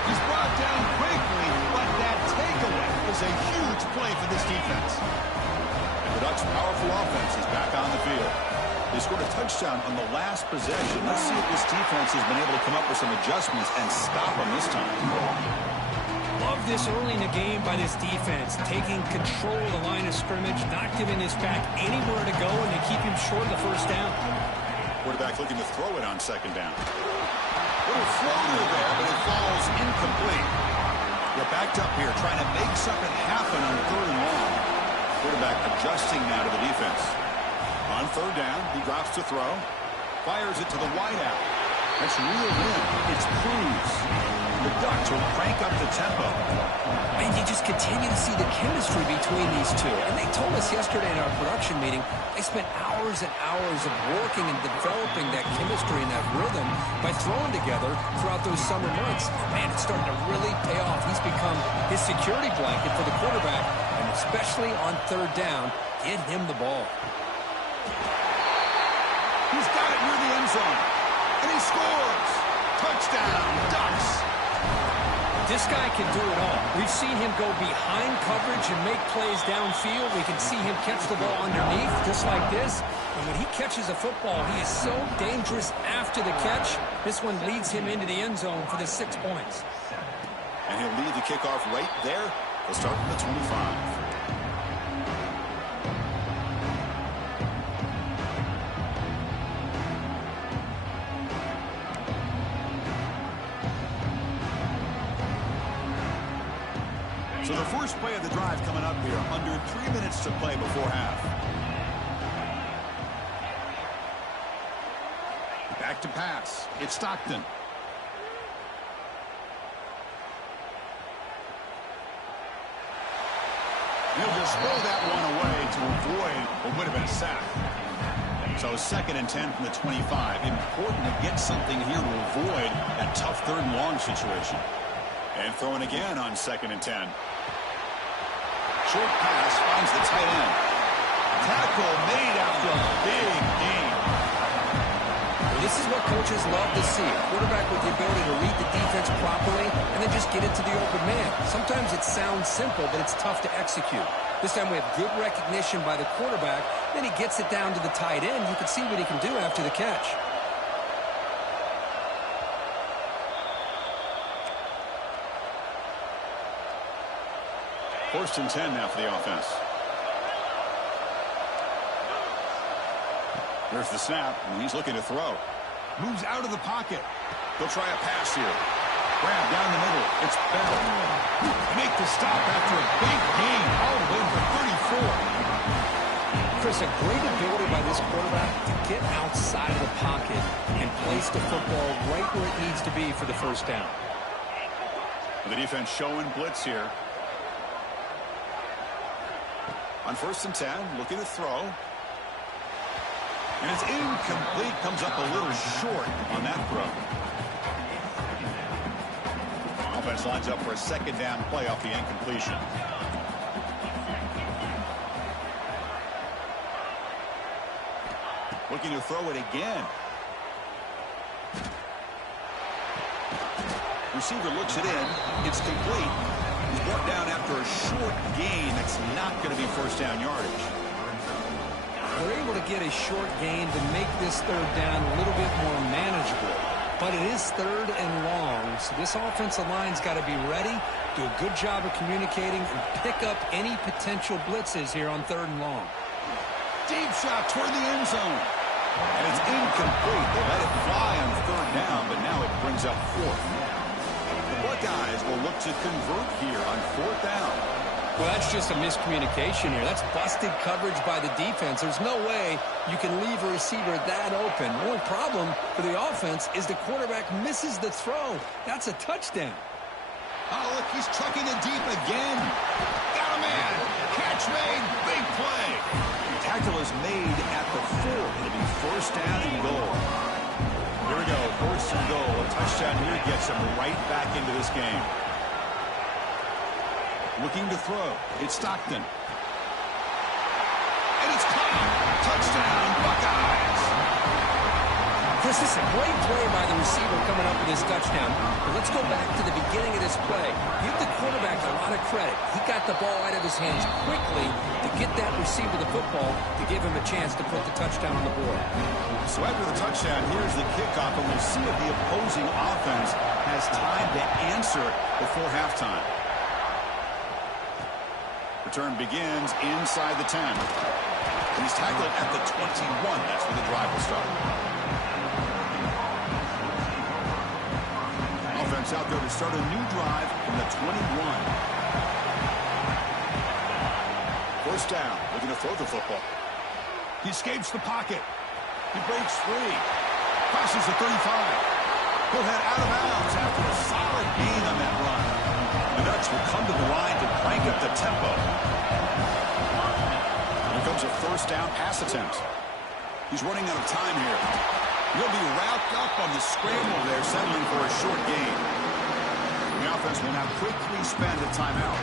He's brought down quickly, but that takeaway is a huge play for this defense. And the Ducks' powerful offense is back on the field. They scored a touchdown on the last possession. Let's see if this defense has been able to come up with some adjustments and stop them this time. Love this early in the game by this defense, taking control of the line of scrimmage, not giving this back anywhere to go, and they keep him short of the 1st down. Quarterback looking to throw it on 2nd down. Little floater there, but it falls incomplete. They're backed up here, trying to make something happen on 3rd and long. Quarterback adjusting now to the defense. On 3rd down, he drops to throw. Fires it to the wideout. That's reeled in. It's Cruz. The Ducks will crank up the tempo. And you just continue to see the chemistry between these two. And they told us yesterday in our production meeting, they spent hours and hours of working and developing that chemistry and that rhythm by throwing together throughout those summer months. Man, it's starting to really pay off. He's become his security blanket for the quarterback, and especially on 3rd down, get him the ball. He's got it near the end zone. And he scores. Touchdown, Ducks. This guy can do it all. We've seen him go behind coverage and make plays downfield. We can see him catch the ball underneath, just like this. And when he catches a football, he is so dangerous after the catch. This one leads him into the end zone for the 6 points. And he'll lead the kickoff right there. He'll start from the 25. So the first play of the drive coming up here, under 3 minutes to play before half. Back to pass. It's Stockton. He'll just throw that one away to avoid what would have been a sack. So 2nd and 10 from the 25. Important to get something here to avoid that tough 3rd and long situation. And throwing again on 2nd and 10. Short pass finds the tight end. Tackle made after a big gain. Well, this is what coaches love to see. A quarterback with the ability to read the defense properly and then just get it to the open man. Sometimes it sounds simple, but it's tough to execute. This time we have good recognition by the quarterback. Then he gets it down to the tight end. You can see what he can do after the catch. First and 10 now for the offense. There's the snap, and he's looking to throw. Moves out of the pocket. He'll try a pass here. Grab down the middle. It's Bell. Make the stop after a big gain all the way for 34. Chris, a great ability by this quarterback to get outside of the pocket and place the football right where it needs to be for the 1st down. The defense showing blitz here. On 1st and 10, looking to throw. And it's incomplete. Comes up a little short on that throw. Offense lines up for a 2nd down play off the incompletion. Looking to throw it again. Receiver looks it in. It's complete. He's brought down after a short gain. That's not going to be 1st down yardage. They're able to get a short gain to make this 3rd down a little bit more manageable. But it is 3rd and long, so this offensive line's got to be ready, do a good job of communicating, and pick up any potential blitzes here on 3rd and long. Deep shot toward the end zone. And it's incomplete. They let it fly on 3rd down, but now it brings up 4th. The Buckeyes will look to convert here on 4th down. Well, that's just a miscommunication here. That's busted coverage by the defense. There's no way you can leave a receiver that open. The only problem for the offense is the quarterback misses the throw. That's a touchdown. Oh, look, he's trucking it deep again. Got a man. Catch made. Big play. The tackle is made at the 4. It'll be first down and goal. Here we go. First and goal. A touchdown here gets him right back into this game. Looking to throw. It's Stockton. And it's caught. Touchdown, Buckeyes. This is a great play by the receiver coming up with his touchdown. But let's go back to the beginning of this play. Give the quarterback a lot of credit. He got the ball out of his hands quickly to get that receiver the football to give him a chance to put the touchdown on the board. So after the touchdown, here's the kickoff, and we'll see if the opposing offense has time to answer before halftime. Return begins inside the 10. He's tackled at the 21. That's where the drive will start. Offense out there to start a new drive from the 21. First down, looking to throw the football. He escapes the pocket. He breaks free. Crosses the 35. He'll head out of bounds after a solid gain on that run. The Ducks will come to the line to crank up the tempo. Here comes a first down pass attempt. He's running out of time here. He'll be wrapped up on the scramble there, settling for a short gain. The offense will now quickly spend a timeout.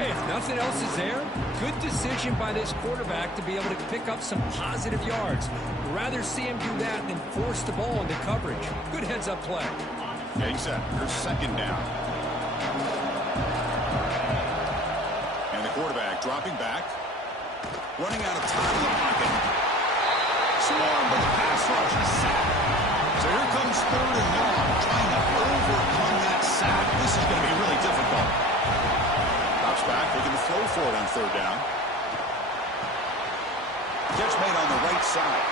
Hey, if nothing else is there, good decision by this quarterback to be able to pick up some positive yards. Rather see him do that than force the ball into coverage. Good heads-up play. Getting set. Here's second down. And the quarterback dropping back. Running out of time in the pocket. Swarmed by the pass rush. A sack. So here comes third and long. Trying to overcome that sack. This is going to be really difficult. Drops back. Looking to throw for it on third down. Catch made on the right side.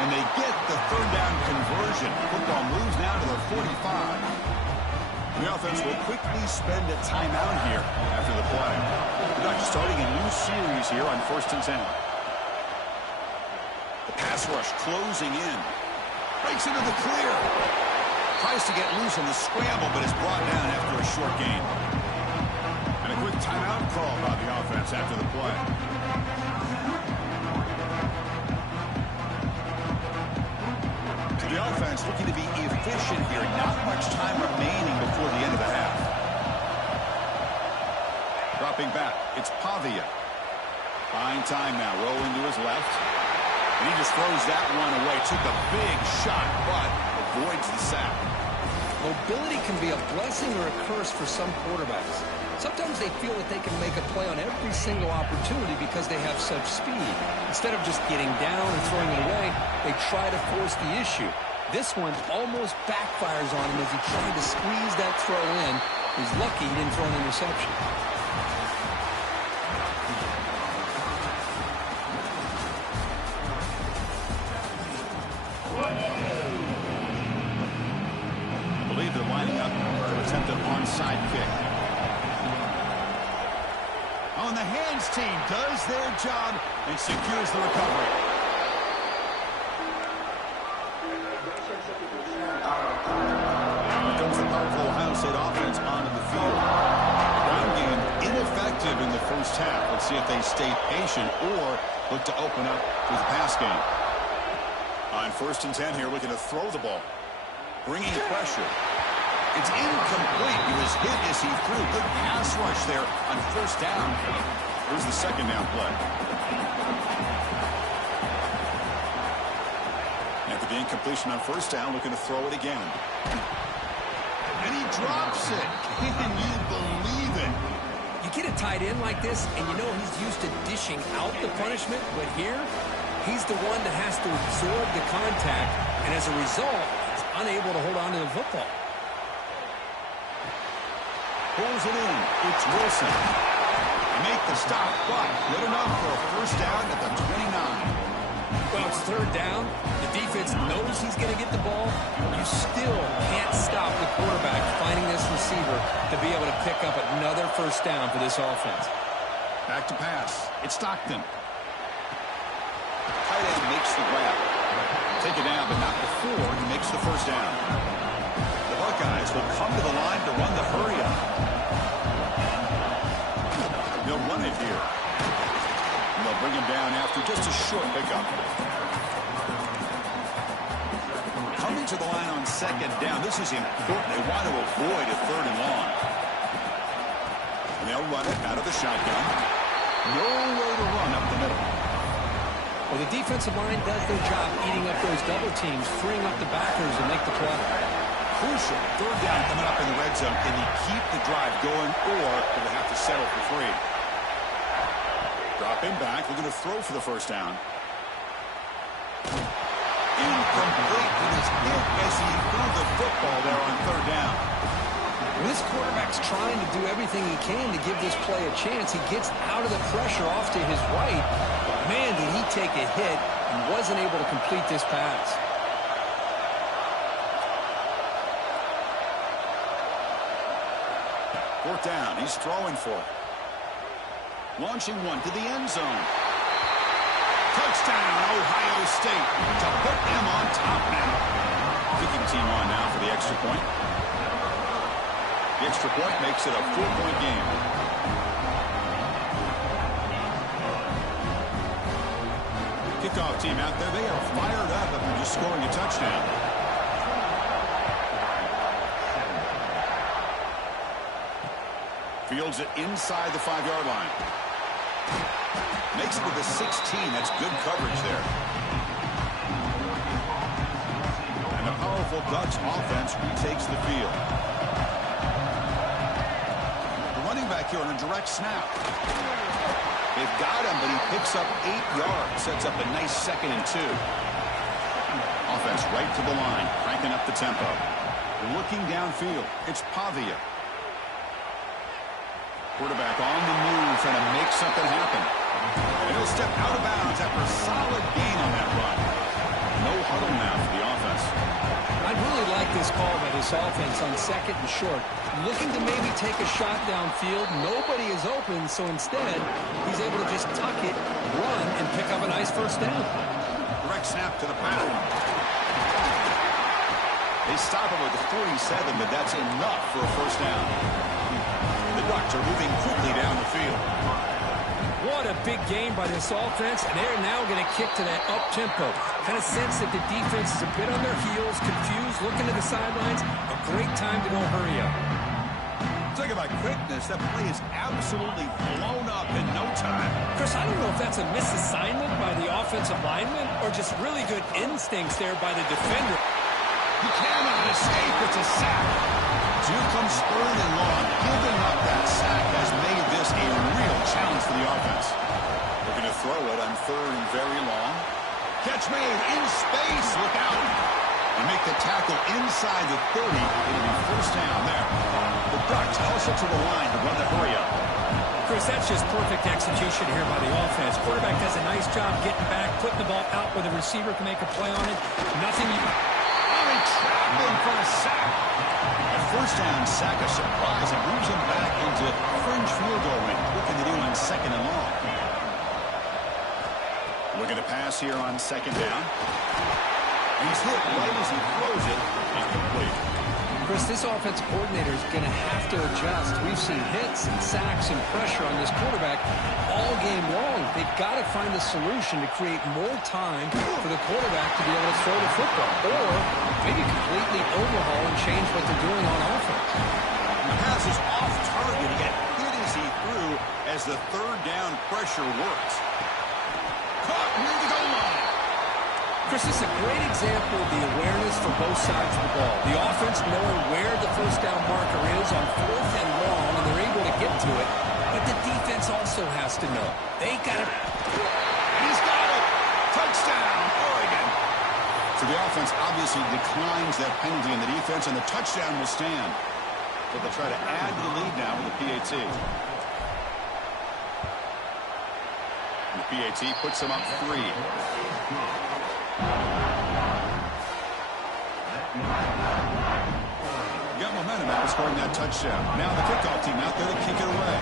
And they get the third down conversion. Football moves now to the 45. The offense will quickly spend a timeout here after the play. The Ducks starting a new series here on 1st and 10. The pass rush closing in. Breaks into the clear. Tries to get loose on the scramble, but is brought down after a short gain. And a quick timeout call by the offense after the play. The offense looking to be efficient here. Not much time remaining before the end of the half. Dropping back. It's Pavia. Buying time now. Rolling to his left. And he just throws that one away. Took a big shot, but avoids the sack. Mobility can be a blessing or a curse for some quarterbacks. Sometimes they feel that they can make a play on every single opportunity because they have such speed. Instead of just getting down and throwing it away, they try to force the issue. This one almost backfires on him as he tried to squeeze that throw in. He's lucky he didn't throw an interception. I believe they're lining up to attempt an onside kick. On the hands team does their job and secures the recovery. Here comes the powerful Ohio State offense onto the field. The ground game ineffective in the first half. Let's see if they stay patient or look to open up with the pass game. On 1st and 10 here, looking to throw the ball. Bringing pressure. It's incomplete. He was hit as he threw. Good pass rush there on 1st down. Here's the 2nd down play. After the incompletion on 1st down, looking to throw it again. And he drops it. Can you believe it? You get a tight end like this, and you know he's used to dishing out the punishment, but here, he's the one that has to absorb the contact, and as a result, he's unable to hold on to the football. Pulls it in. It's Wilson. They make the stop, but good enough for a 1st down at the 29. Well, it's 3rd down. The defense knows he's going to get the ball. You still can't stop the quarterback finding this receiver to be able to pick up another 1st down for this offense. Back to pass. It's Stockton. Tight end makes the grab. Take it down, but not before he makes the 1st down. The Buckeyes will come to the line to run the hurry up. him down after just a short pickup. Coming to the line on second down. This is important. They want to avoid a third and long. And they'll run it out of the shotgun. Nowhere to run up the middle. Well, the defensive line does their job eating up those double teams, freeing up the backers and make the play. Crucial. Third down coming up in the red zone. Can he keep the drive going, or do they have to settle for 3? Drop him back. They're going to throw for the first down. Incomplete. It is hit as he threw the football there on third down. When this quarterback's trying to do everything he can to give this play a chance, he gets out of the pressure off to his right. But man, did he take a hit and wasn't able to complete this pass. Fourth down. He's throwing for it. Launching one to the end zone. Touchdown, Ohio State, to put them on top now. Kicking team on now for the extra point. The extra point makes it a 4-point game. Kickoff team out there. They are fired up after just scoring a touchdown. Fields it inside the 5-yard line. Makes it to the 16. That's good coverage there. And the powerful Ducks offense retakes the field. The running back here on a direct snap. They've got him, but he picks up 8 yards. Sets up a nice 2nd and 2. Offense right to the line, cranking up the tempo. Looking downfield, it's Pavia. Quarterback on the move, trying to make something happen. And he'll step out of bounds after a solid gain on that run. No huddle now for the offense. I really like this call by this offense on 2nd and short. Looking to maybe take a shot downfield. Nobody is open, so instead, he's able to just tuck it, run, and pick up a nice first down. Direct snap to the pass. They stop him with the 47, but that's enough for a first down. The Ducks are moving quickly down the field. What a big game by this offense, and they're now going to kick to that up-tempo. Kind of sense that the defense is a bit on their heels, confused, looking to the sidelines. A great time to go hurry up. Talk about quickness. That play is absolutely blown up in no time. Chris, I don't know if that's a misassignment by the offensive lineman or just really good instincts there by the defender. He cannot escape. It's a sack. So here comes third and long. Giving up that sack has made this a real challenge for the offense. Looking to throw it on third and very long. Catch made in space. Look out. And make the tackle inside the 30. It'll be first down there. The Ducks also to the line to run the hurry up. Chris, that's just perfect execution here by the offense. Quarterback does a nice job getting back, putting the ball out where the receiver can make a play on it. Nothing you... Trap him for a sack. At first down, sack a surprise and moves him back into fringe field goal range. Looking to do on 2nd and long. Looking to pass here on 2nd down. He's hit right as he throws it. Incomplete. Chris, this offensive coordinator is going to have to adjust. We've seen hits and sacks and pressure on this quarterback all game long. They've got to find a solution to create more time for the quarterback to be able to throw the football, or maybe completely overhaul and change what they're doing on offense. The pass is off target, yet hit as he threw as the third down pressure works. Caught near the goal line. Chris, this is a great example of the awareness for both sides of the ball. The offense knowing where the first down marker is on 4th and long, and they're able to get to it. But the defense also has to know. They got to... He's got it! Touchdown, Oregon! So the offense obviously declines that penalty in the defense, and the touchdown will stand. But they'll try to add to the lead now with the PAT. And the PAT puts them up 3. Got momentum after scoring that touchdown. Now the kickoff team out there to kick it away.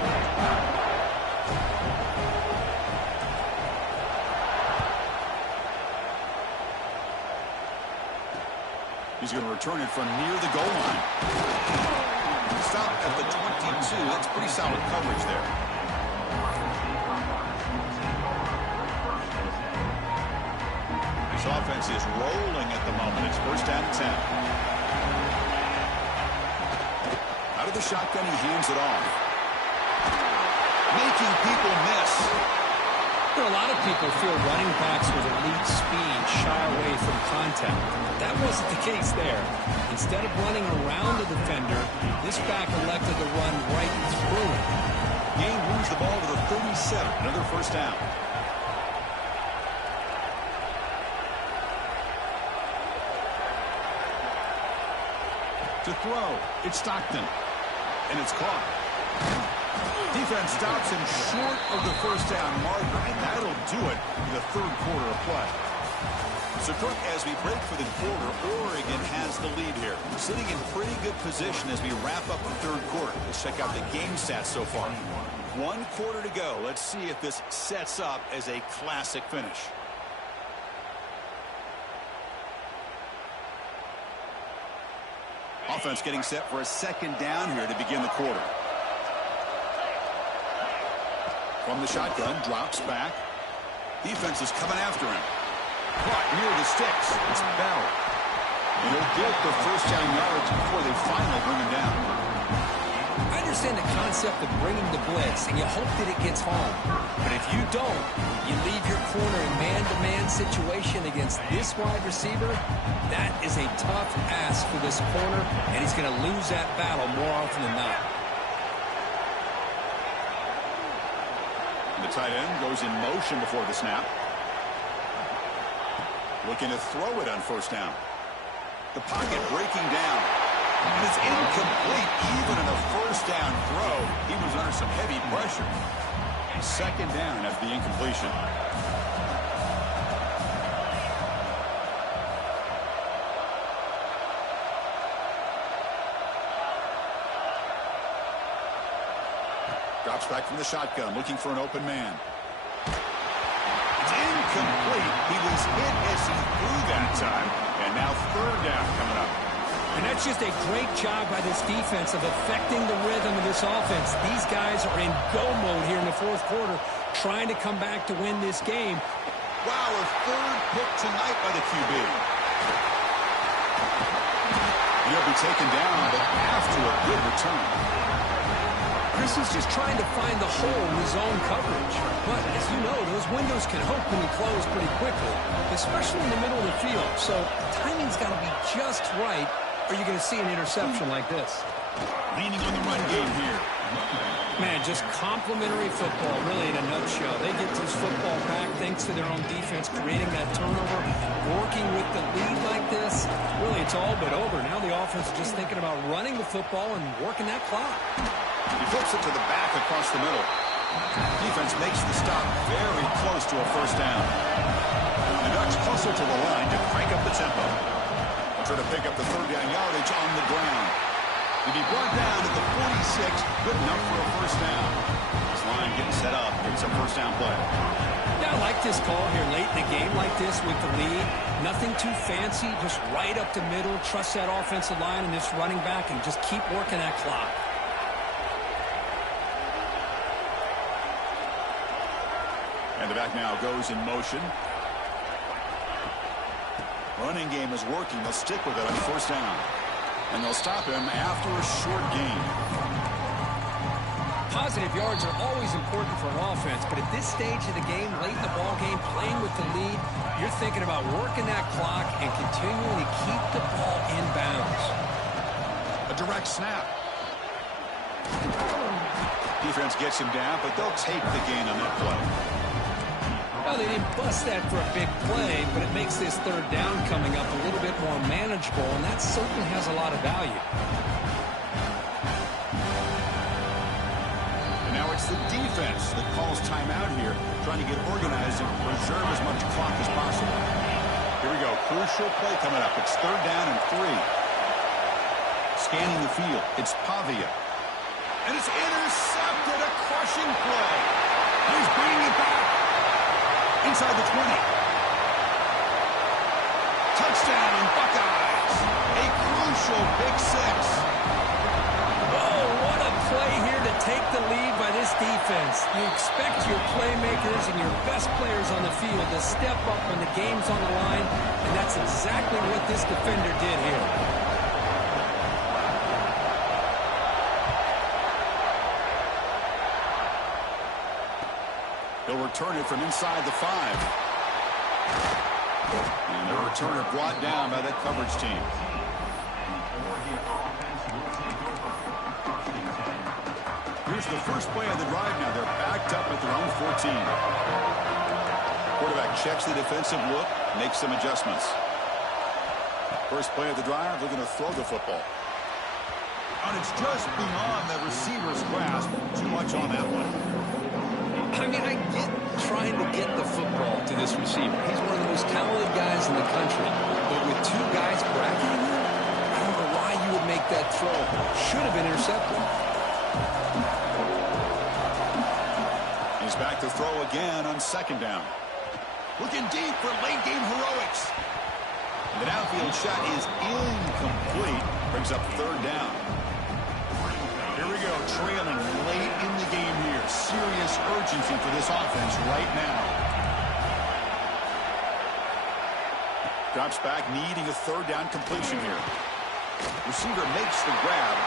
He's going to return it from near the goal line. Stop at the 22. That's pretty solid coverage there. offense is rolling at the moment. It's first down and 10. Out of the shotgun, he hands it off. Making people miss. A lot of people feel running backs with elite speed shy away from contact. That wasn't the case there. Instead of running around the defender, this back elected to run right through it. Game moves the ball to the 37. Another first down. To throw, it's Stockton. And it's caught. Defense stops him short of the first down marker, and that'll do it in the third quarter of play. So, Cook, as we break for the quarter, Oregon has the lead here. Sitting in pretty good position as we wrap up the third quarter. Let's check out the game stats so far. 1 quarter to go. Let's see if this sets up as a classic finish. Offense getting set for a second down here to begin the quarter. From the shotgun, drops back. Defense is coming after him. Caught near the sticks. It's Bell. And he'll get the first down yards before they finally bring him down. I understand the concept of bringing the blitz, and you hope that it gets home. But if you don't, you leave your corner in man-to-man situation against this wide receiver. That is a tough ask for this corner, and he's going to lose that battle more often than not. The tight end goes in motion before the snap. Looking to throw it on first down. The pocket breaking down. And it's incomplete. Even in a first down throw, he was under some heavy pressure. Second down after the incompletion. Drops back from the shotgun, looking for an open man. It's incomplete. He was hit as he threw that time. And now third down coming up. And that's just a great job by this defense of affecting the rhythm of this offense. These guys are in go mode here in the fourth quarter, trying to come back to win this game. Wow, a third pick tonight by the QB. He'll be taken down, but after a good return. Chris is just trying to find the hole in his own coverage. But as you know, those windows can open and close pretty quickly, especially in the middle of the field. So timing's got to be just right, or you're going to see an interception like this. Leaning on the run game here. Man, just complimentary football, really, in a nutshell. They get this football back thanks to their own defense, creating that turnover, working with the lead like this. Really, it's all but over. Now the offense is just thinking about running the football and working that clock. He flips it to the back across the middle. Defense makes the stop very close to a first down. The Ducks hustle to the line to crank up the tempo. Try to pick up the third down yardage on the ground. To be brought down at the 46, good enough for a first down. This line getting set up. It's a first down play. Yeah, I like this call here late in the game like this with the lead. Nothing too fancy, just right up the middle. Trust that offensive line and this running back and just keep working that clock. And the back now goes in motion. Running game is working. They'll stick with it on first down. And they'll stop him after a short gain. Positive yards are always important for an offense, but at this stage of the game, late in the ball game, playing with the lead, you're thinking about working that clock and continuing to keep the ball in bounds. A direct snap. Defense gets him down, but they'll take the gain on that play. Well, they didn't bust that for a big play, but it makes this third down coming up a little bit more manageable, and that certainly has a lot of value. And now it's the defense that calls timeout here, trying to get organized and preserve as much clock as possible. Here we go. Crucial play coming up. It's third down and 3. Scanning the field. It's Pavia. And it's intercepted. A crushing play. He's bringing it back. Inside the 20. Touchdown, Buckeyes. A crucial pick 6. Oh, what a play here to take the lead by this defense. defense. You expect your playmakers and your best players on the field to step up when the game's on the line, and that's exactly what this defender did here. He'll return it from inside the 5. And the returner brought down by that coverage team. Here's the first play of the drive now. They're backed up at their own 14. Quarterback checks the defensive look, makes some adjustments. First play of the drive, they're going to throw the football. And it's just beyond the receiver's grasp. Too much on that one. I mean, I get trying to get the football to this receiver. He's one of the most talented guys in the country. But with two guys bracketing him, I don't know why you would make that throw. Should have been intercepted. He's back to throw again on second down. Looking deep for late game heroics. The downfield shot is incomplete. Brings up third down. Here we go, trailing late in the game here. Serious urgency for this offense right now. Drops back, needing a third down completion here. Receiver makes the grab.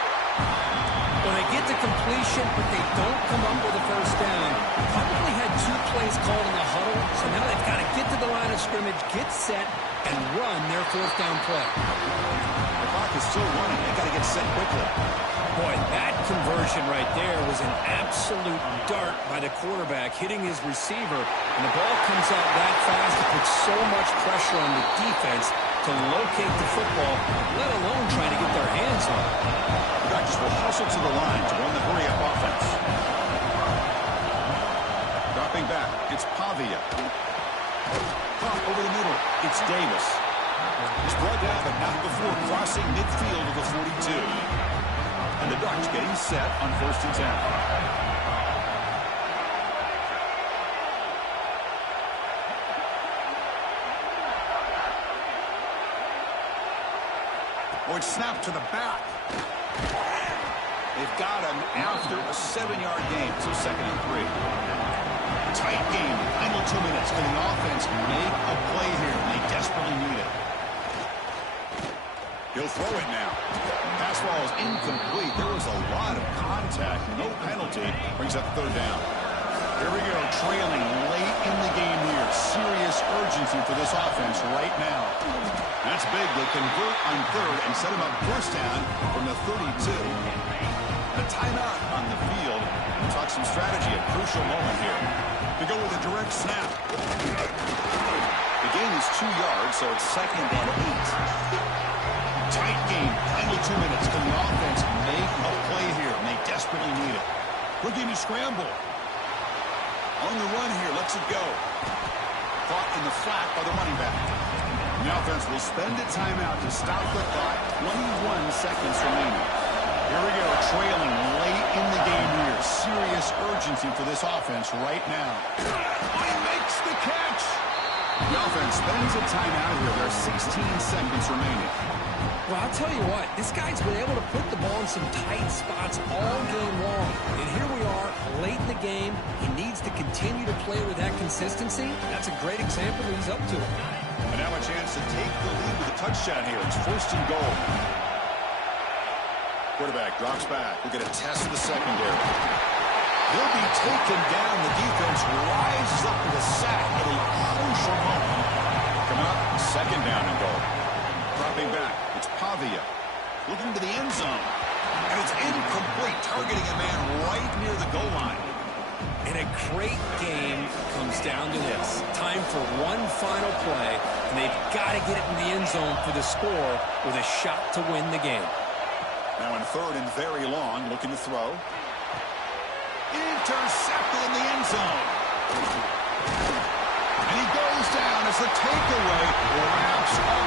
Well, they get to completion, but they don't come up with a first down. Probably had 2 plays called in the huddle, so now they've got to get to the line of scrimmage, get set, and run their fourth down play. The clock is still running. They got to get set quickly. Boy, that conversion right there was an absolute dart by the quarterback, hitting his receiver, and the ball comes out that fast. It puts so much pressure on the defense to locate the football, let alone trying to get their hands on it. The Dodgers will hustle to the line to run the hurry-up offense. Dropping back, it's Pavia. Pop over the middle, it's Davis. He's brought down, but not before crossing midfield of the 42. And the Ducks getting set on 1st and 10. Oh, it's snapped to the back. They've got him after a 7-yard gain, so 2nd and 3. Tight game, final 2 minutes. Can the offense make a play here? They desperately need it. He'll throw it now. Pass ball is incomplete. There was a lot of contact. No penalty. Brings up third down. Here we go. Trailing late in the game here. Serious urgency for this offense right now. That's big. They convert on third and set him up first down from the 32. A timeout on the field. Talk some strategy. A crucial moment here. To go with a direct snap. The gain is 2 yards, so it's 2nd and 8. Tight game, final 2 minutes. Can the offense make a play here? And they desperately need it. Looking to scramble. On the run here, lets it go. Caught in the flat by the running back. The offense will spend a timeout to stop the clock. 21 seconds remaining. Here we go, trailing late in the game here. Serious urgency for this offense right now. Oh, he makes the catch. The offense spends a timeout here. There are 16 seconds remaining. Well, I'll tell you what, this guy's been able to put the ball in some tight spots all game long. And here we are, late in the game. He needs to continue to play with that consistency. That's a great example he's up to. And now a chance to take the lead with a touchdown here. It's 1st and goal. Quarterback drops back. We're going to test the secondary. He'll be taken down. The defense rises up with a sack at a crucial moment. Coming up, 2nd down and goal. Dropping back, it's Pavia. Looking to the end zone. And it's incomplete, targeting a man right near the goal line. And a great game comes down to this. Time for one final play, and they've got to get it in the end zone for the score with a shot to win the game. Now in 3rd and very long, looking to throw. Intercepted in the end zone. And he goes down as the takeaway wraps up